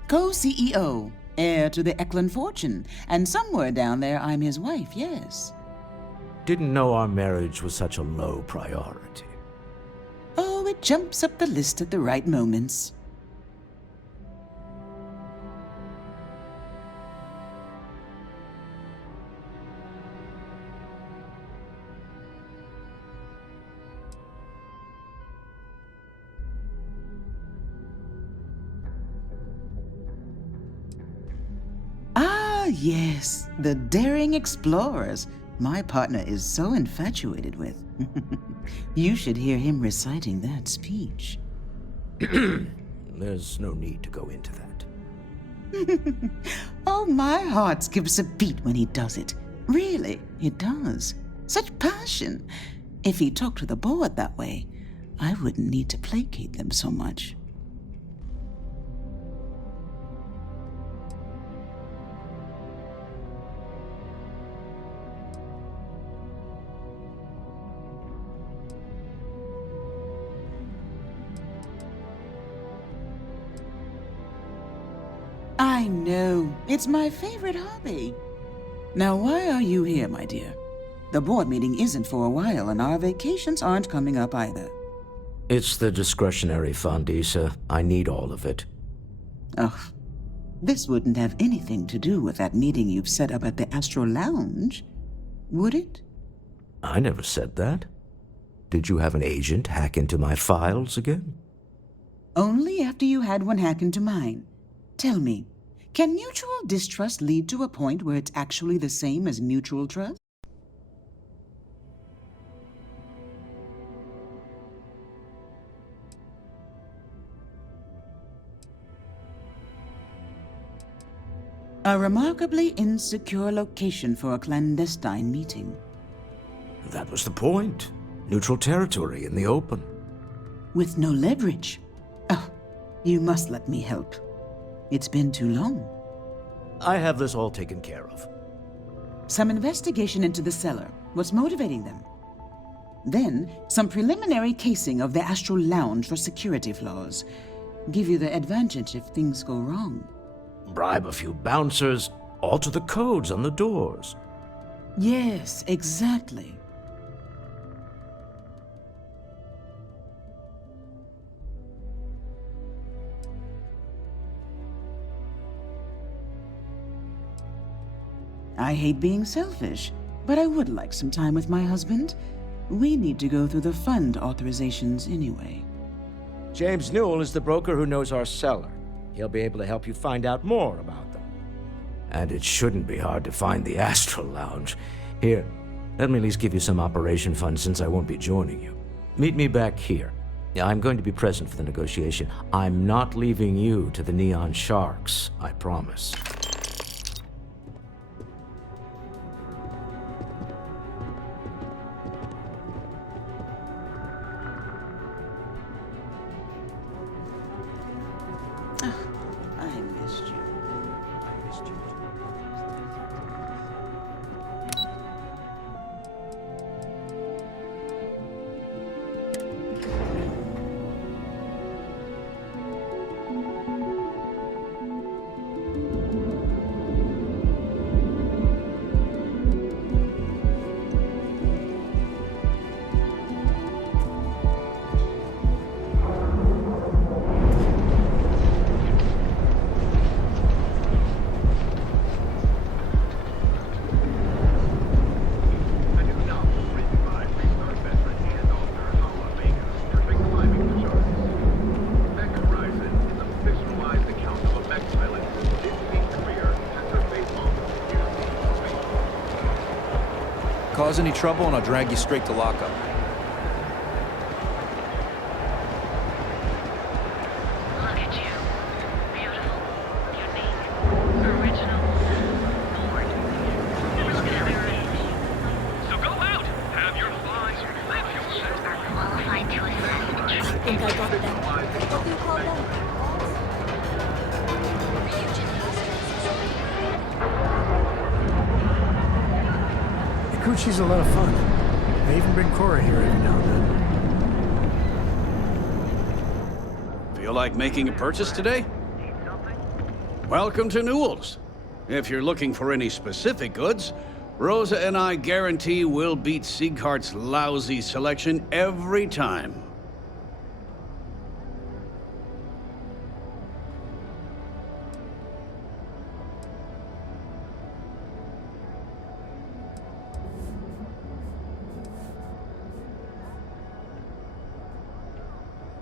Co-CEO, heir to the Eklund fortune, and somewhere down there I'm his wife, yes. Didn't know our marriage was such a low priority. Oh, it jumps up the list at the right moments. yes, the daring explorers my partner is so infatuated with. You should hear him reciting that speech. There's no need to go into that. Oh, my heart skips a beat when he does it. Really, it does. Such passion. If he talked to the board that way, I wouldn't need to placate them so much. I know. It's my favorite hobby. Now, why are you here, my dear? The board meeting isn't for a while, and our vacations aren't coming up either. It's the discretionary fund, Issa. I need all of it. Ugh. This wouldn't have anything to do with that meeting you've set up at the Astro Lounge, would it? I never said that. Did you have an agent hack into my files again? Only after you had one hack into mine. Tell me, can mutual distrust lead to a point where it's actually the same as mutual trust? A remarkably insecure location for a clandestine meeting. That was the point. Neutral territory in the open. With no leverage. Oh, you must let me help. It's been too long. I have this all taken care of. Some investigation into the cellar. What's motivating them? Then, some preliminary casing of the Astral Lounge for security flaws. Give you the advantage if things go wrong. Bribe a few bouncers, alter the codes on the doors. Yes, exactly. I hate being selfish, but I would like some time with my husband. We need to go through the fund authorizations anyway. James Newell is the broker who knows our cellar. He'll be able to help you find out more about them. And it shouldn't be hard to find the Astral Lounge. Here, let me at least give you some operation funds since I won't be joining you. Meet me back here. I'm going to be present for the negotiation. I'm not leaving you to the Neon Sharks, I promise. Cause any trouble and I'll drag you straight to lockup. Look at you. Beautiful, unique, original, bored. So go out, have your fun, live your life. Are qualified to assess. I think I got them. What do you call them? She's a lot of fun. I even bring Cora here every now and then. Feel like making a purchase today? Welcome to Newell's. If you're looking for any specific goods, Rosa and I guarantee we'll beat Sieghart's lousy selection every time.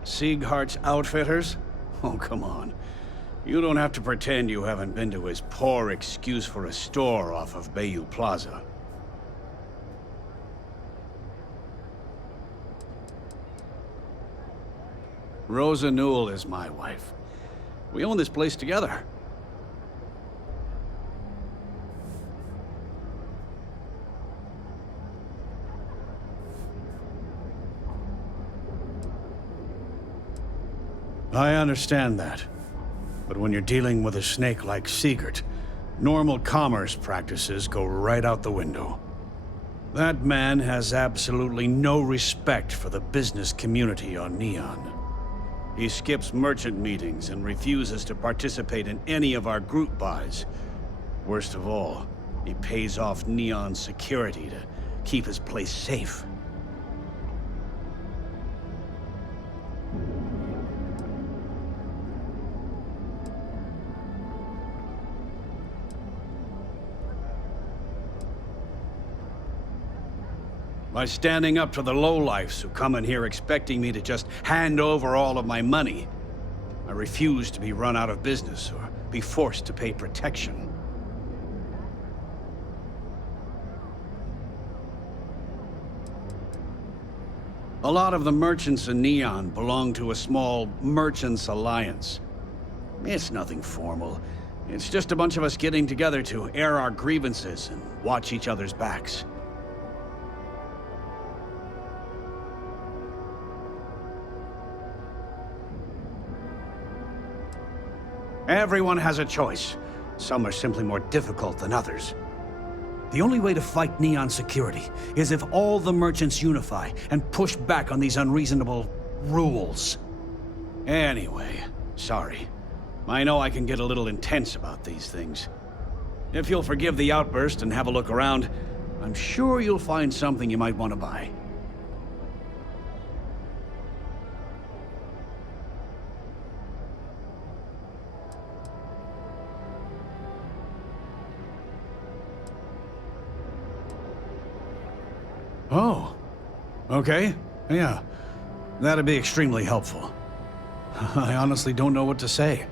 Sieghart's Outfitters? Oh, come on. You don't have to pretend you haven't been to his poor excuse for a store off of Bayou Plaza. Rosa Newell is my wife. We own this place together. I understand that. But when you're dealing with a snake like Siegert, normal commerce practices go right out the window. That man has absolutely no respect for the business community on Neon. He skips merchant meetings and refuses to participate in any of our group buys. Worst of all, he pays off Neon's security to keep his place safe. By standing up to the lowlifes who come in here expecting me to just hand over all of my money, I refuse to be run out of business or be forced to pay protection. A lot of the merchants in Neon belong to a small merchants alliance. It's nothing formal. It's just a bunch of us getting together to air our grievances and watch each other's backs. Everyone has a choice. Some are simply more difficult than others. The only way to fight Neon security is if all the merchants unify and push back on these unreasonable rules. Anyway, sorry. I know I can get a little intense about these things. If you'll forgive the outburst and have a look around, I'm sure you'll find something you might want to buy. Oh, okay. Yeah, that'd be extremely helpful. I honestly don't know what to say.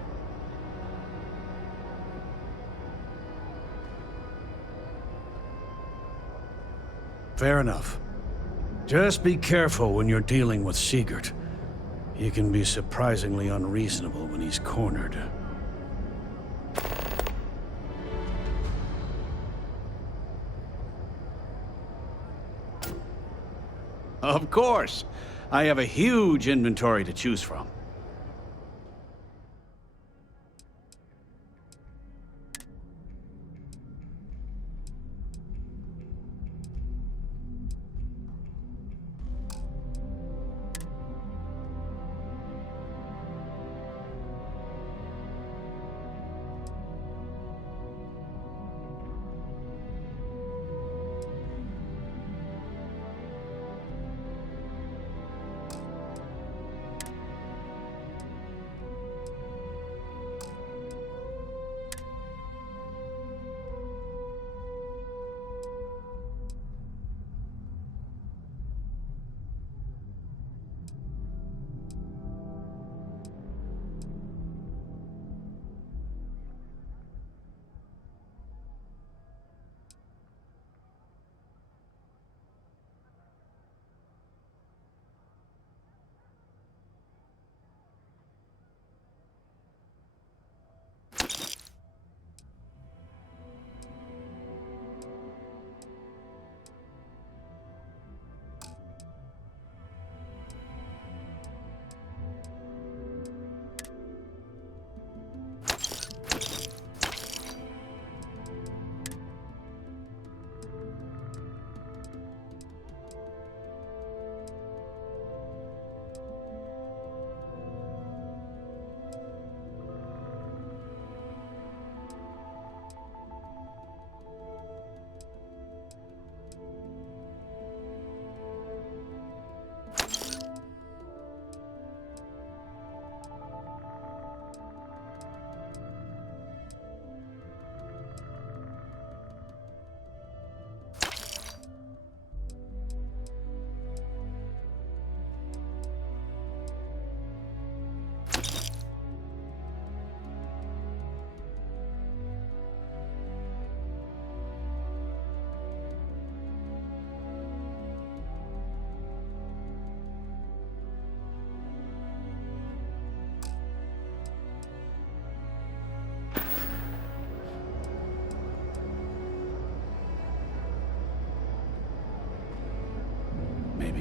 Fair enough. Just be careful when you're dealing with Siegert. He can be surprisingly unreasonable when he's cornered. Of course. I have a huge inventory to choose from.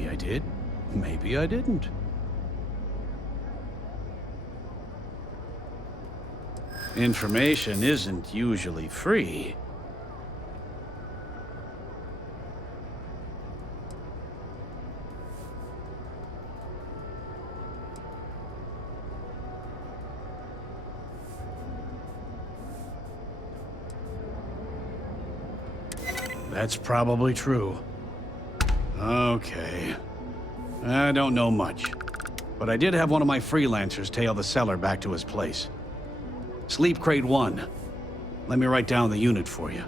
Maybe I did. Maybe I didn't. Information isn't usually free. That's probably true. Okay. I don't know much. But I did have one of my freelancers tail the seller back to his place. Sleep Crate 1. Let me write down the unit for you.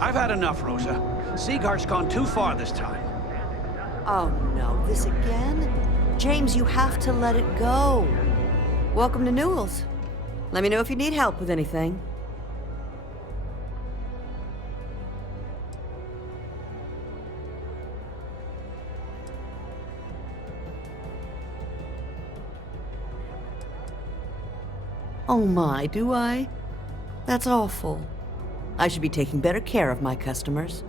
I've had enough, Rosa. Sieghart's gone too far this time. Oh no, this again? James, you have to let it go. Welcome to Newell's. Let me know if you need help with anything. Oh my, do I? That's awful. I should be taking better care of my customers.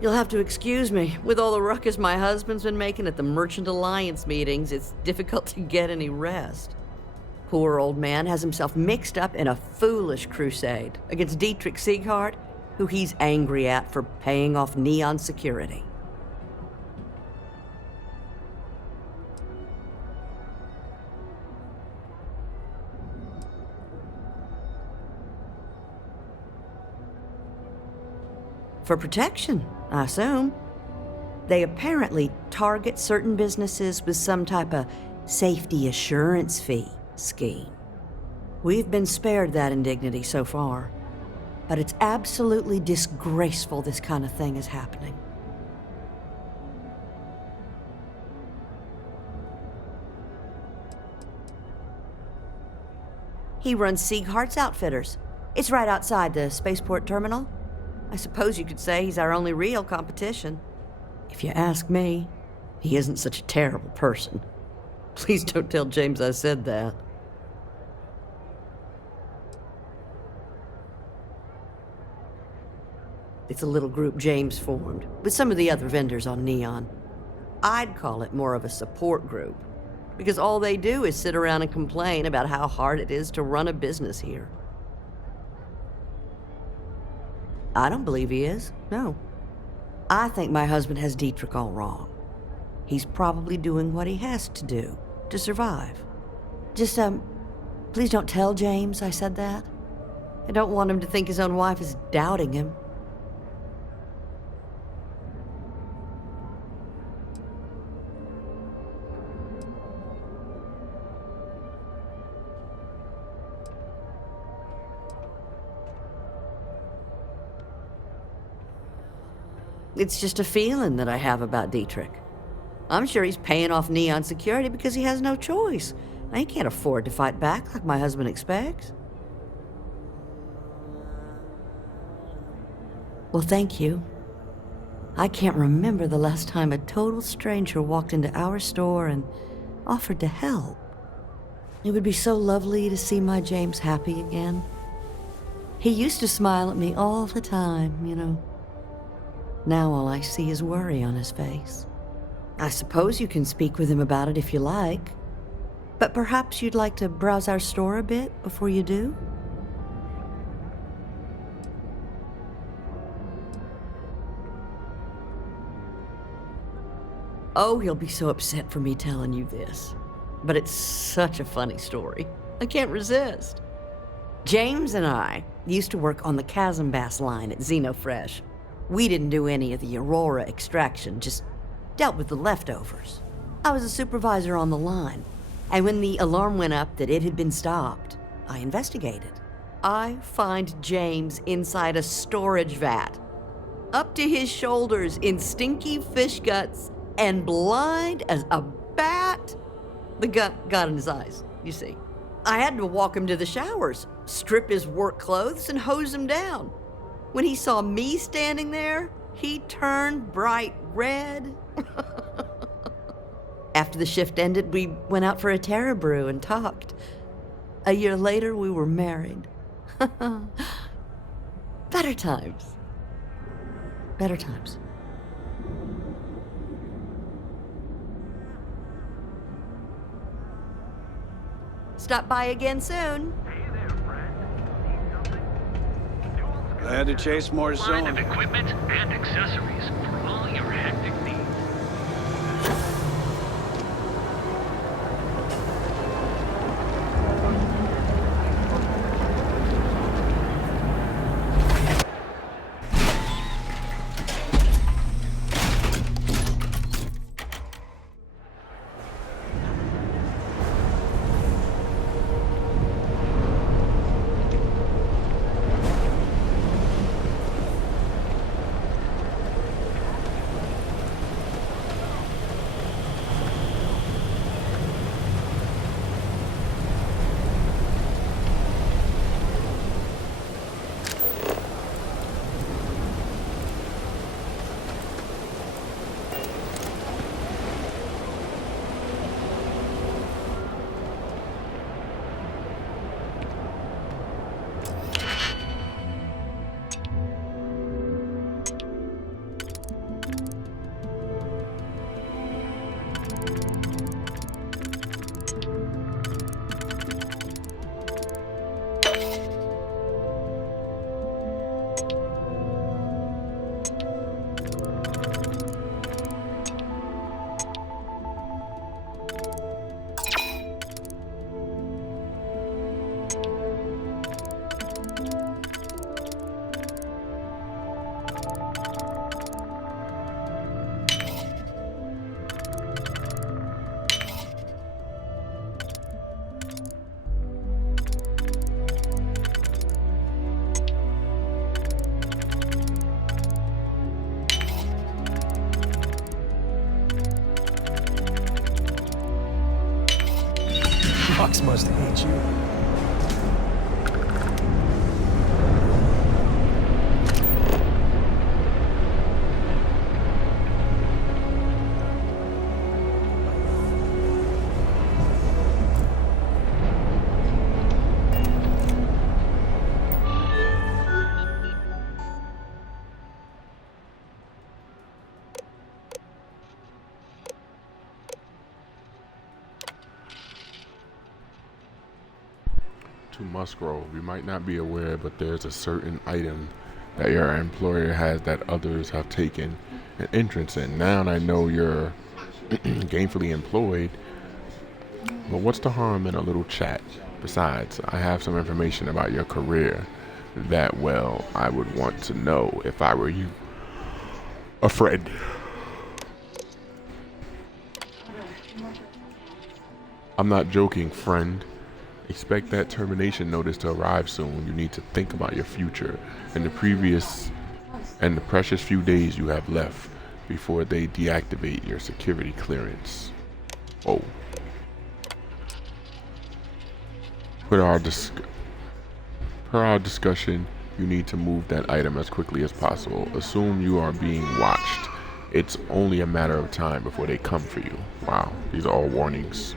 You'll have to excuse me. With all the ruckus my husband's been making at the Merchant Alliance meetings, it's difficult to get any rest. Poor old man has himself mixed up in a foolish crusade against Dietrich Sieghart, who he's angry at for paying off Neon security. For protection, I assume. They apparently target certain businesses with some type of safety assurance fee scheme. We've been spared that indignity so far, but it's absolutely disgraceful this kind of thing is happening. He runs Sieghart's Outfitters. It's right outside the spaceport terminal. I suppose you could say he's our only real competition. If you ask me, he isn't such a terrible person. Please don't tell James I said that. It's a little group James formed, with some of the other vendors on Neon. I'd call it more of a support group, because all they do is sit around and complain about how hard it is to run a business here. I don't believe he is, no. I think my husband has Dietrich all wrong. He's probably doing what he has to do to survive. Just, please don't tell James I said that. I don't want him to think his own wife is doubting him. It's just a feeling that I have about Dietrich. I'm sure he's paying off Neon security because he has no choice. He can't afford to fight back like my husband expects. Well, thank you. I can't remember the last time a total stranger walked into our store and offered to help. It would be so lovely to see my James happy again. He used to smile at me all the time, you know. Now all I see is worry on his face. I suppose you can speak with him about it if you like, but perhaps you'd like to browse our store a bit before you do? Oh, he'll be so upset for me telling you this, but it's such a funny story. I can't resist. James and I used to work on the Chasm Bass line at Xenofresh. We didn't do any of the Aurora extraction, just dealt with the leftovers. I was a supervisor on the line, and when the alarm went up that it had been stopped, I investigated. I find James inside a storage vat, up to his shoulders in stinky fish guts and blind as a bat. The gut got in his eyes, you see. I had to walk him to the showers, strip his work clothes, and hose him down. When he saw me standing there, he turned bright red. After the shift ended, we went out for a Terra brew and talked. A year later, we were married. Better times. Better times. Stop by again soon. Glad to chase more Line zone. of equipment and accessories for all your hectic needs. Fox must hate you. Musgrove, you might not be aware, but there's a certain item that your employer has that others have taken an interest in. Now I know you're gainfully employed, but what's the harm in a little chat? Besides, I have some information about your career that, well, I would want to know if I were you. A friend. I'm not joking, friend. Expect that termination notice to arrive soon. You need to think about your future and the precious few days you have left before they deactivate your security clearance. Oh. Per our discussion, you need to move that item as quickly as possible. Assume you are being watched. It's only a matter of time before they come for you. Wow, these are all warnings.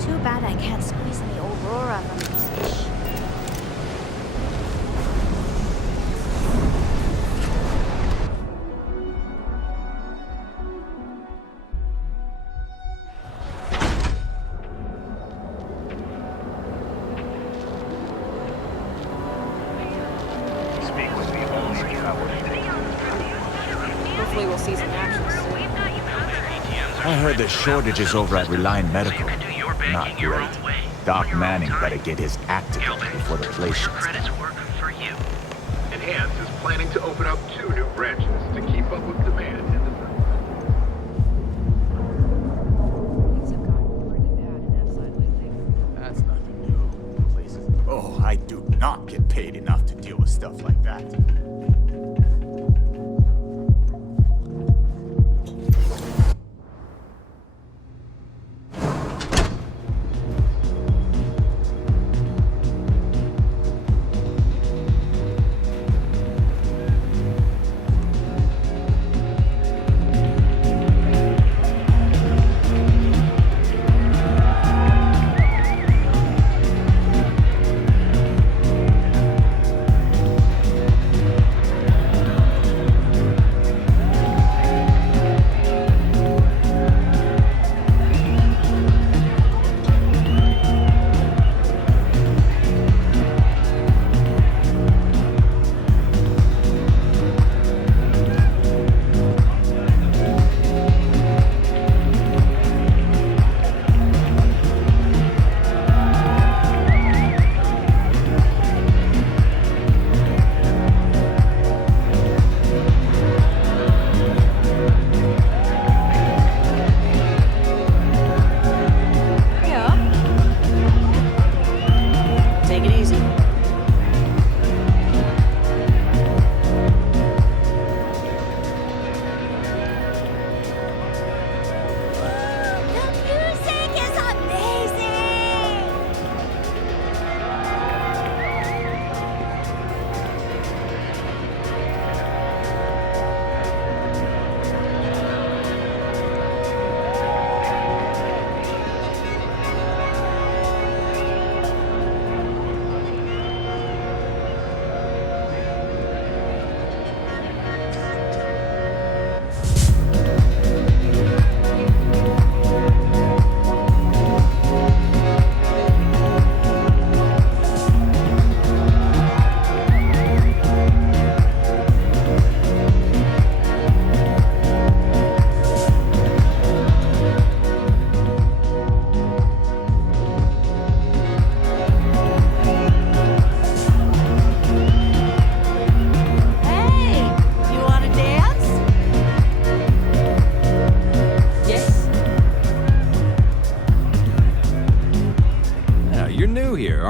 Too bad I can't squeeze any Aurora from this dish. Speak with the only traveler. Hopefully we'll see some action soon. I heard the shortages over at Reliant Medical. Not great. Doc Manning better get his act together before the place shuts down. Enhance is planning to open up 2 new branches to keep up with demand in the That's nothing new. Places. Oh, I do not get paid enough to deal with stuff like that.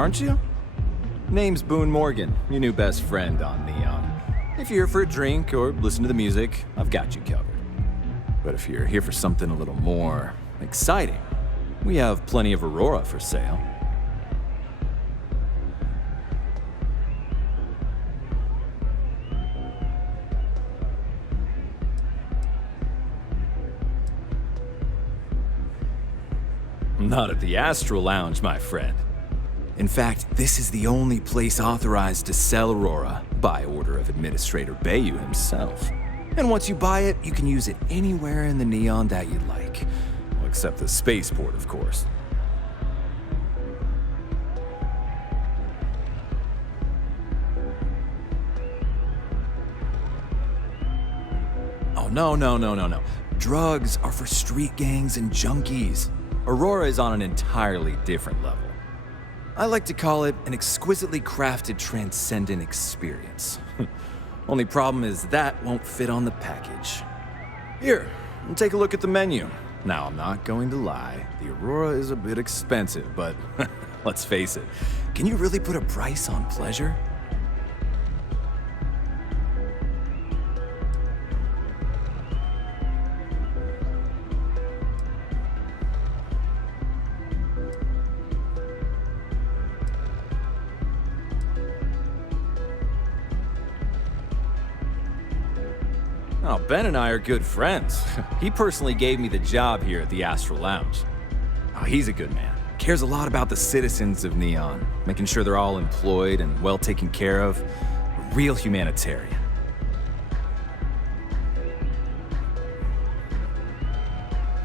aren't you? Name's Boone Morgan, your new best friend on Neon. If you're here for a drink or listen to the music, I've got you covered. But if you're here for something a little more exciting, we have plenty of Aurora for sale. Not at the Astral Lounge, my friend. In fact, this is the only place authorized to sell Aurora by order of Administrator Bayou himself. And once you buy it, you can use it anywhere in the Neon that you like. Well, except the spaceport, of course. Oh, no. Drugs are for street gangs and junkies. Aurora is on an entirely different level. I like to call it an exquisitely crafted transcendent experience. Only problem is that won't fit on the package. Here, take a look at the menu. Now, I'm not going to lie, the Aurora is a bit expensive, but let's face it, can you really put a price on pleasure? Oh, Ben and I are good friends. He personally gave me the job here at the Astral Lounge. Oh, he's a good man. Cares a lot about the citizens of Neon, making sure they're all employed and well taken care of. A real humanitarian.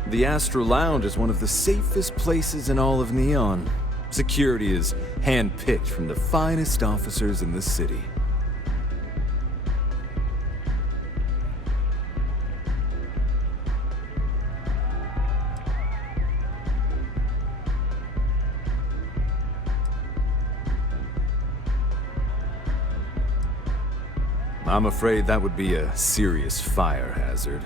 The Astral Lounge is one of the safest places in all of Neon. Security is hand-picked from the finest officers in the city. I'm afraid that would be a serious fire hazard.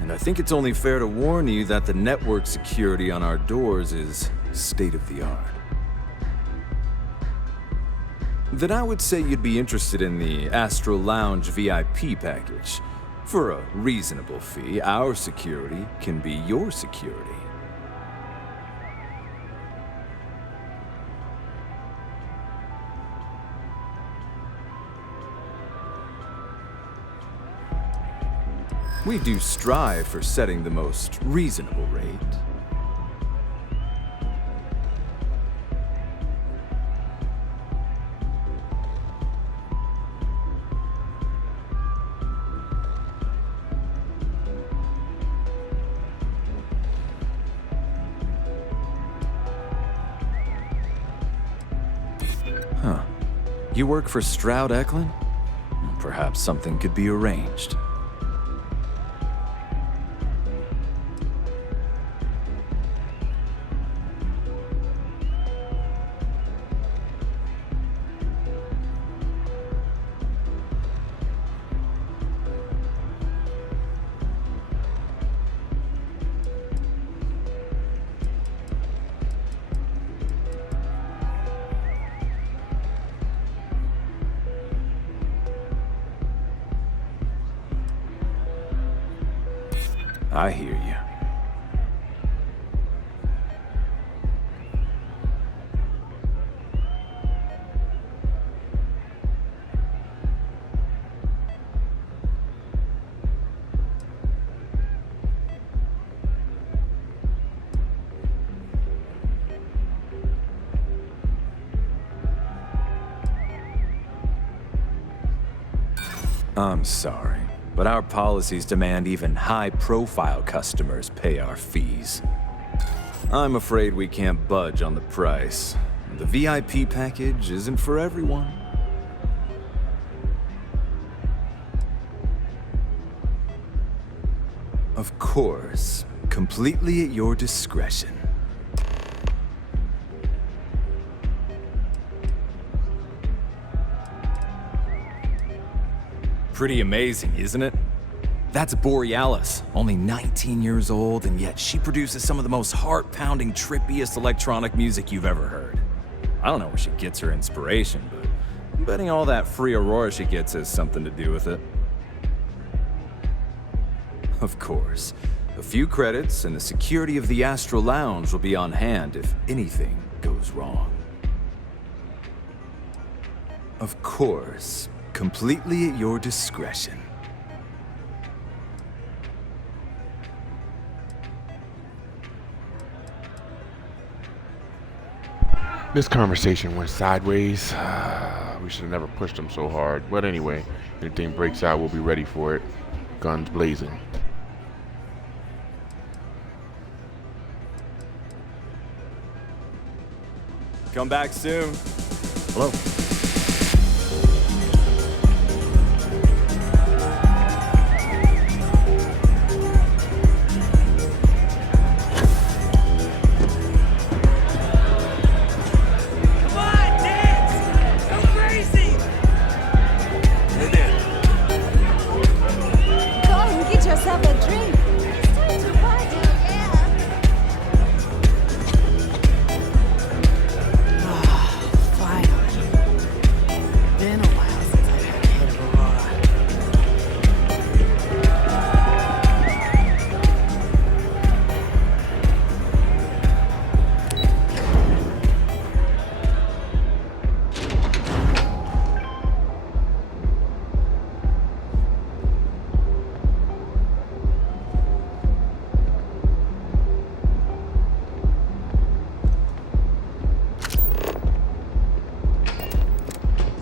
And I think it's only fair to warn you that the network security on our doors is state-of-the-art. Then I would say you'd be interested in the Astral Lounge VIP package. For a reasonable fee, our security can be your security. We do strive for setting the most reasonable rate. Huh. You work for Stroud Eklund? Perhaps something could be arranged. I hear you. I'm sorry, but our policies demand even high-profile customers pay our fees. I'm afraid we can't budge on the price. The VIP package isn't for everyone. Of course, completely at your discretion. Pretty amazing, isn't it? That's Borealis, only 19 years old, and yet she produces some of the most heart-pounding, trippiest electronic music you've ever heard. I don't know where she gets her inspiration, but I'm betting all that free Aurora she gets has something to do with it. Of course. A few credits and the security of the Astral Lounge will be on hand if anything goes wrong. Of course. Completely at your discretion. This conversation went sideways. We should have never pushed him so hard. But anyway, if anything breaks out, we'll be ready for it. Guns blazing. Come back soon. Hello.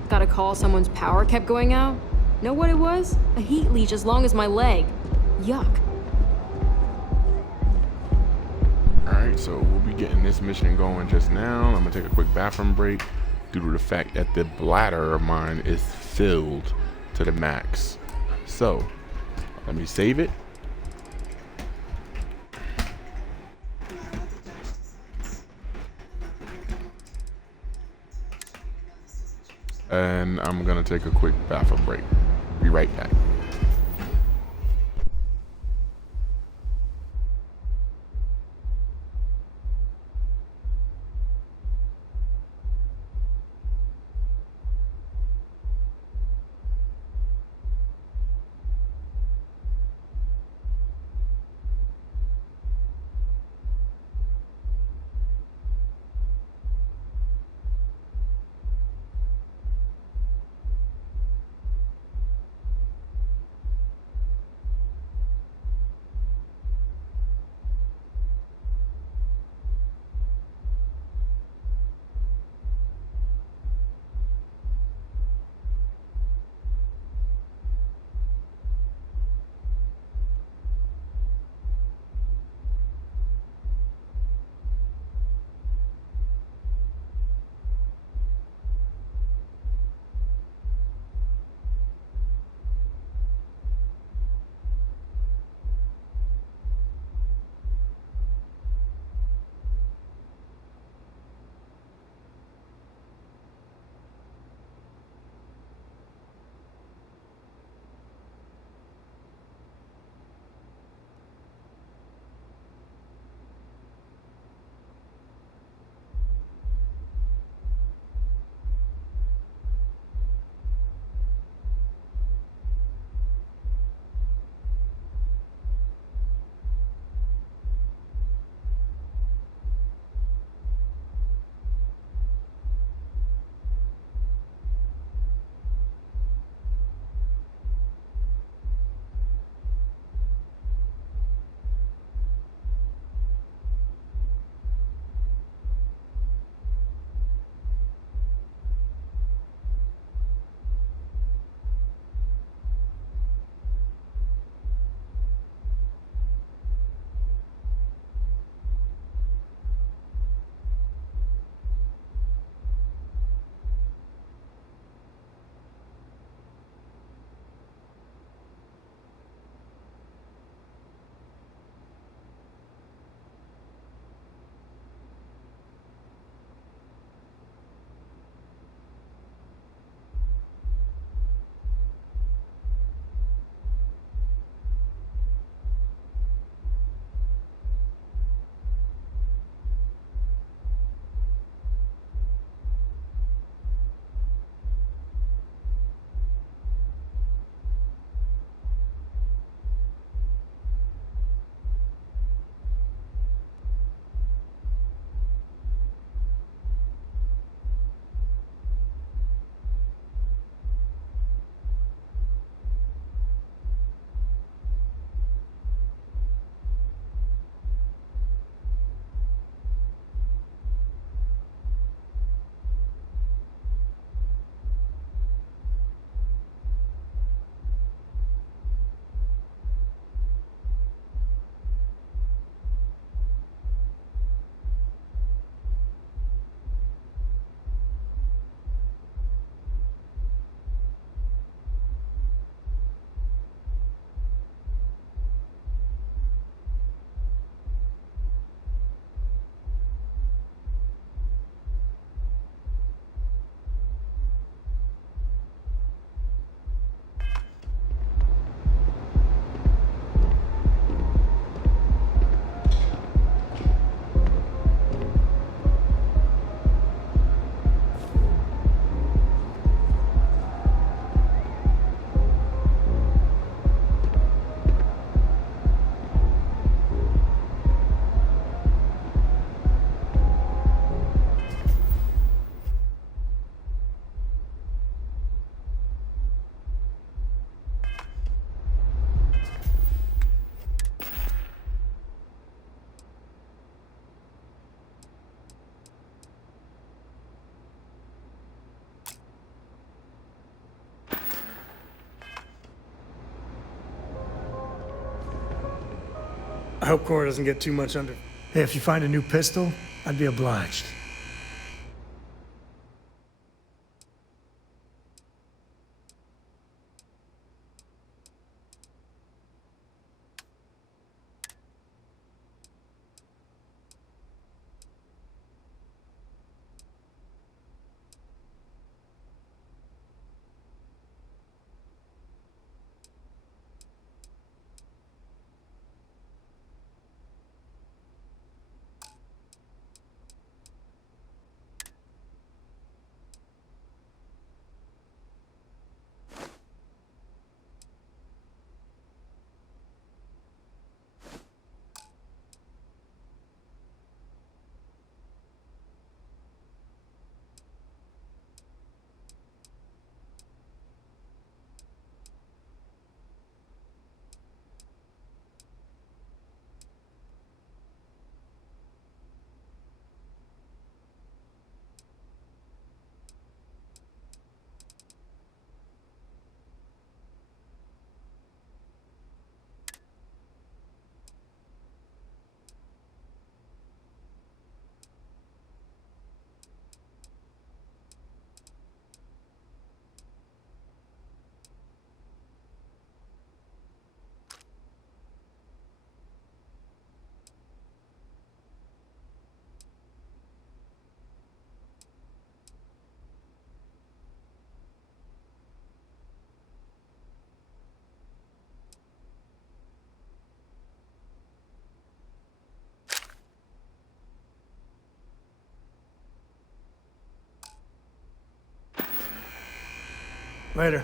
Got a call someone's power kept going out. Know what it was? A heat leech as long as my leg. Yuck. Alright, so we'll be getting this mission going just now. I'm gonna take a quick bathroom break due to the fact that the bladder of mine is filled to the max. So, let me save it. And I'm gonna take a quick bathroom break. Be right back. I hope Cora doesn't get too much under... Hey, if you find a new pistol, I'd be obliged. Later.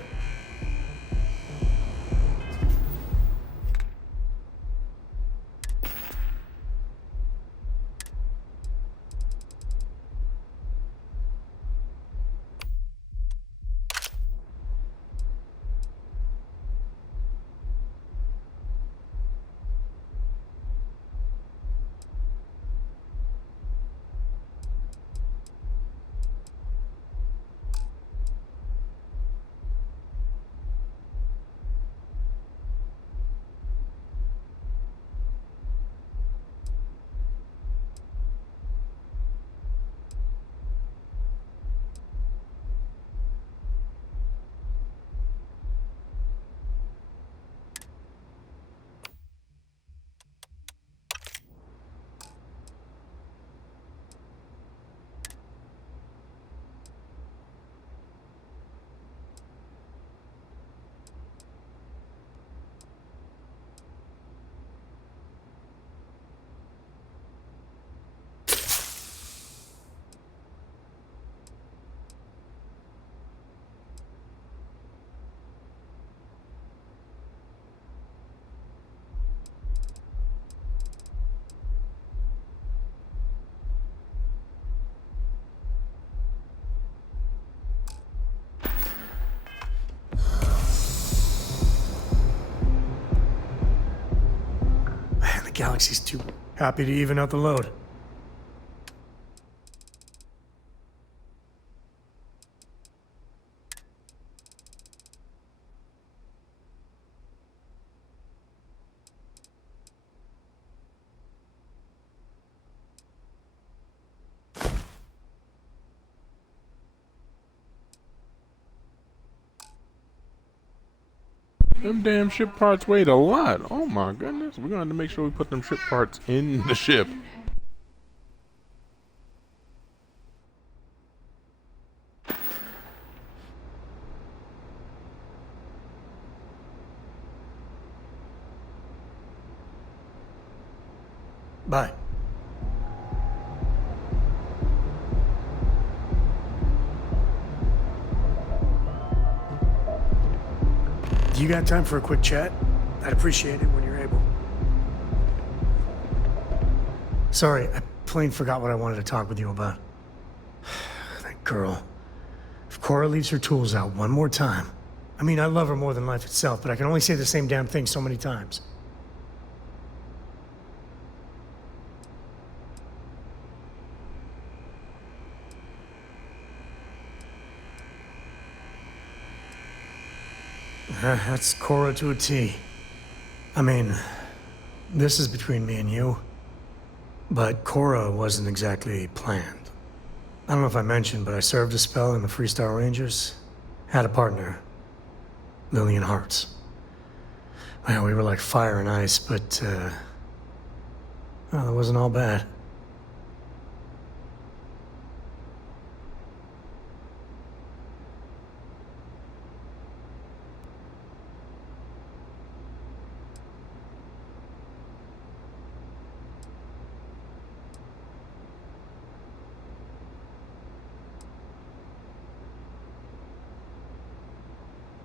The galaxy's too happy to even out the load. Them damn ship parts weighed a lot. Oh my goodness. We're gonna have to make sure we put them ship parts in the ship. Bye. You got time for a quick chat? I'd appreciate it when you're able. Sorry, I plain forgot what I wanted to talk with you about. That girl. If Cora leaves her tools out one more time... I mean, I love her more than life itself, but I can only say the same damn thing so many times. That's Cora to a T. I mean, this is between me and you, but Cora wasn't exactly planned. I don't know if I mentioned, but I served a spell in the Freestar Rangers. Had a partner, Lillian Hartz. Well, we were like fire and ice, but, well, it wasn't all bad.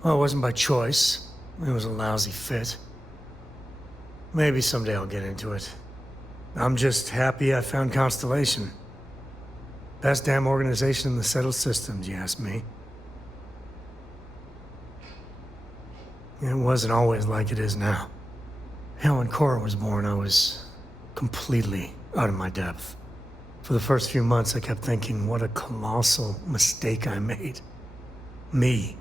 Well, it wasn't by choice. It was a lousy fit. Maybe someday I'll get into it. I'm just happy I found Constellation. Best damn organization in the settled systems, you ask me. It wasn't always like it is now. Hell, when Cora was born, I was completely out of my depth. For the first few months, I kept thinking what a colossal mistake I made. Me.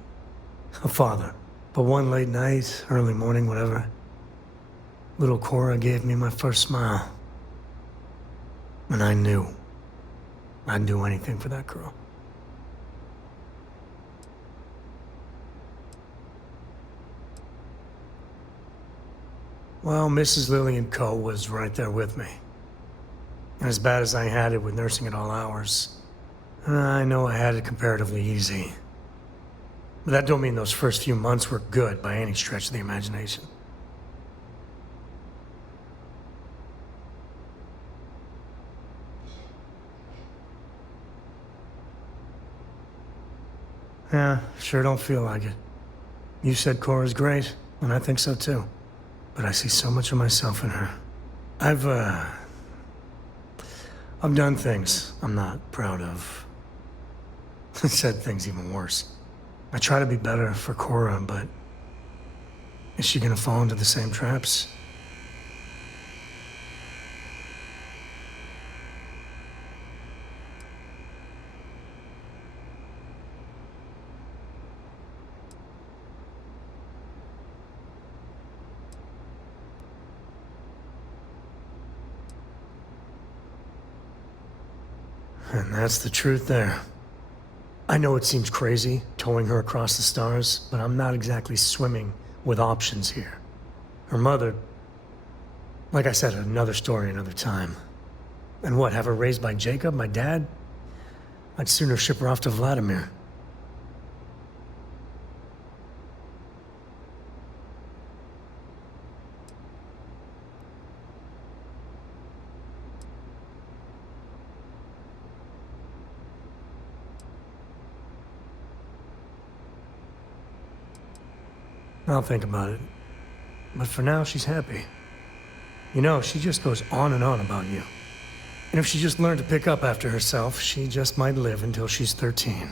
A father. But one late night, early morning, whatever, little Cora gave me my first smile. And I knew I'd do anything for that girl. Well, Mrs. Lillian Coe was right there with me. And as bad as I had it with nursing at all hours, I know I had it comparatively easy. But that don't mean those first few months were good by any stretch of the imagination. Yeah, sure don't feel like it. You said Cora's great, and I think so too. But I see so much of myself in her. I've done things I'm not proud of. Said things even worse. I try to be better for Cora, but is she gonna fall into the same traps? And that's the truth there. I know it seems crazy, towing her across the stars, but I'm not exactly swimming with options here. Her mother... Like I said, another story, another time. And what, have her raised by Jacob, my dad? I'd sooner ship her off to Vladimir. I'll think about it. But for now, she's happy. You know, she just goes on and on about you. And if she just learned to pick up after herself, she just might live until she's 13.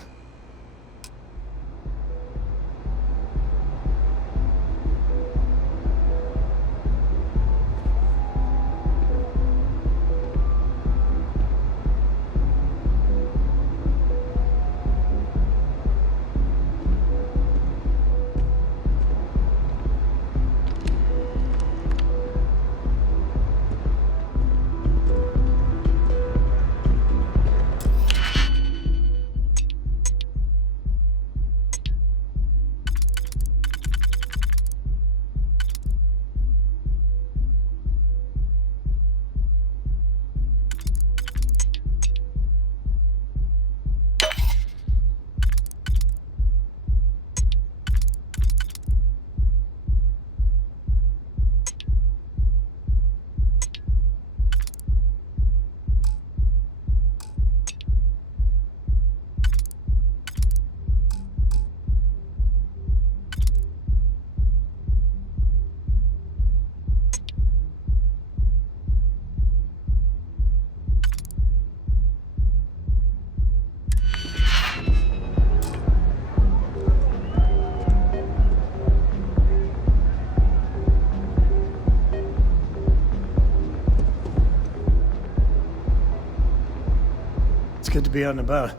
Good to be out and about.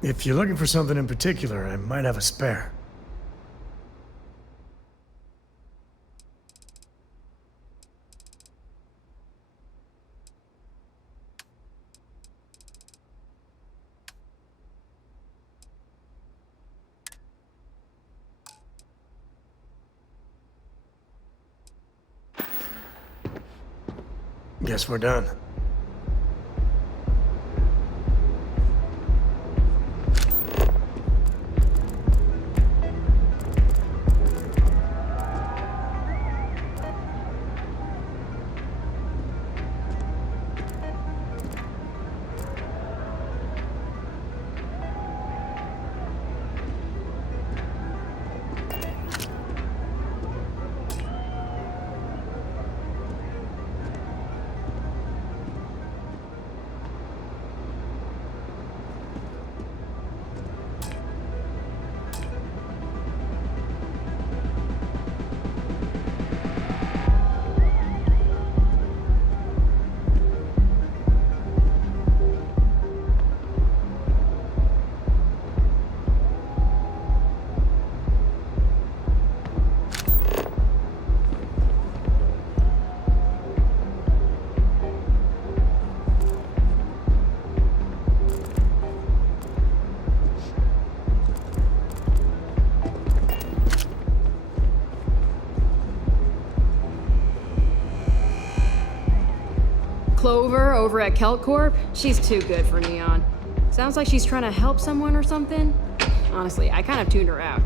If you're looking for something in particular, I might have a spare. Guess we're done. Clover over at Kelt Corp? She's too good for Neon. Sounds like she's trying to help someone or something. Honestly, I kind of tuned her out.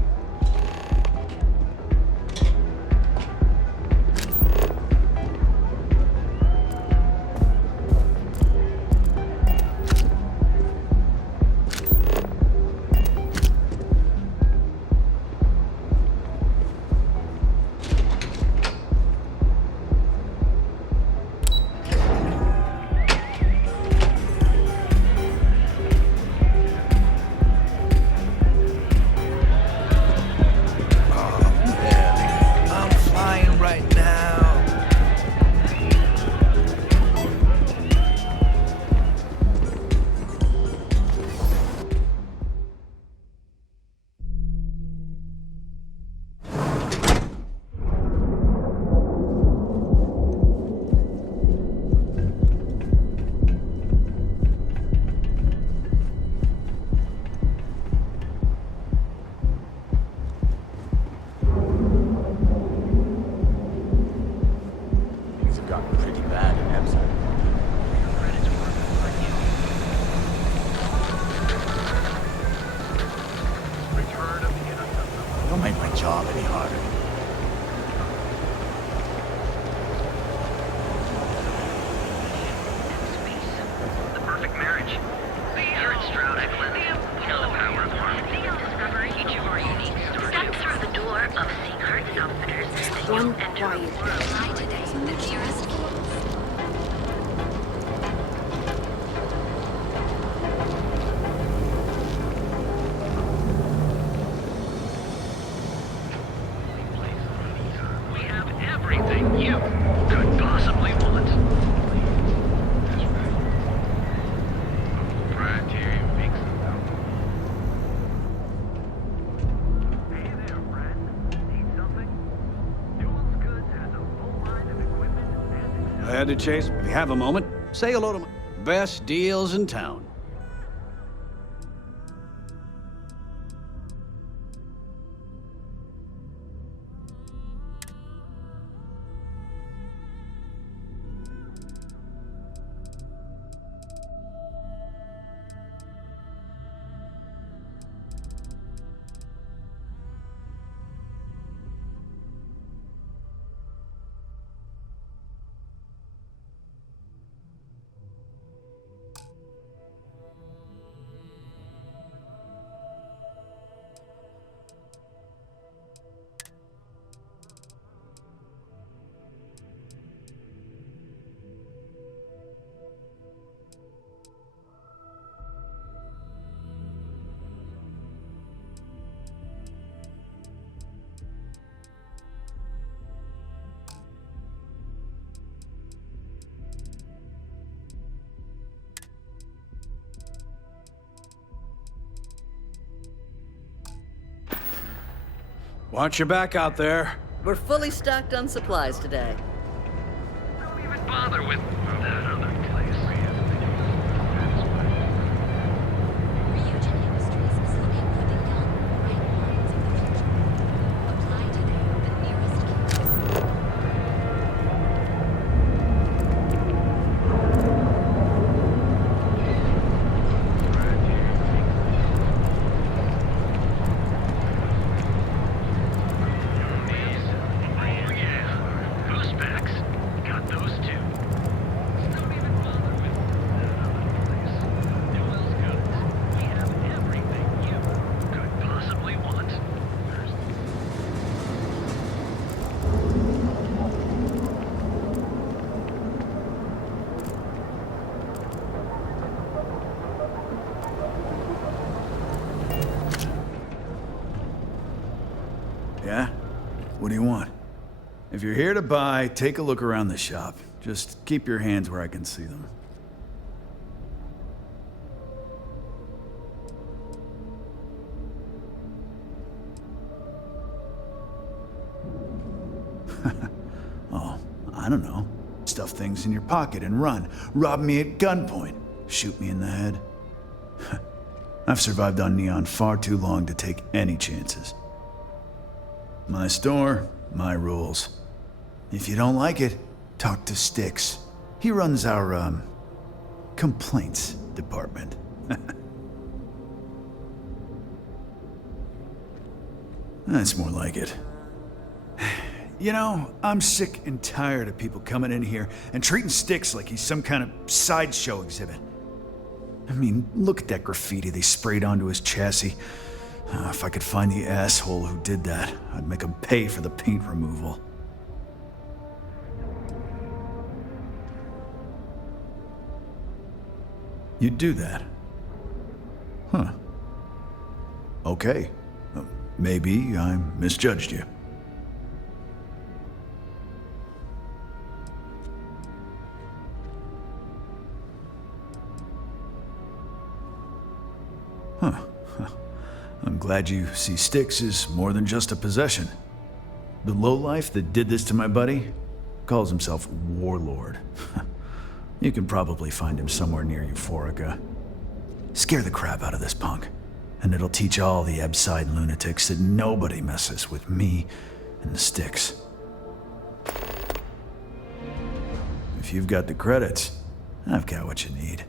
To Chase, if you have a moment, say hello to my best deals in town. Watch your back out there. We're fully stocked on supplies today. Don't even bother with that other place. Yeah? What do you want? If you're here to buy, take a look around the shop. Just keep your hands where I can see them. Oh, I don't know. Stuff things in your pocket and run. Rob me at gunpoint. Shoot me in the head. I've survived on Neon far too long to take any chances. My store, my rules. If you don't like it, talk to Styx. He runs our, complaints department. That's more like it. You know, I'm sick and tired of people coming in here and treating Styx like he's some kind of sideshow exhibit. I mean, look at that graffiti they sprayed onto his chassis. If I could find the asshole who did that, I'd make him pay for the paint removal. You'd do that? Huh. Okay. Maybe I misjudged you. Huh. I'm glad you see Styx as more than just a possession. The lowlife that did this to my buddy calls himself Warlord. You can probably find him somewhere near Euphorica. Scare the crap out of this punk, and it'll teach all the Ebside lunatics that nobody messes with me and the Styx. If you've got the credits, I've got what you need.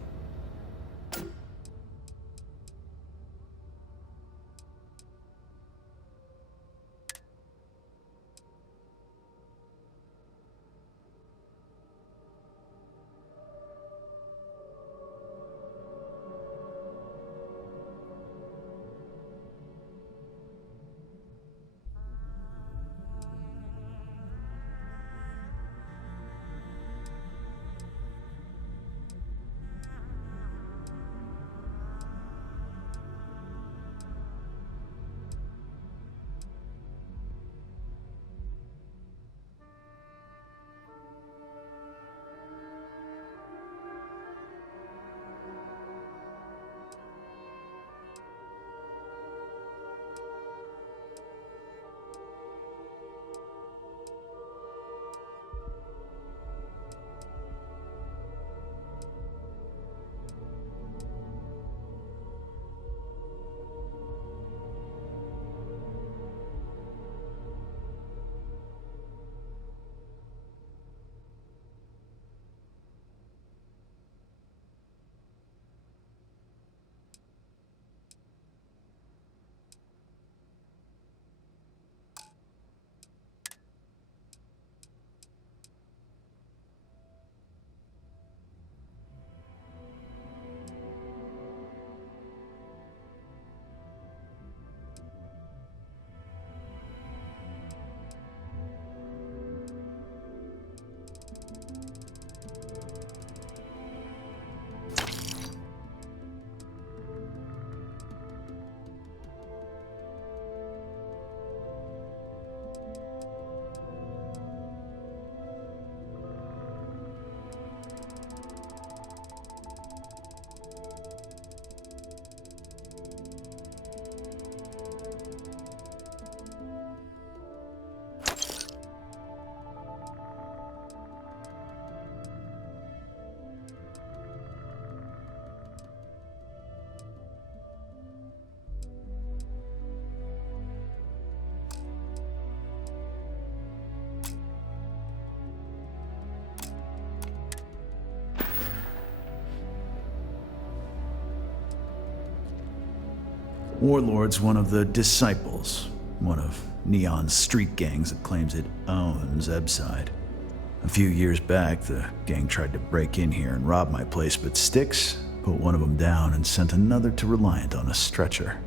Warlord's one of the disciples, one of Neon's street gangs that claims it owns Ebside. A few years back, the gang tried to break in here and rob my place, but Styx put one of them down and sent another to Reliant on a stretcher.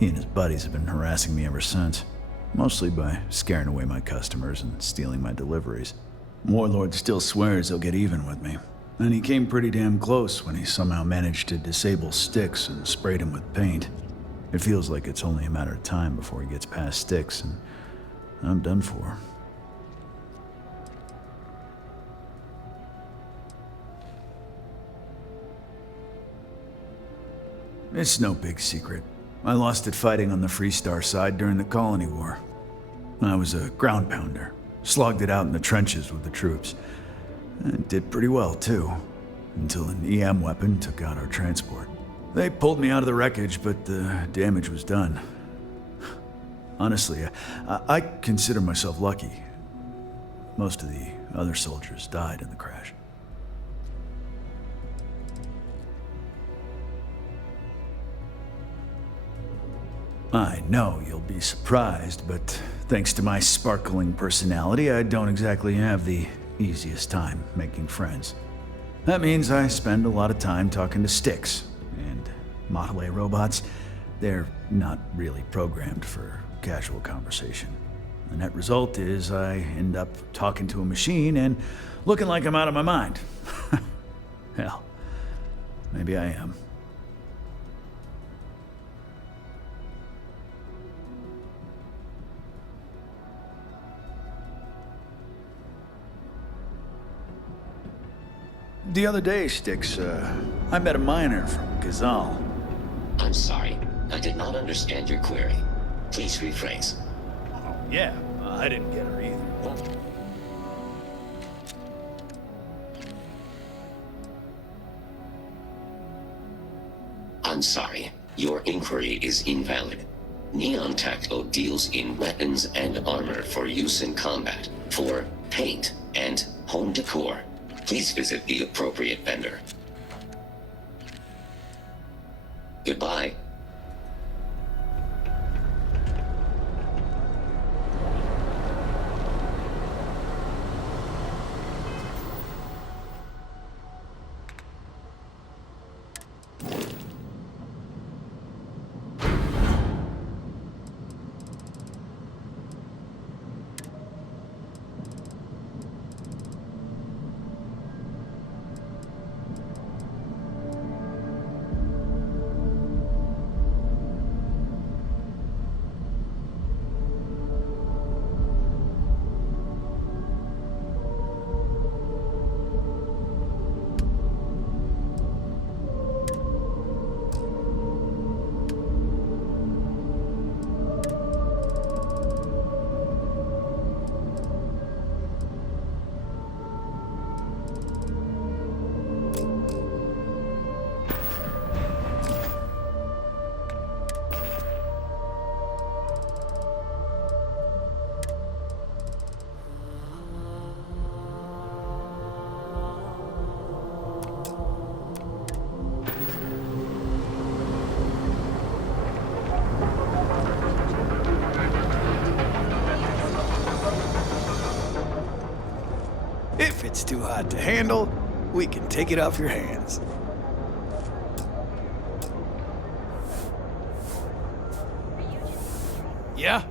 He and his buddies have been harassing me ever since, mostly by scaring away my customers and stealing my deliveries. Warlord still swears he'll get even with me, and he came pretty damn close when he somehow managed to disable Styx and sprayed him with paint. It feels like it's only a matter of time before he gets past Styx, and I'm done for. It's no big secret. I lost it fighting on the Freestar side during the Colony War. I was a ground pounder. Slogged it out in the trenches with the troops. And did pretty well, too. Until an EM weapon took out our transport. They pulled me out of the wreckage, but the damage was done. Honestly, I consider myself lucky. Most of the other soldiers died in the crash. I know you'll be surprised, but thanks to my sparkling personality, I don't exactly have the easiest time making friends. That means I spend a lot of time talking to sticks, and Model A robots, they're not really programmed for casual conversation. The net result is I end up talking to a machine and looking like I'm out of my mind. Hell, maybe I am. The other day, Sticks, I met a miner from Gazal. I'm sorry. I did not understand your query. Please rephrase. Oh, yeah. I didn't get her either. I'm sorry. Your inquiry is invalid. Neon Tactical deals in weapons and armor for use in combat, for paint, and home decor. Please visit the appropriate vendor. Goodbye. If it's too hot to handle, we can take it off your hands. Yeah?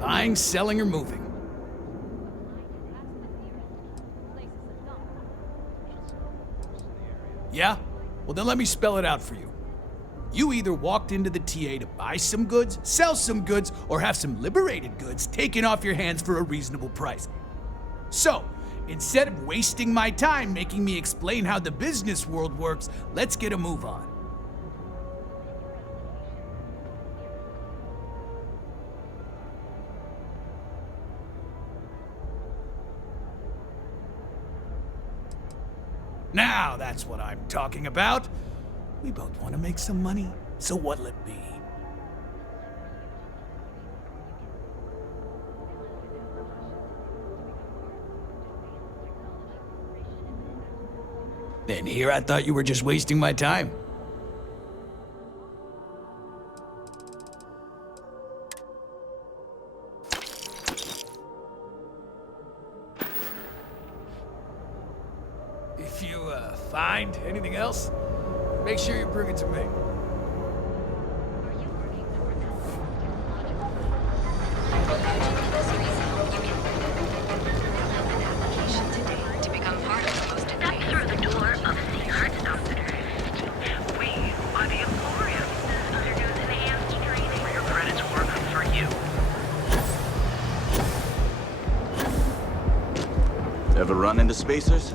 Buying, selling, or moving? Yeah? Well, then let me spell it out for you. You either walked into the TA to buy some goods, sell some goods, or have some liberated goods taken off your hands for a reasonable price. So, instead of wasting my time making me explain how the business world works, let's get a move on. Now that's what I'm talking about. We both want to make some money, so what'll it be? And here I thought you were just wasting my time. If you find anything else, make sure you bring it to me. Ever run into spacers?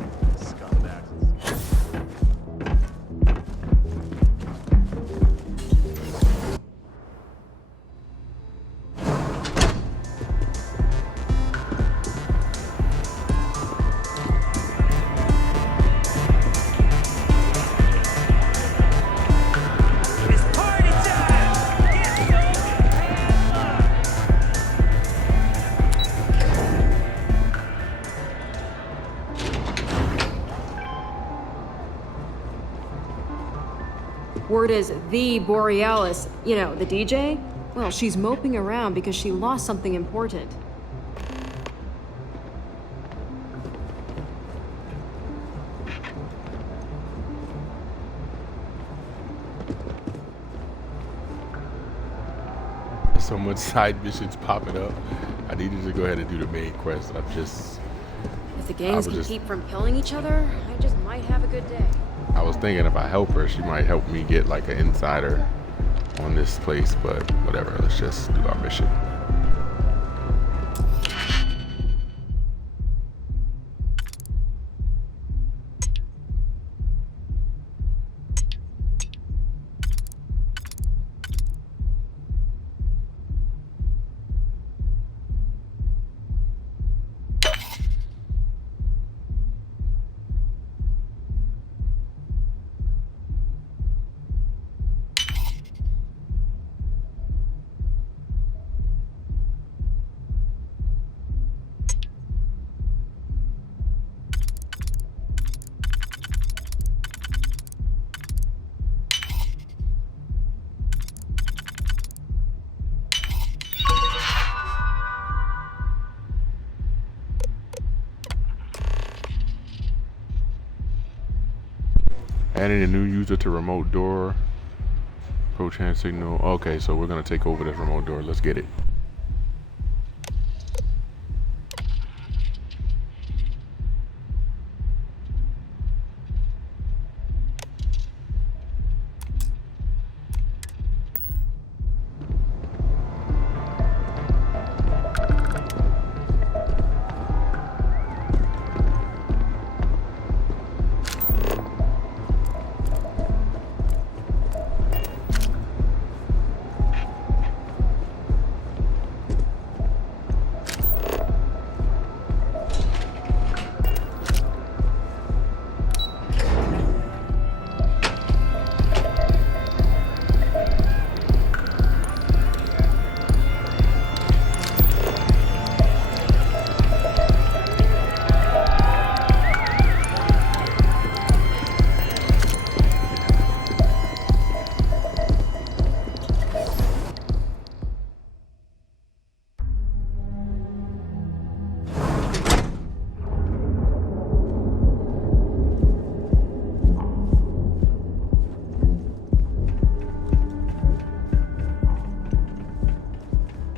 Word is the Borealis, you know, the DJ? Well, she's moping around because she lost something important. So much side missions popping up. I needed to go ahead and do the main quest. If the gangs can keep from killing each other, I just might have a good day. I was thinking if I help her, she might help me get like an insider on this place, but whatever, let's just do our mission. Adding a new user to remote door. Approach hand signal. Okay, so we're gonna take over this remote door. Let's get it.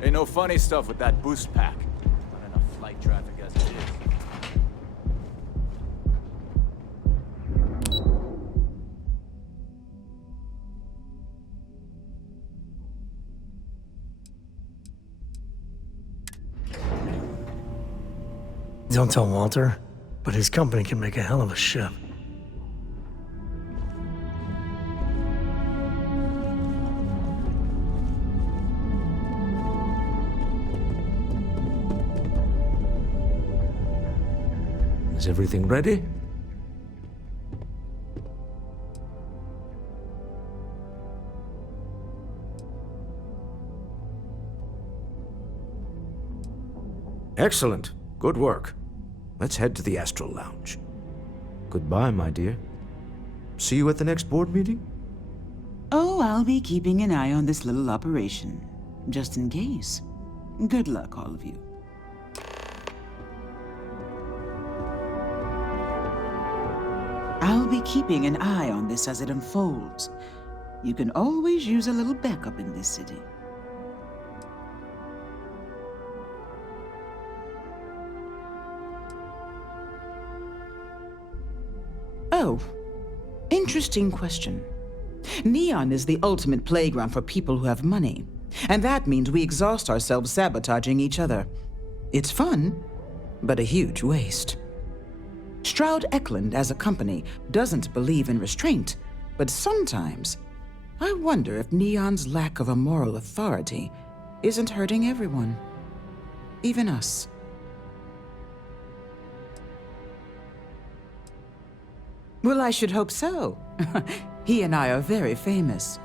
Ain't no funny stuff with that boost pack. Not enough flight traffic as it is. Don't tell Walter, but his company can make a hell of a ship. Is everything ready? Excellent. Good work. Let's head to the Astral Lounge. Goodbye, my dear. See you at the next board meeting? Oh, I'll be keeping an eye on this little operation, just in case. Good luck, all of you. I'll be keeping an eye on this as it unfolds. You can always use a little backup in this city. Oh, interesting question. Neon is the ultimate playground for people who have money, and that means we exhaust ourselves sabotaging each other. It's fun, but a huge waste. Stroud Eklund as a company doesn't believe in restraint, but sometimes I wonder if Neon's lack of a moral authority isn't hurting everyone. Even us. Well, I should hope so. He and I are very famous.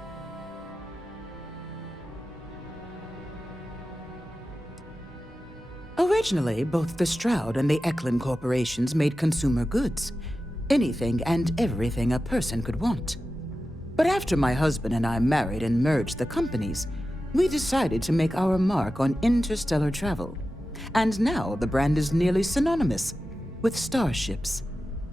Originally, both the Stroud and the Eklund corporations made consumer goods. Anything and everything a person could want. But after my husband and I married and merged the companies, we decided to make our mark on interstellar travel. And now the brand is nearly synonymous with starships.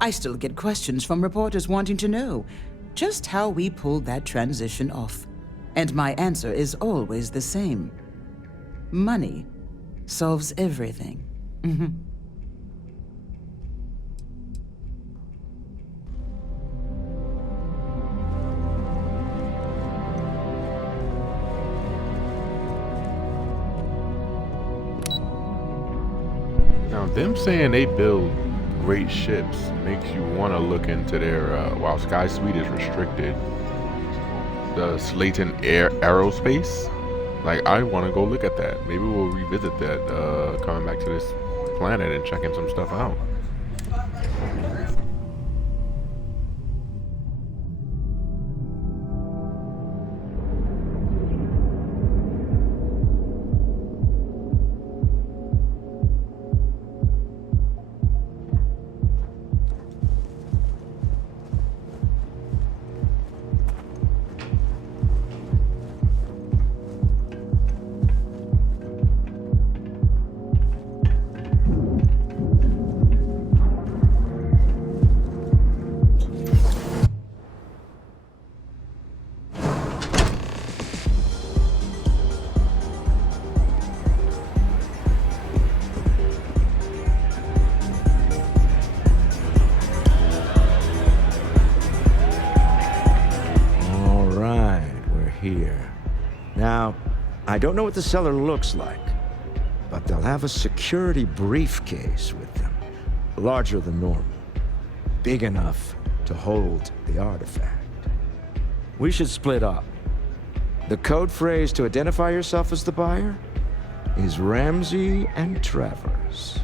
I still get questions from reporters wanting to know just how we pulled that transition off. And my answer is always the same. Money solves everything. Now, them saying they build great ships makes you want to look into their, while Sky Suite is restricted, the Slayton Aerospace. Like, I want to go look at that. Maybe we'll revisit that coming back to this planet and checking some stuff out. Here. Now, I don't know what the cellar looks like, but they'll have a security briefcase with them. Larger than normal. Big enough to hold the artifact. We should split up. The code phrase to identify yourself as the buyer is Ramsey and Travers.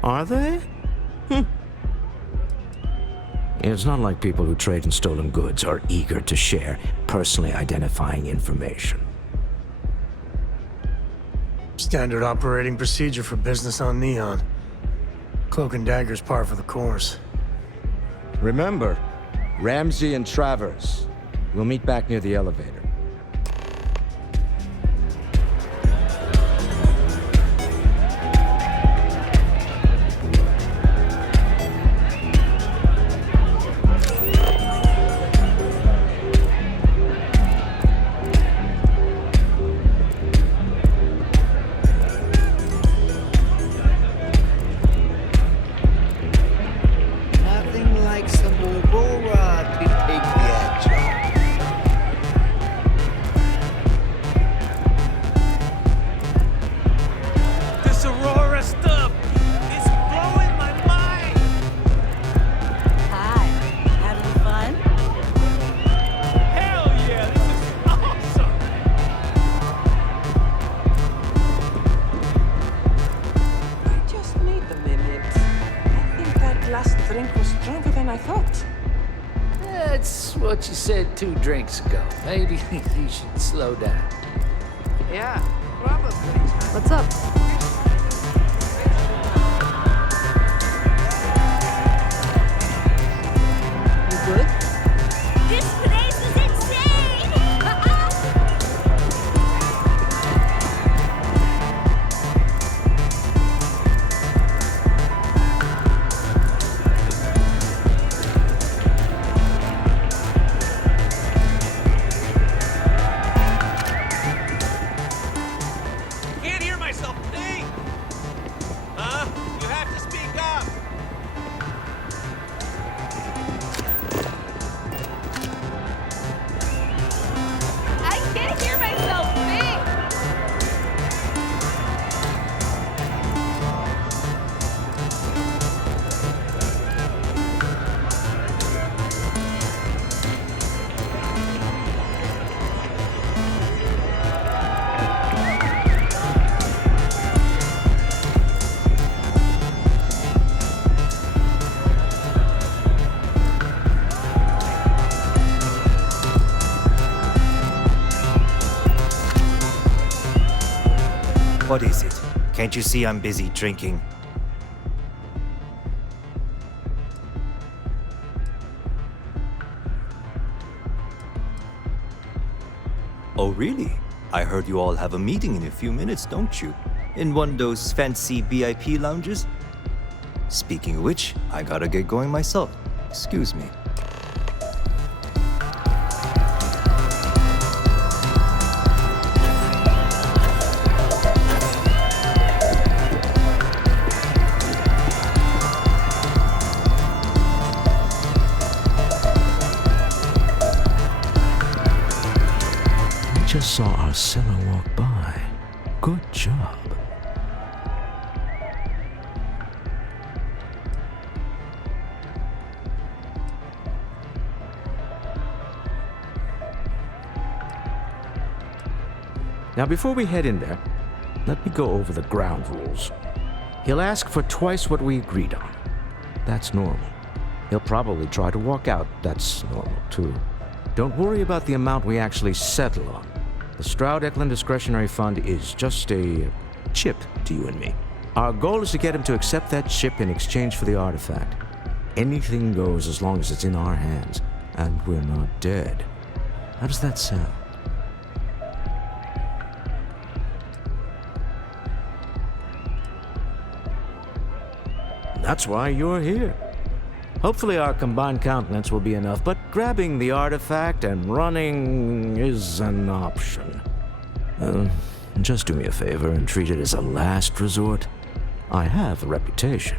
Are they? It's not like people who trade in stolen goods are eager to share personally identifying information. Standard operating procedure for business on Neon. Cloak and dagger's par for the course. Remember, Ramsey and Travers. We'll meet back near the elevator. What you said 2 drinks ago. Maybe you should slow down. Yeah, probably. What's up? You good? This place is insane! Can't hear myself think! What is it? Can't you see I'm busy drinking? Oh, really? I heard you all have a meeting in a few minutes, don't you? In one of those fancy VIP lounges? Speaking of which, I gotta get going myself. Excuse me. Just saw our seller walk by. Good job. Now, before we head in there, let me go over the ground rules. He'll ask for twice what we agreed on. That's normal. He'll probably try to walk out. That's normal, too. Don't worry about the amount we actually settle on. The Stroud-Eklund Discretionary Fund is just a chip to you and me. Our goal is to get him to accept that chip in exchange for the artifact. Anything goes as long as it's in our hands, and we're not dead. How does that sound? That's why you're here. Hopefully our combined countenance will be enough, but grabbing the artifact and running is an option. Just do me a favor and treat it as a last resort. I have a reputation.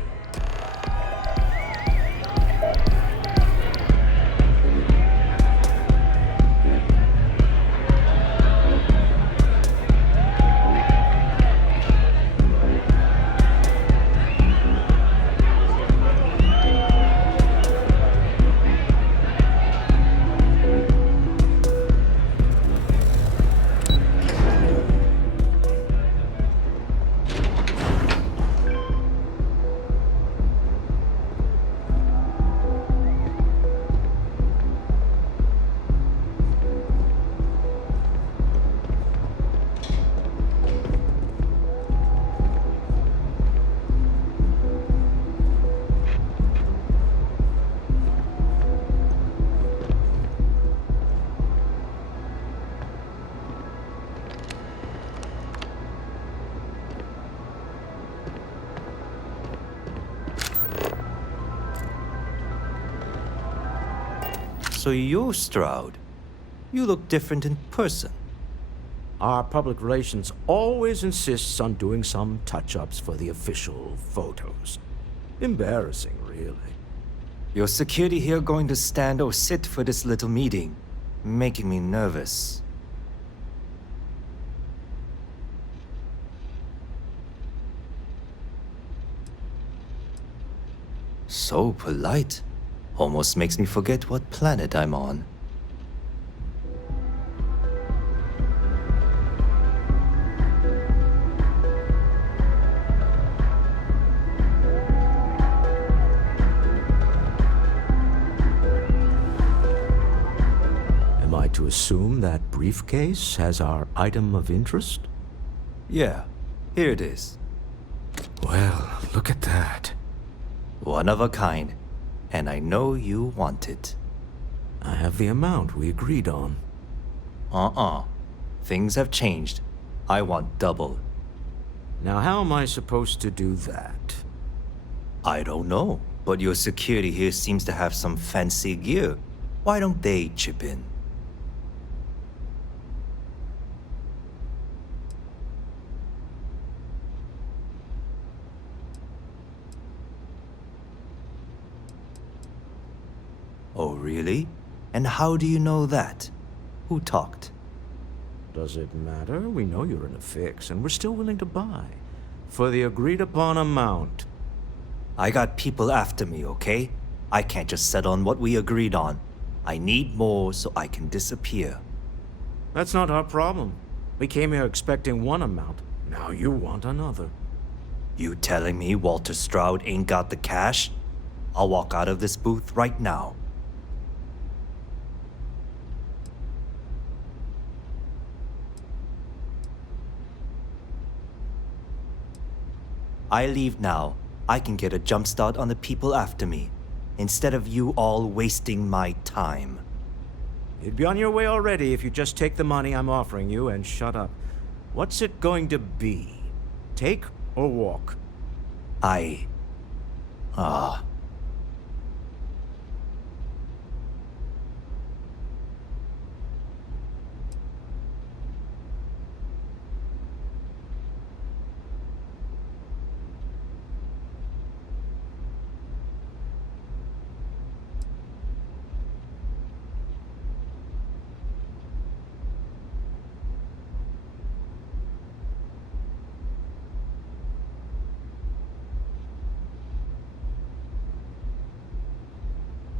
So you're Stroud. You look different in person. Our public relations always insists on doing some touch-ups for the official photos. Embarrassing, really. Your security here going to stand or sit for this little meeting, making me nervous. So polite. Almost makes me forget what planet I'm on. Am I to assume that briefcase has our item of interest? Yeah, here it is. Well, look at that. One of a kind. And I know you want it. I have the amount we agreed on. Things have changed. I want double. Now, how am I supposed to do that? I don't know, but your security here seems to have some fancy gear. Why don't they chip in? Oh, really? And how do you know that? Who talked? Does it matter? We know you're in a fix, and we're still willing to buy. For the agreed-upon amount. I got people after me, okay? I can't just settle on what we agreed on. I need more so I can disappear. That's not our problem. We came here expecting one amount. Now you want another. You telling me Walter Stroud ain't got the cash? I'll walk out of this booth right now. I leave now, I can get a jump start on the people after me, instead of you all wasting my time. You'd be on your way already if you just take the money I'm offering you and shut up. What's it going to be? Take or walk?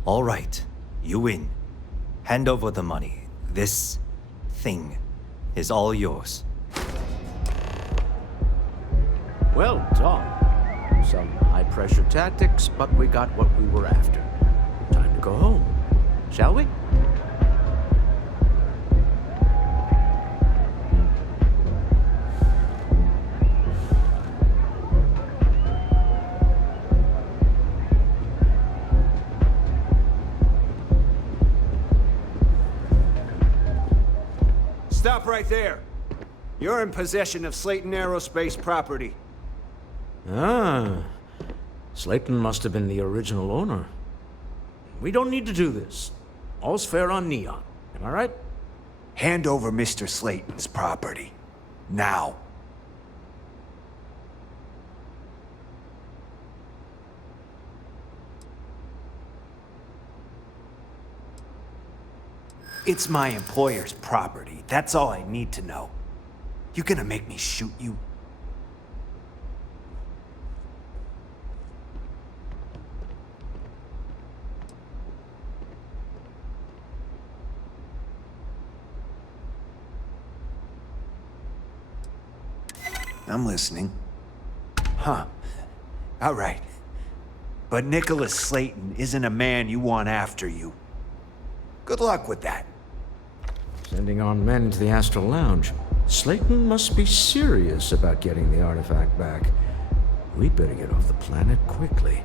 All right, you win. Hand over the money. This thing is all yours. Well done. Some high-pressure tactics, but we got what we were after. Time to go home, shall we? Stop right there. You're in possession of Slayton Aerospace property. Ah, Slayton must have been the original owner. We don't need to do this. All's fair on Neon. Am I right? Hand over Mr. Slayton's property. Now. It's my employer's property. That's all I need to know. You gonna make me shoot you? I'm listening. Huh. All right. But Nicholas Slayton isn't a man you want after you. Good luck with that. Sending on men to the Astral Lounge. Slayton must be serious about getting the artifact back. We'd better get off the planet quickly.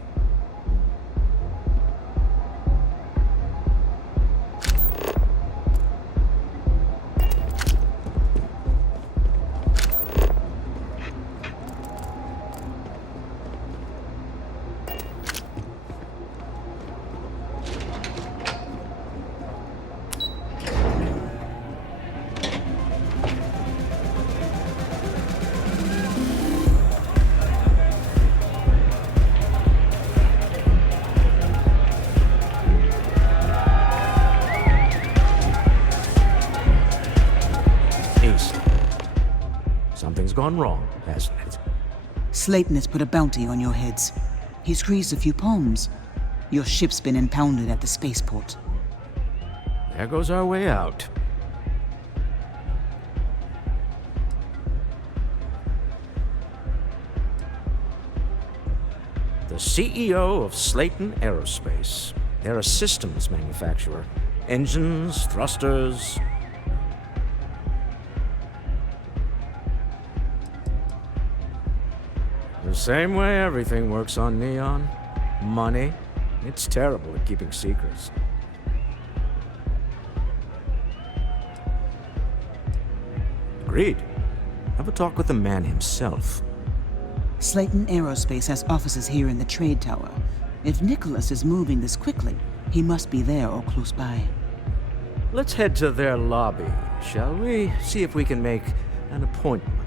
Something's gone wrong, hasn't it? Slayton has put a bounty on your heads. He's greased a few palms. Your ship's been impounded at the spaceport. There goes our way out. The CEO of Slayton Aerospace. They're a systems manufacturer. Engines, thrusters. The same way everything works on Neon. Money. It's terrible at keeping secrets. Agreed. Have a talk with the man himself. Slayton Aerospace has offices here in the trade tower. If Nicholas is moving this quickly, he must be there or close by. Let's head to their lobby, shall we? See if we can make an appointment.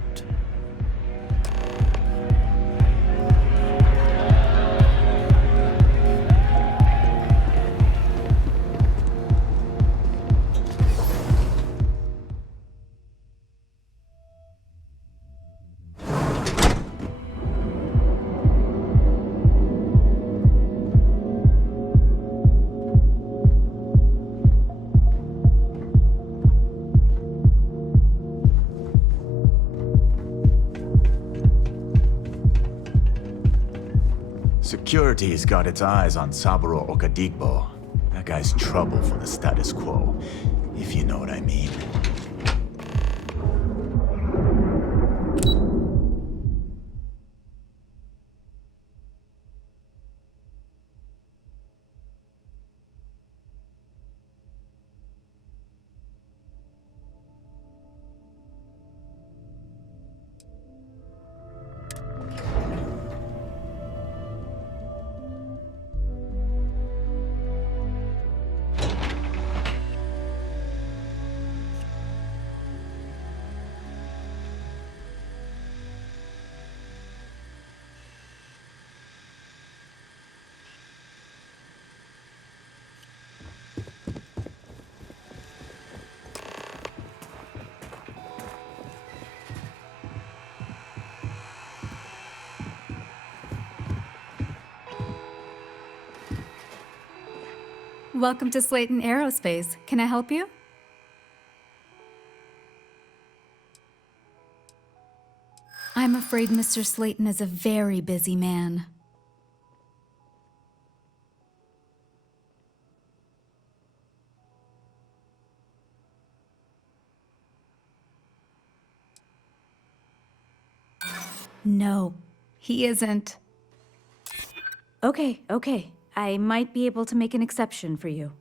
Security's got its eyes on Saburo Okadigbo. That guy's trouble for the status quo, if you know what I mean. Welcome to Slayton Aerospace. Can I help you? I'm afraid Mr. Slayton is a very busy man. No, he isn't. Okay. I might be able to make an exception for you.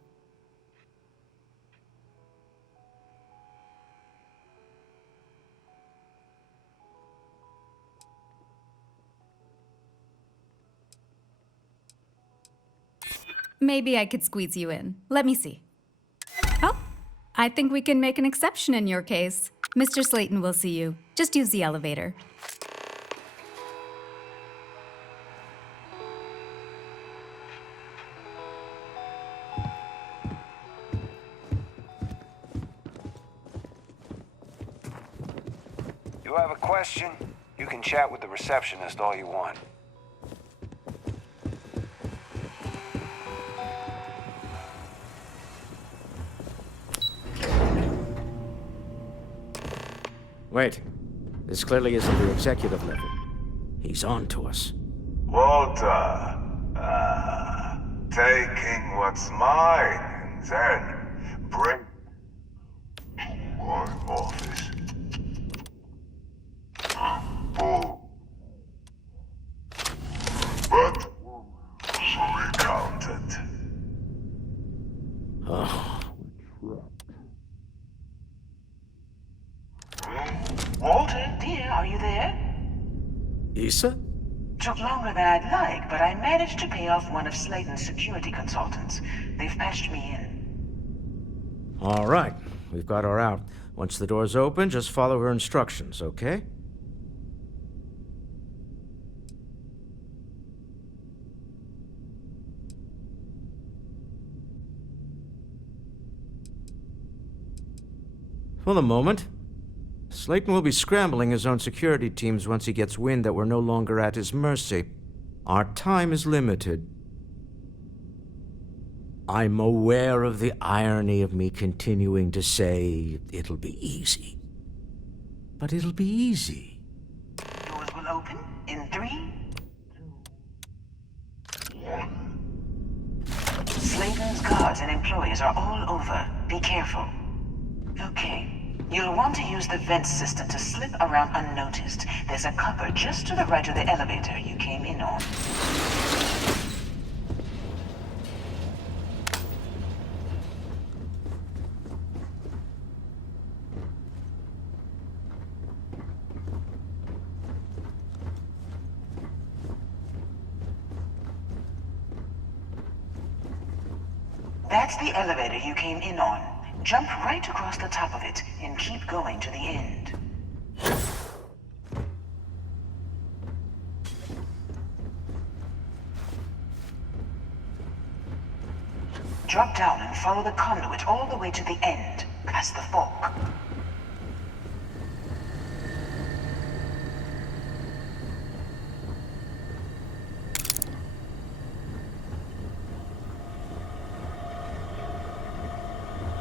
Maybe I could squeeze you in. Let me see. Oh, I think we can make an exception in your case. Mr. Slayton will see you. Just use the elevator. You have a question? You can chat with the receptionist all you want. Wait. This clearly isn't the executive level. He's on to us. Walter, taking what's mine, then bring to my office. But recounted. Oh. Walter, dear, are you there? Issa? Took longer than I'd like, but I managed to pay off one of Slayton's security consultants. They've patched me in. All right. We've got her out. Once the door's open, just follow her instructions, okay? For the moment, Slayton will be scrambling his own security teams once he gets wind that we're no longer at his mercy. Our time is limited. I'm aware of the irony of me continuing to say it'll be easy. But it'll be easy. Doors will open in 3, 2, 1. Slayton's guards and employees are all over. Be careful. Okay. You'll want to use the vent system to slip around unnoticed. There's a cupboard just to the right of the elevator you came in on. That's the elevator you came in on. Jump right across the top of it and keep going to the end. Drop down and follow the conduit all the way to the end, past the fork.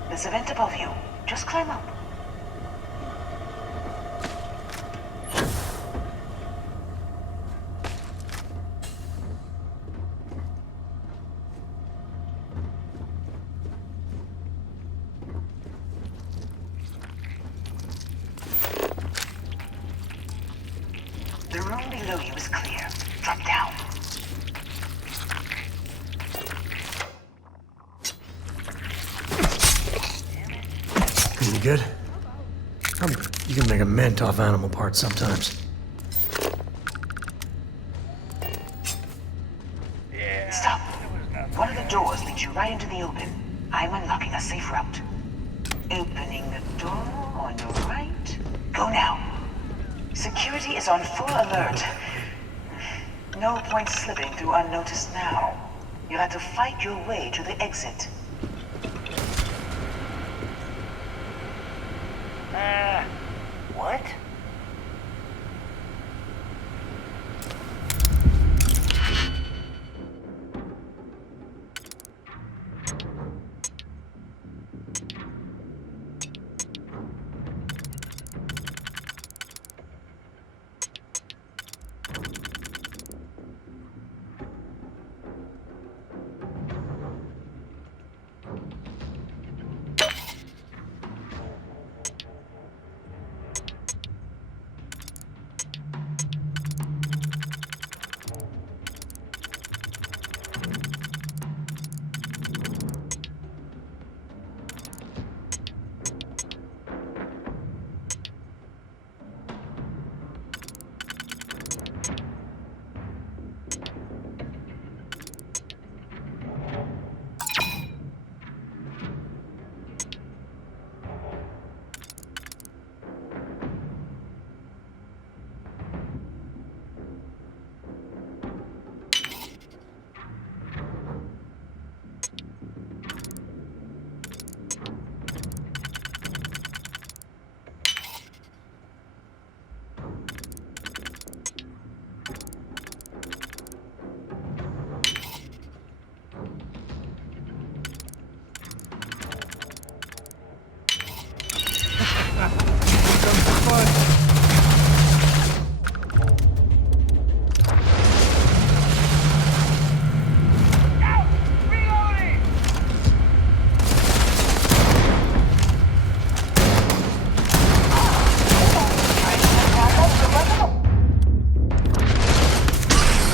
There's a vent above you. Just climb up. The room below you is clear. Drop down. You good? You can make a mint off animal parts sometimes. Stop. One of the doors leads you right into the open. I'm unlocking a safe route. Opening the door on your right. Go now. Security is on full alert. No point slipping through unnoticed now. You'll have to fight your way to the exit. What?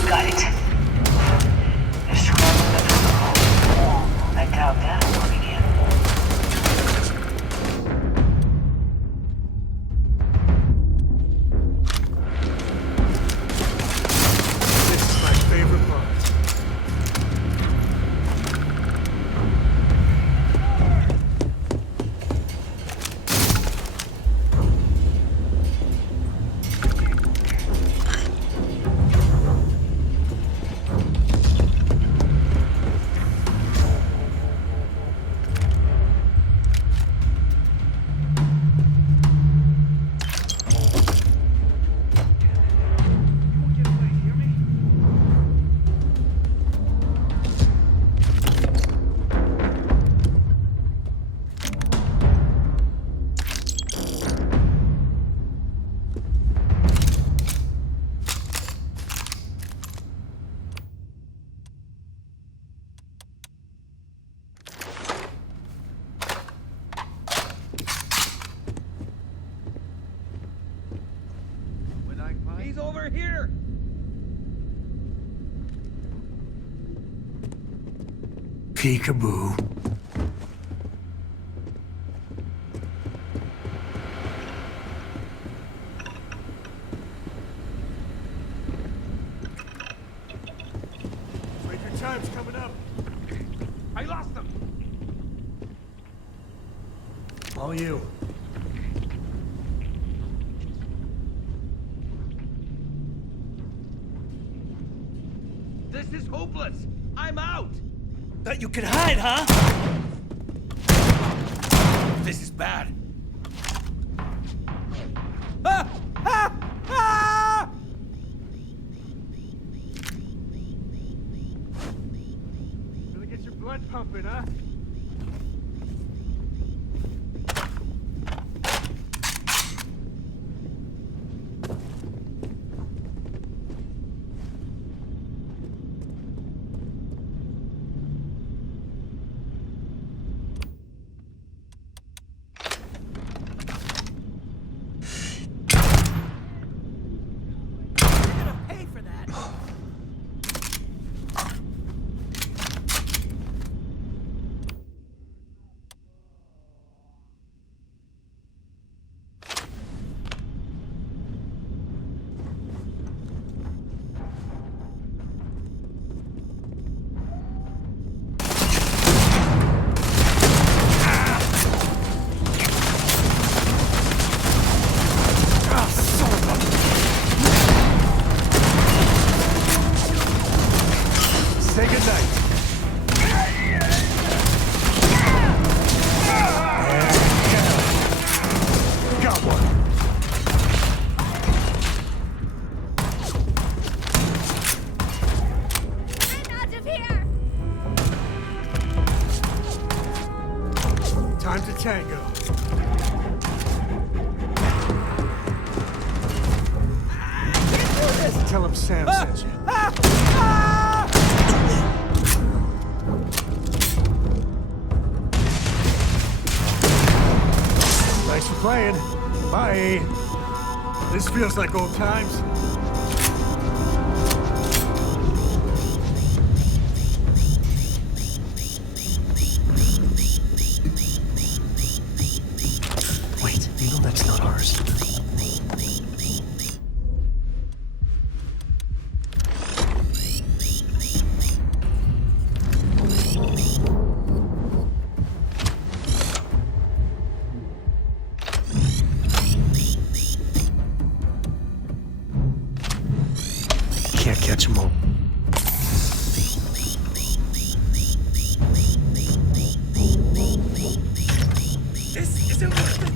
Got it. You're scrubbing the protocol. I doubt that will begin. This is my favorite part. He's over here! Peekaboo. Wait, your time's coming up. I lost him! All you. This is hopeless! I'm out! Thought you could hide, huh? This is bad. Ah! Ah! Ah! Gonna get your blood pumping, huh? Say goodnight. Got one. I'm out of here! Time to tango. Tell him Sam sent you. Thanks for playing. Bye. This feels like old times. Wait, you know that's not ours. Can't catch them all. This isn't worth it!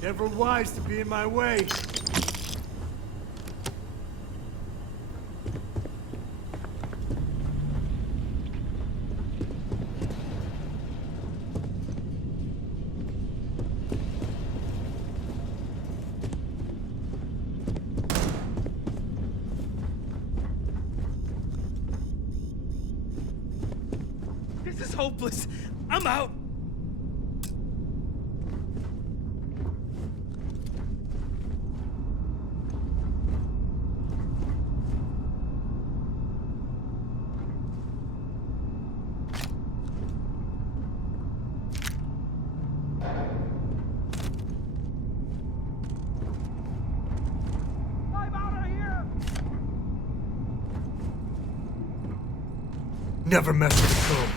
Never wise to be in my way. This is hopeless. I'm out. Never mess with a code.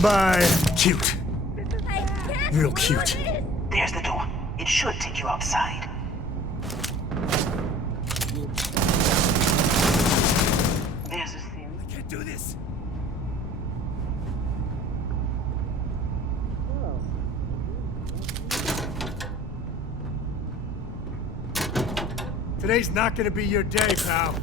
Bye-bye. Cute. Real cute. There's the door. It should take you outside. There's a thing. I can't do this. Today's not gonna be your day, pal.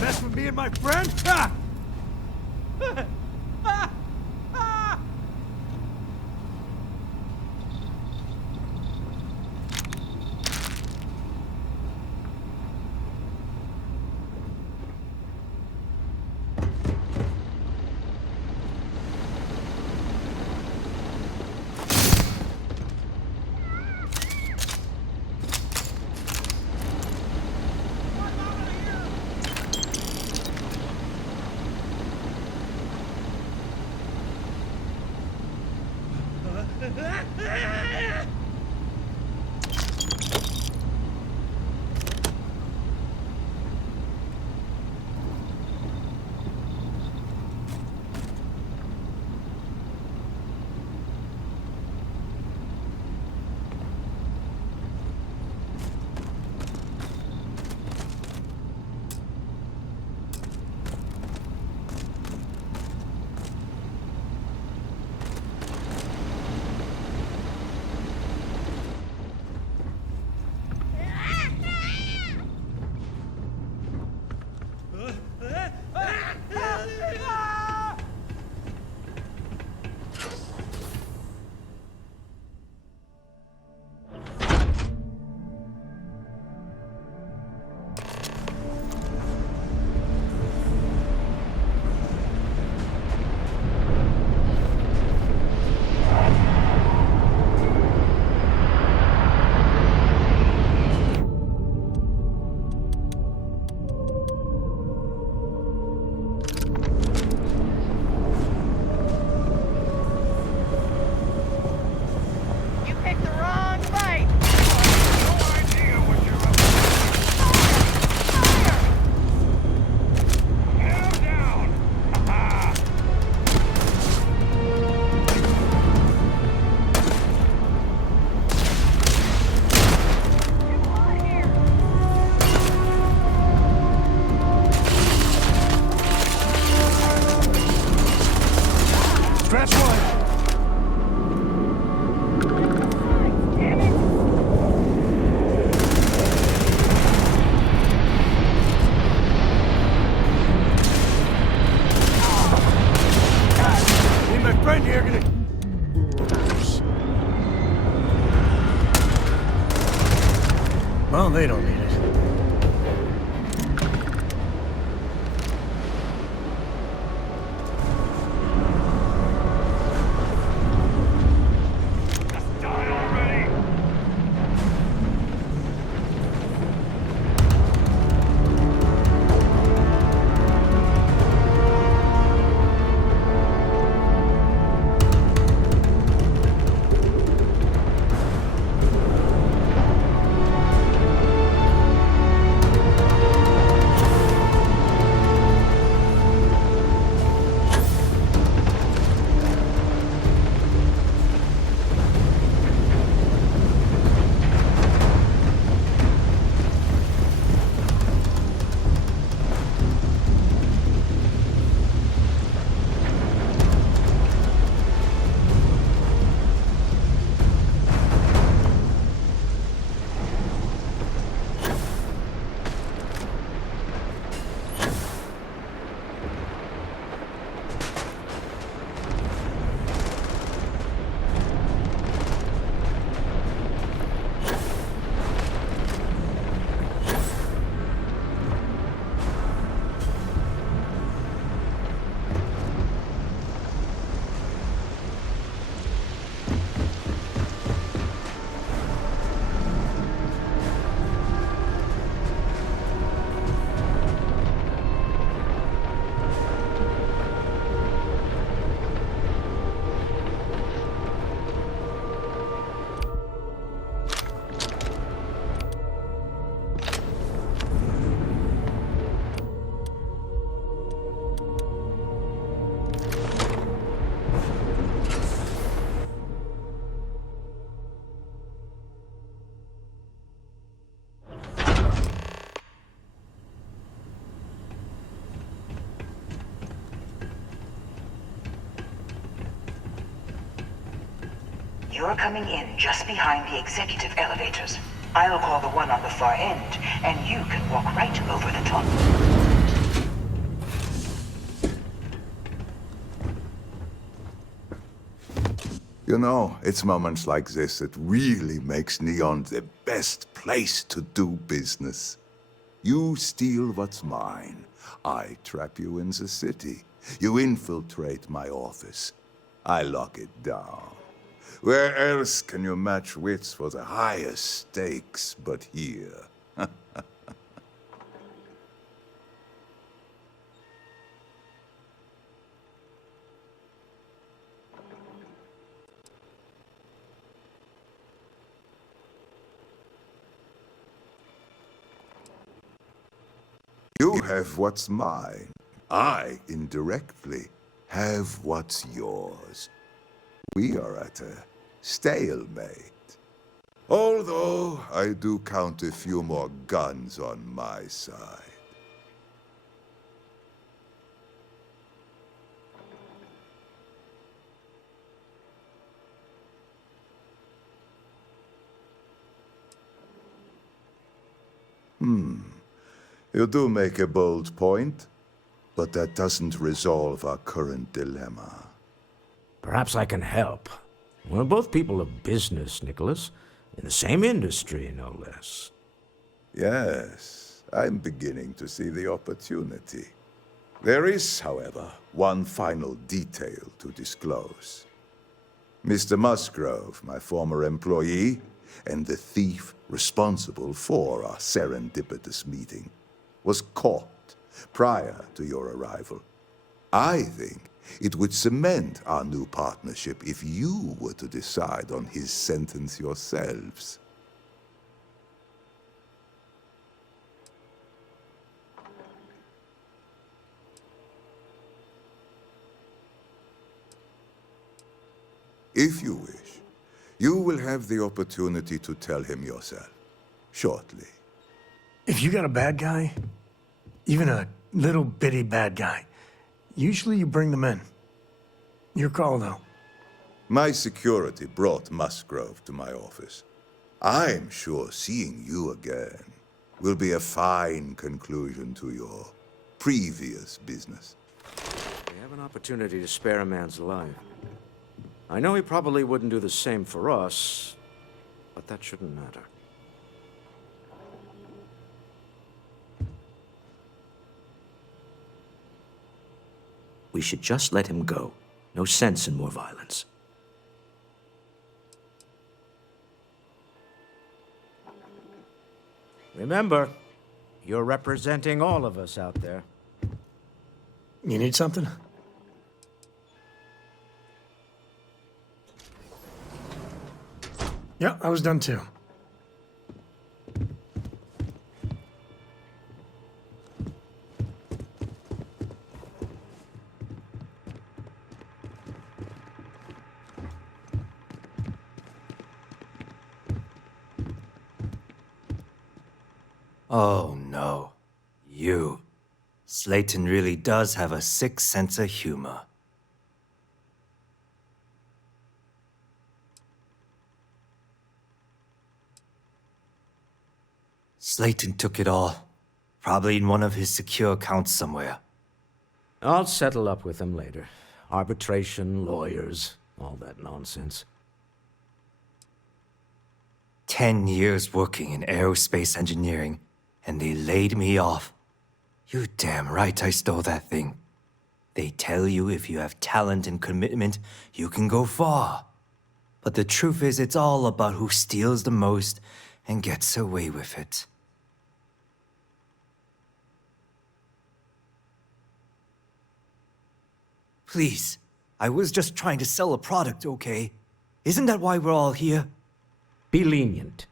Mess with me and my friend? Ha! Scratch one. Me and my friend here are gonna... Well, they don't need it. You're coming in just behind the executive elevators. I'll call the one on the far end, and you can walk right over the top. You know, it's moments like this that really makes Neon the best place to do business. You steal what's mine. I trap you in the city. You infiltrate my office. I lock it down. Where else can you match wits for the highest stakes but here? You have what's mine. I, indirectly, have what's yours. We are at a stalemate. Although, I do count a few more guns on my side. You do make a bold point, but that doesn't resolve our current dilemma. Perhaps I can help. We're both people of business, Nicholas. In the same industry, no less. Yes, I'm beginning to see the opportunity. There is, however, one final detail to disclose. Mr. Musgrove, my former employee, and the thief responsible for our serendipitous meeting, was caught prior to your arrival. I think it would cement our new partnership if you were to decide on his sentence yourselves. If you wish, you will have the opportunity to tell him yourself, shortly. If you got a bad guy, even a little bitty bad guy, usually you bring them in. Your call, though. My security brought Musgrove to my office. I'm sure seeing you again will be a fine conclusion to your previous business. We have an opportunity to spare a man's life. I know he probably wouldn't do the same for us, but that shouldn't matter. We should just let him go. No sense in more violence. Remember, you're representing all of us out there. You need something? Yeah, I was done too. Oh no. You. Slayton really does have a sick sense of humor. Slayton took it all. Probably in one of his secure accounts somewhere. I'll settle up with him later. Arbitration, lawyers, all that nonsense. 10 years working in aerospace engineering, and they laid me off. You damn right I stole that thing. They tell you if you have talent and commitment, you can go far. But the truth is, it's all about who steals the most and gets away with it. Please, I was just trying to sell a product, okay? Isn't that why we're all here? Be lenient.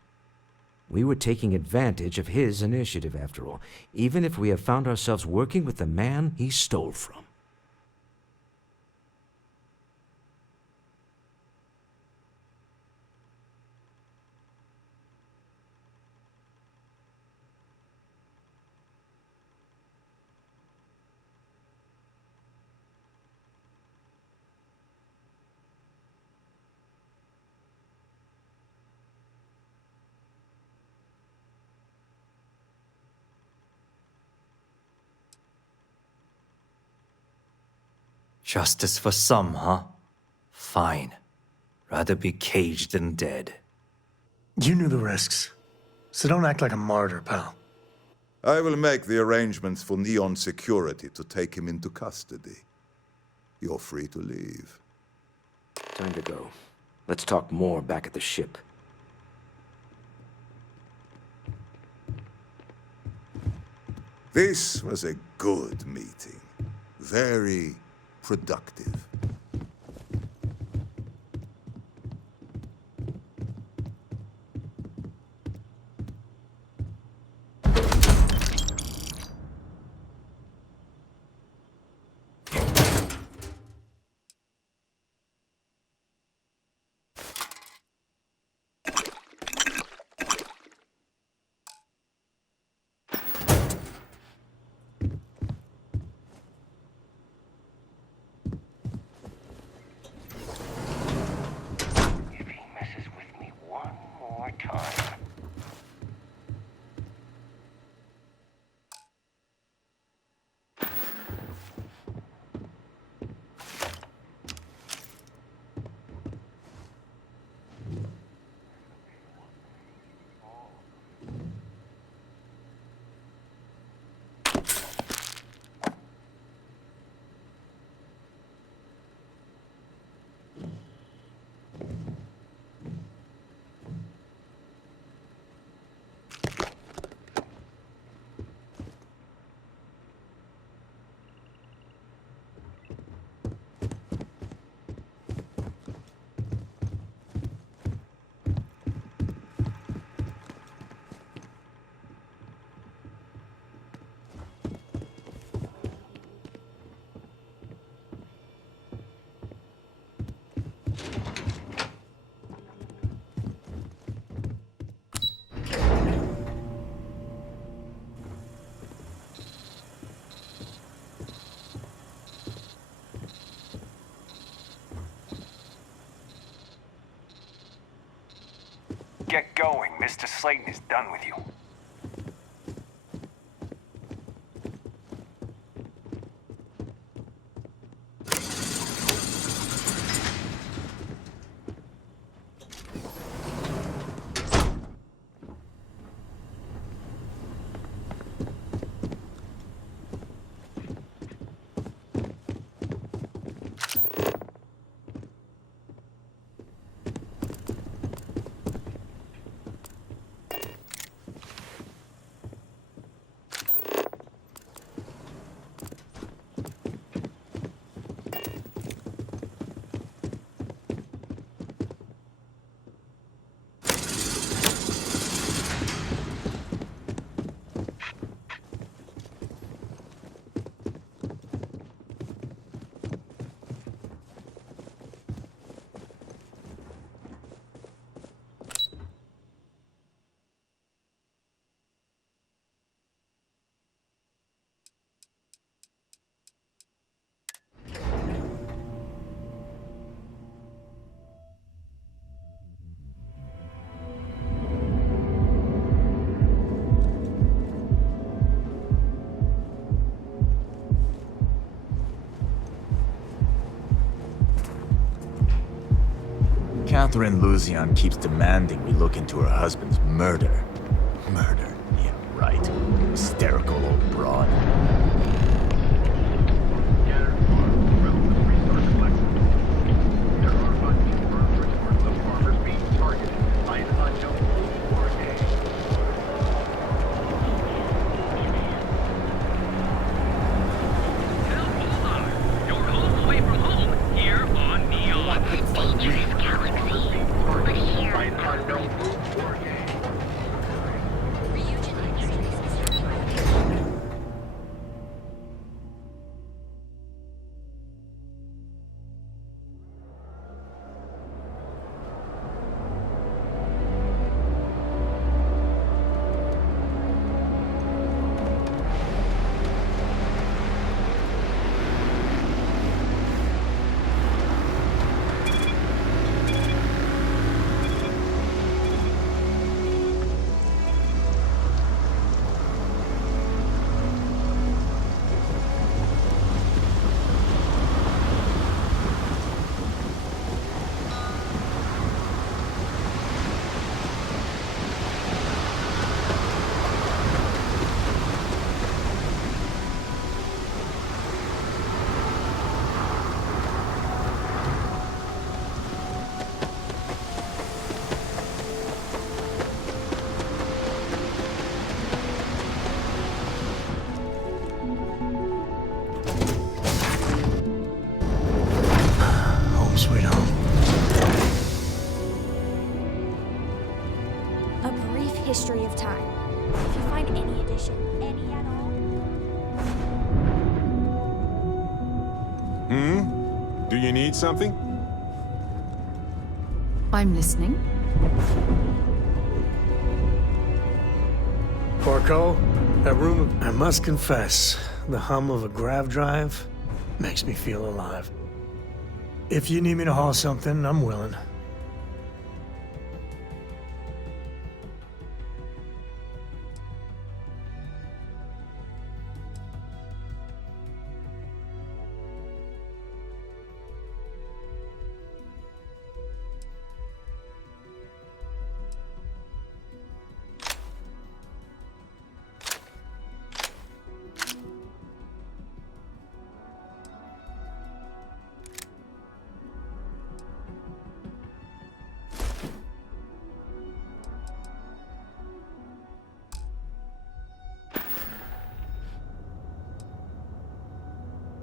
We were taking advantage of his initiative, after all, even if we have found ourselves working with the man he stole from. Justice for some, huh? Fine. Rather be caged than dead. You knew the risks, so don't act like a martyr, pal. I will make the arrangements for Neon Security to take him into custody. You're free to leave. Time to go. Let's talk more back at the ship. This was a good meeting. Very productive. Get going. Mr. Slayton is done with you. Catherine Luzian keeps demanding we look into her husband's murder. Murder? Yeah, right. Hysterical old broad. A brief history of time. If you find any addition, any at all. Do you need something? I'm listening. Porco, that room, I must confess, the hum of a grav drive makes me feel alive. If you need me to haul something, I'm willing.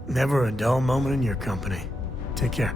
Never a dull moment in your company. Take care.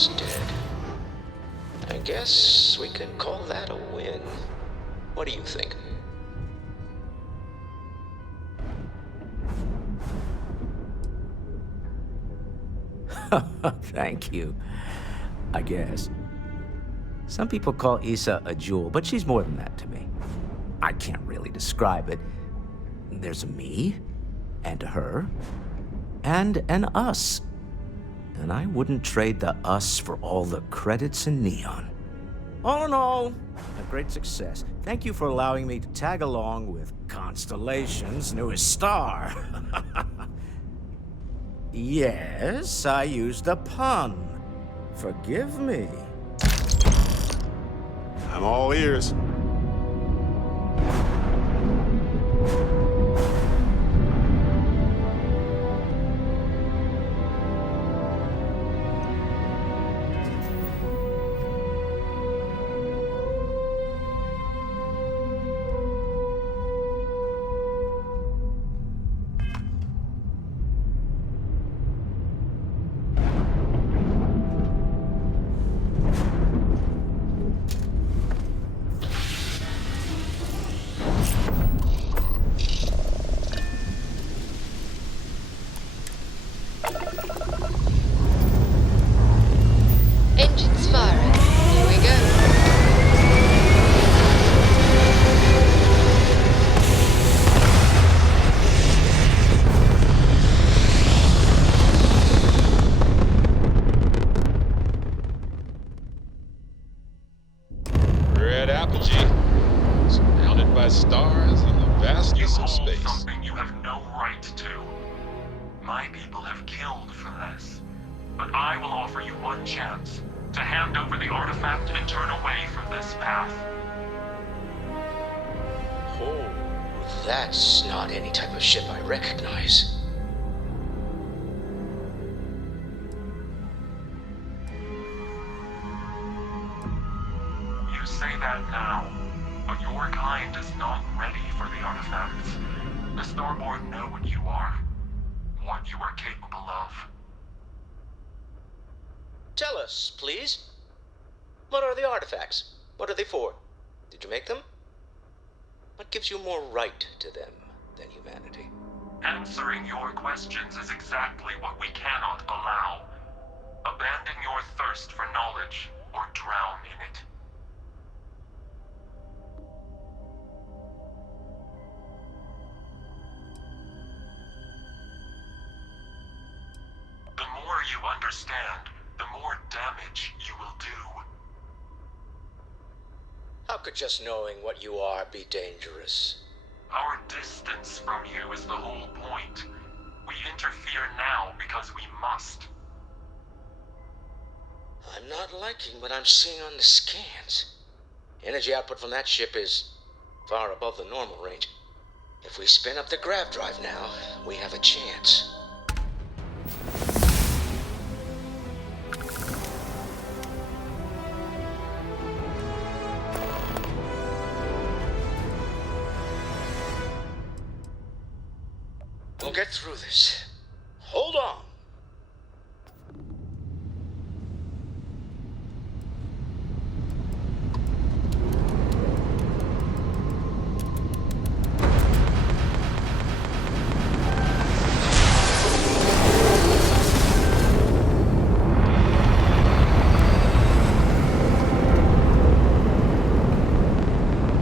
is dead. I guess we can call that a win. What do you think? Thank you. I guess. Some people call Issa a jewel, but she's more than that to me. I can't really describe it. There's a me, and a her, and an us. And I wouldn't trade the us for all the credits in Neon. All in all, a great success. Thank you for allowing me to tag along with Constellation's newest star. Yes, I used a pun. Forgive me. I'm all ears. My people have killed for this. But I will offer you one chance to hand over the artifact and turn away from this path. Oh, that's not any type of ship I recognize. You say that now, but your kind is not ready for the artifacts. The Starborn know what you are capable of. Tell us, please. What are the artifacts? What are they for? Did you make them? What gives you more right to them than humanity? Answering your questions is exactly what we cannot allow. Abandon your thirst for knowledge, or drown in it. The more you understand, the more damage you will do. How could just knowing what you are be dangerous? Our distance from you is the whole point. We interfere now because we must. I'm not liking what I'm seeing on the scans. Energy output from that ship is far above the normal range. If we spin up the grav drive now, we have a chance. We'll get through this. Hold on.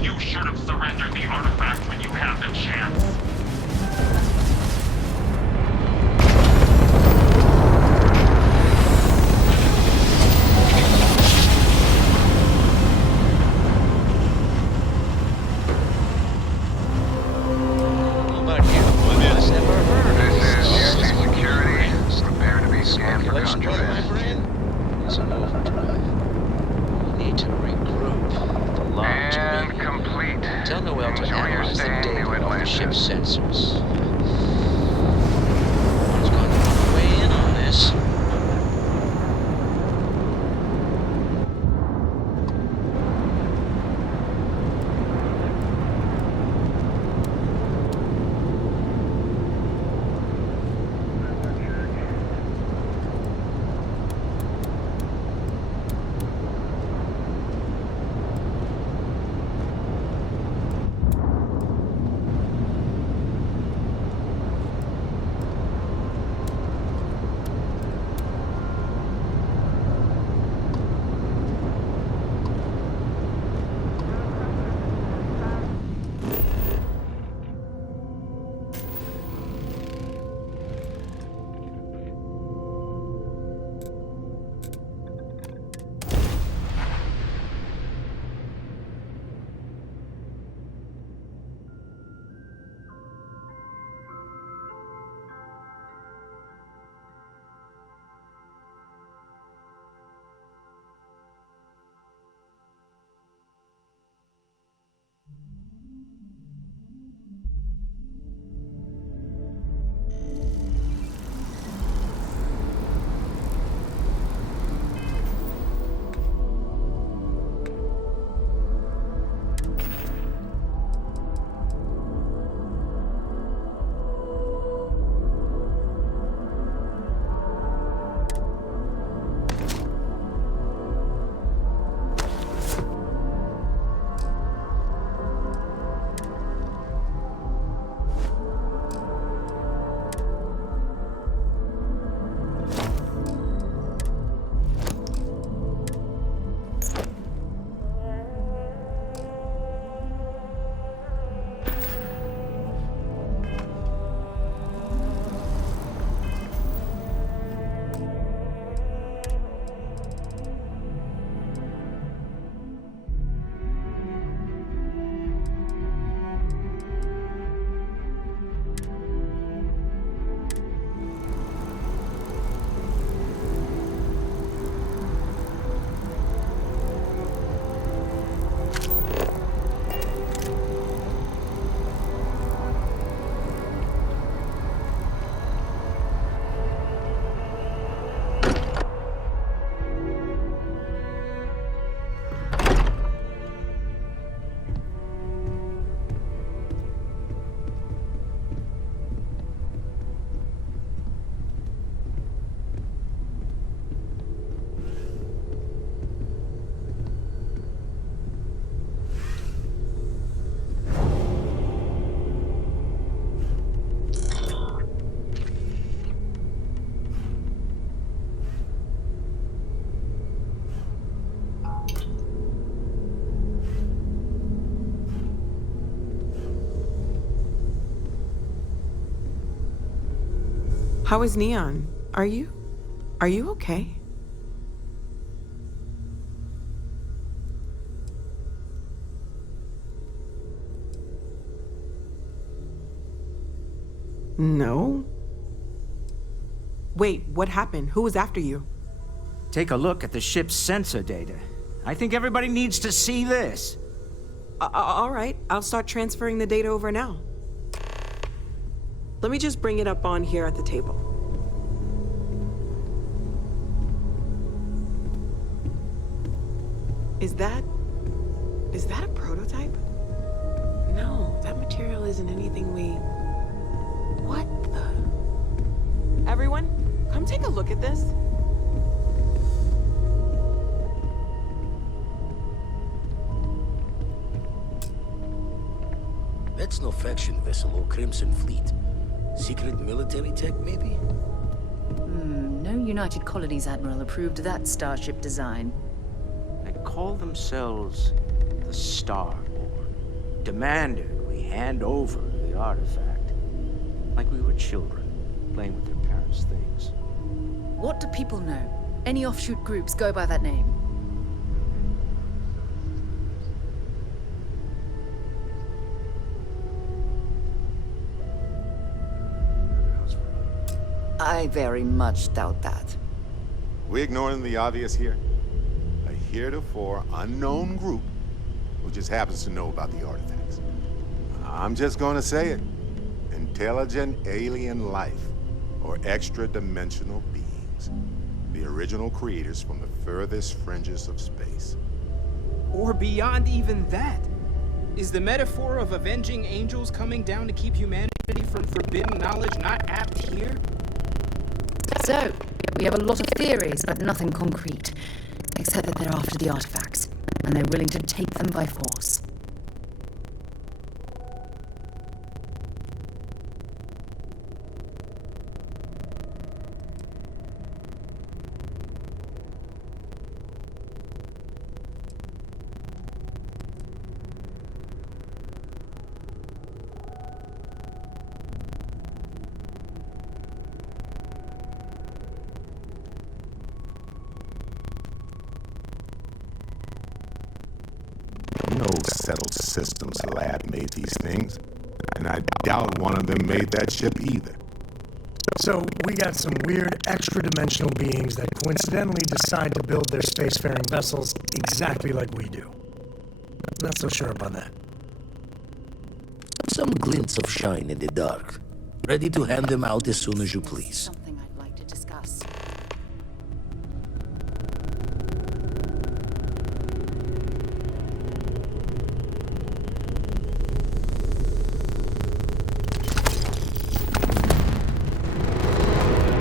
You should have surrendered the artifact when you had the chance. How is Neon? Are you okay? No. Wait, what happened? Who was after you? Take a look at the ship's sensor data. I think everybody needs to see this. All right, I'll start transferring the data over now. Let me just bring it up on here at the table. Is that a prototype? No, that material isn't anything we... What the... Everyone, come take a look at this. That's no faction vessel or Crimson Fleet. Secret military tech, maybe? No United Colonies Admiral approved that starship design. They call themselves the Starborn. Demanded we hand over the artifact. Like we were children, playing with their parents' things. What do people know? Any offshoot groups go by that name? I very much doubt that. We ignoring the obvious here? A heretofore unknown group who just happens to know about the artifacts. I'm just gonna say it. Intelligent alien life, or extra-dimensional beings. The original creators from the furthest fringes of space. Or beyond even that. Is the metaphor of avenging angels coming down to keep humanity from forbidden knowledge not apt here? So, we have a lot of theories, but nothing concrete. Except that they're after the artifacts, and they're willing to take them by force. No settled systems lab made these things, and I doubt one of them made that ship either. So we got some weird extra-dimensional beings that coincidentally decide to build their spacefaring vessels exactly like we do. Not so sure about that. Some glints of shine in the dark. Ready to hand them out as soon as you please. Something I'd like to discuss.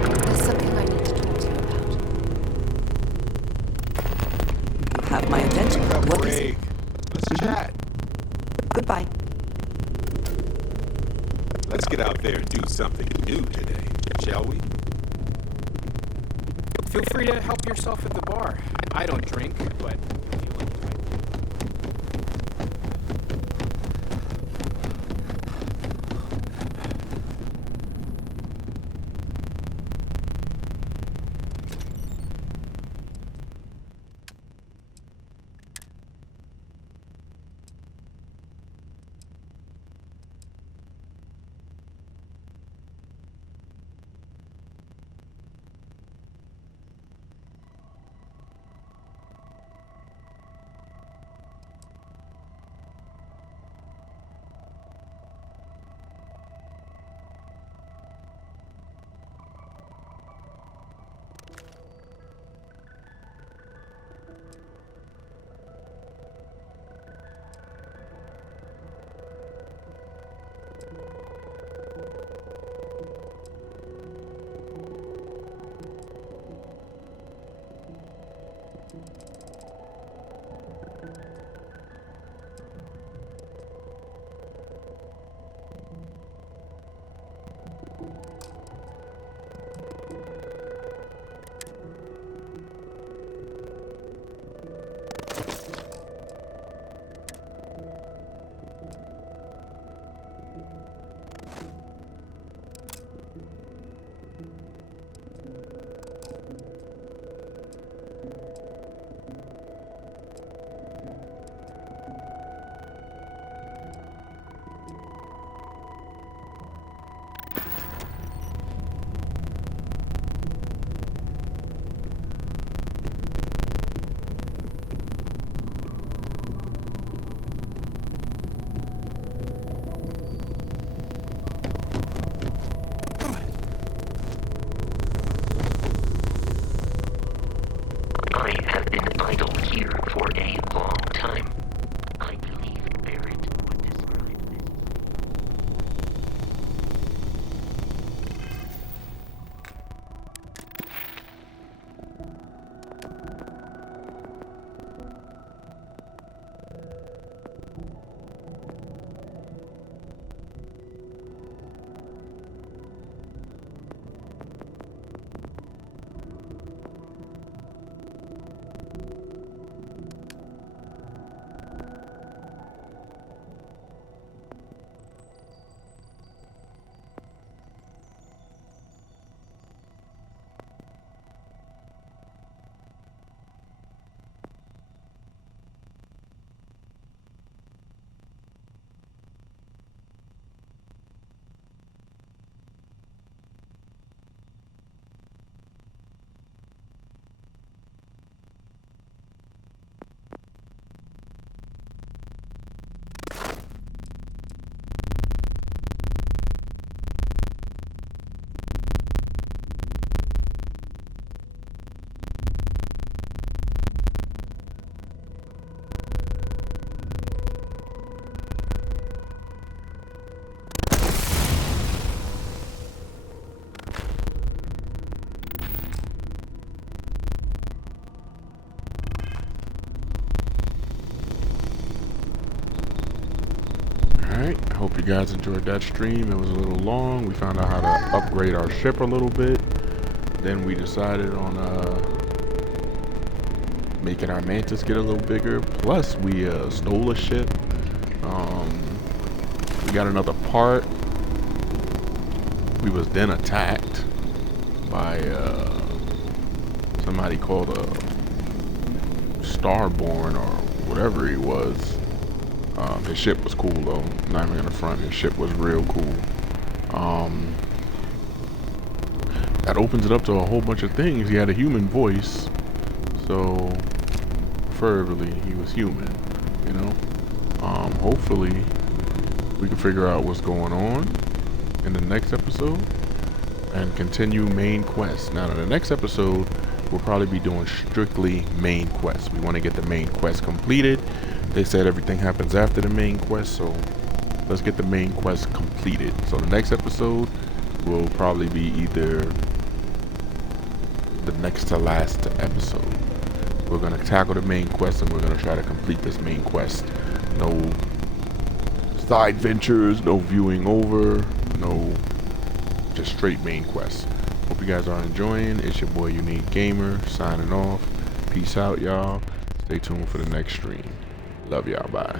There's something I need to talk to you about. You have my attention. What is it? Let's chat. Goodbye. Let's get out there and do something new today, shall we? Feel free to help yourself at the bar. I don't drink, but if you like. have been idle here for a long time. I believe Barrett would describe this. Alright, I hope you guys enjoyed that stream. It was a little long. We found out how to upgrade our ship a little bit. Then we decided on making our mantis get a little bigger. Plus, we stole a ship. We got another part. We was then attacked by somebody called a Starborn or whatever he was. His ship was cool though. Not even in the front. His ship was real cool. That opens it up to a whole bunch of things. He had a human voice, so preferably he was human. You know. Hopefully we can figure out what's going on in the next episode and continue main quest. Now, in the next episode, we'll probably be doing strictly main quests. We want to get the main quest completed. They said everything happens after the main quest, so let's get the main quest completed. So the next episode will probably be either the next to last episode. We're going to tackle the main quest and we're going to try to complete this main quest. No side ventures, no viewing over, no, just straight main quest. Hope you guys are enjoying. It's your boy Unique Gamer signing off. Peace out, y'all. Stay tuned for the next stream. Love y'all. Bye.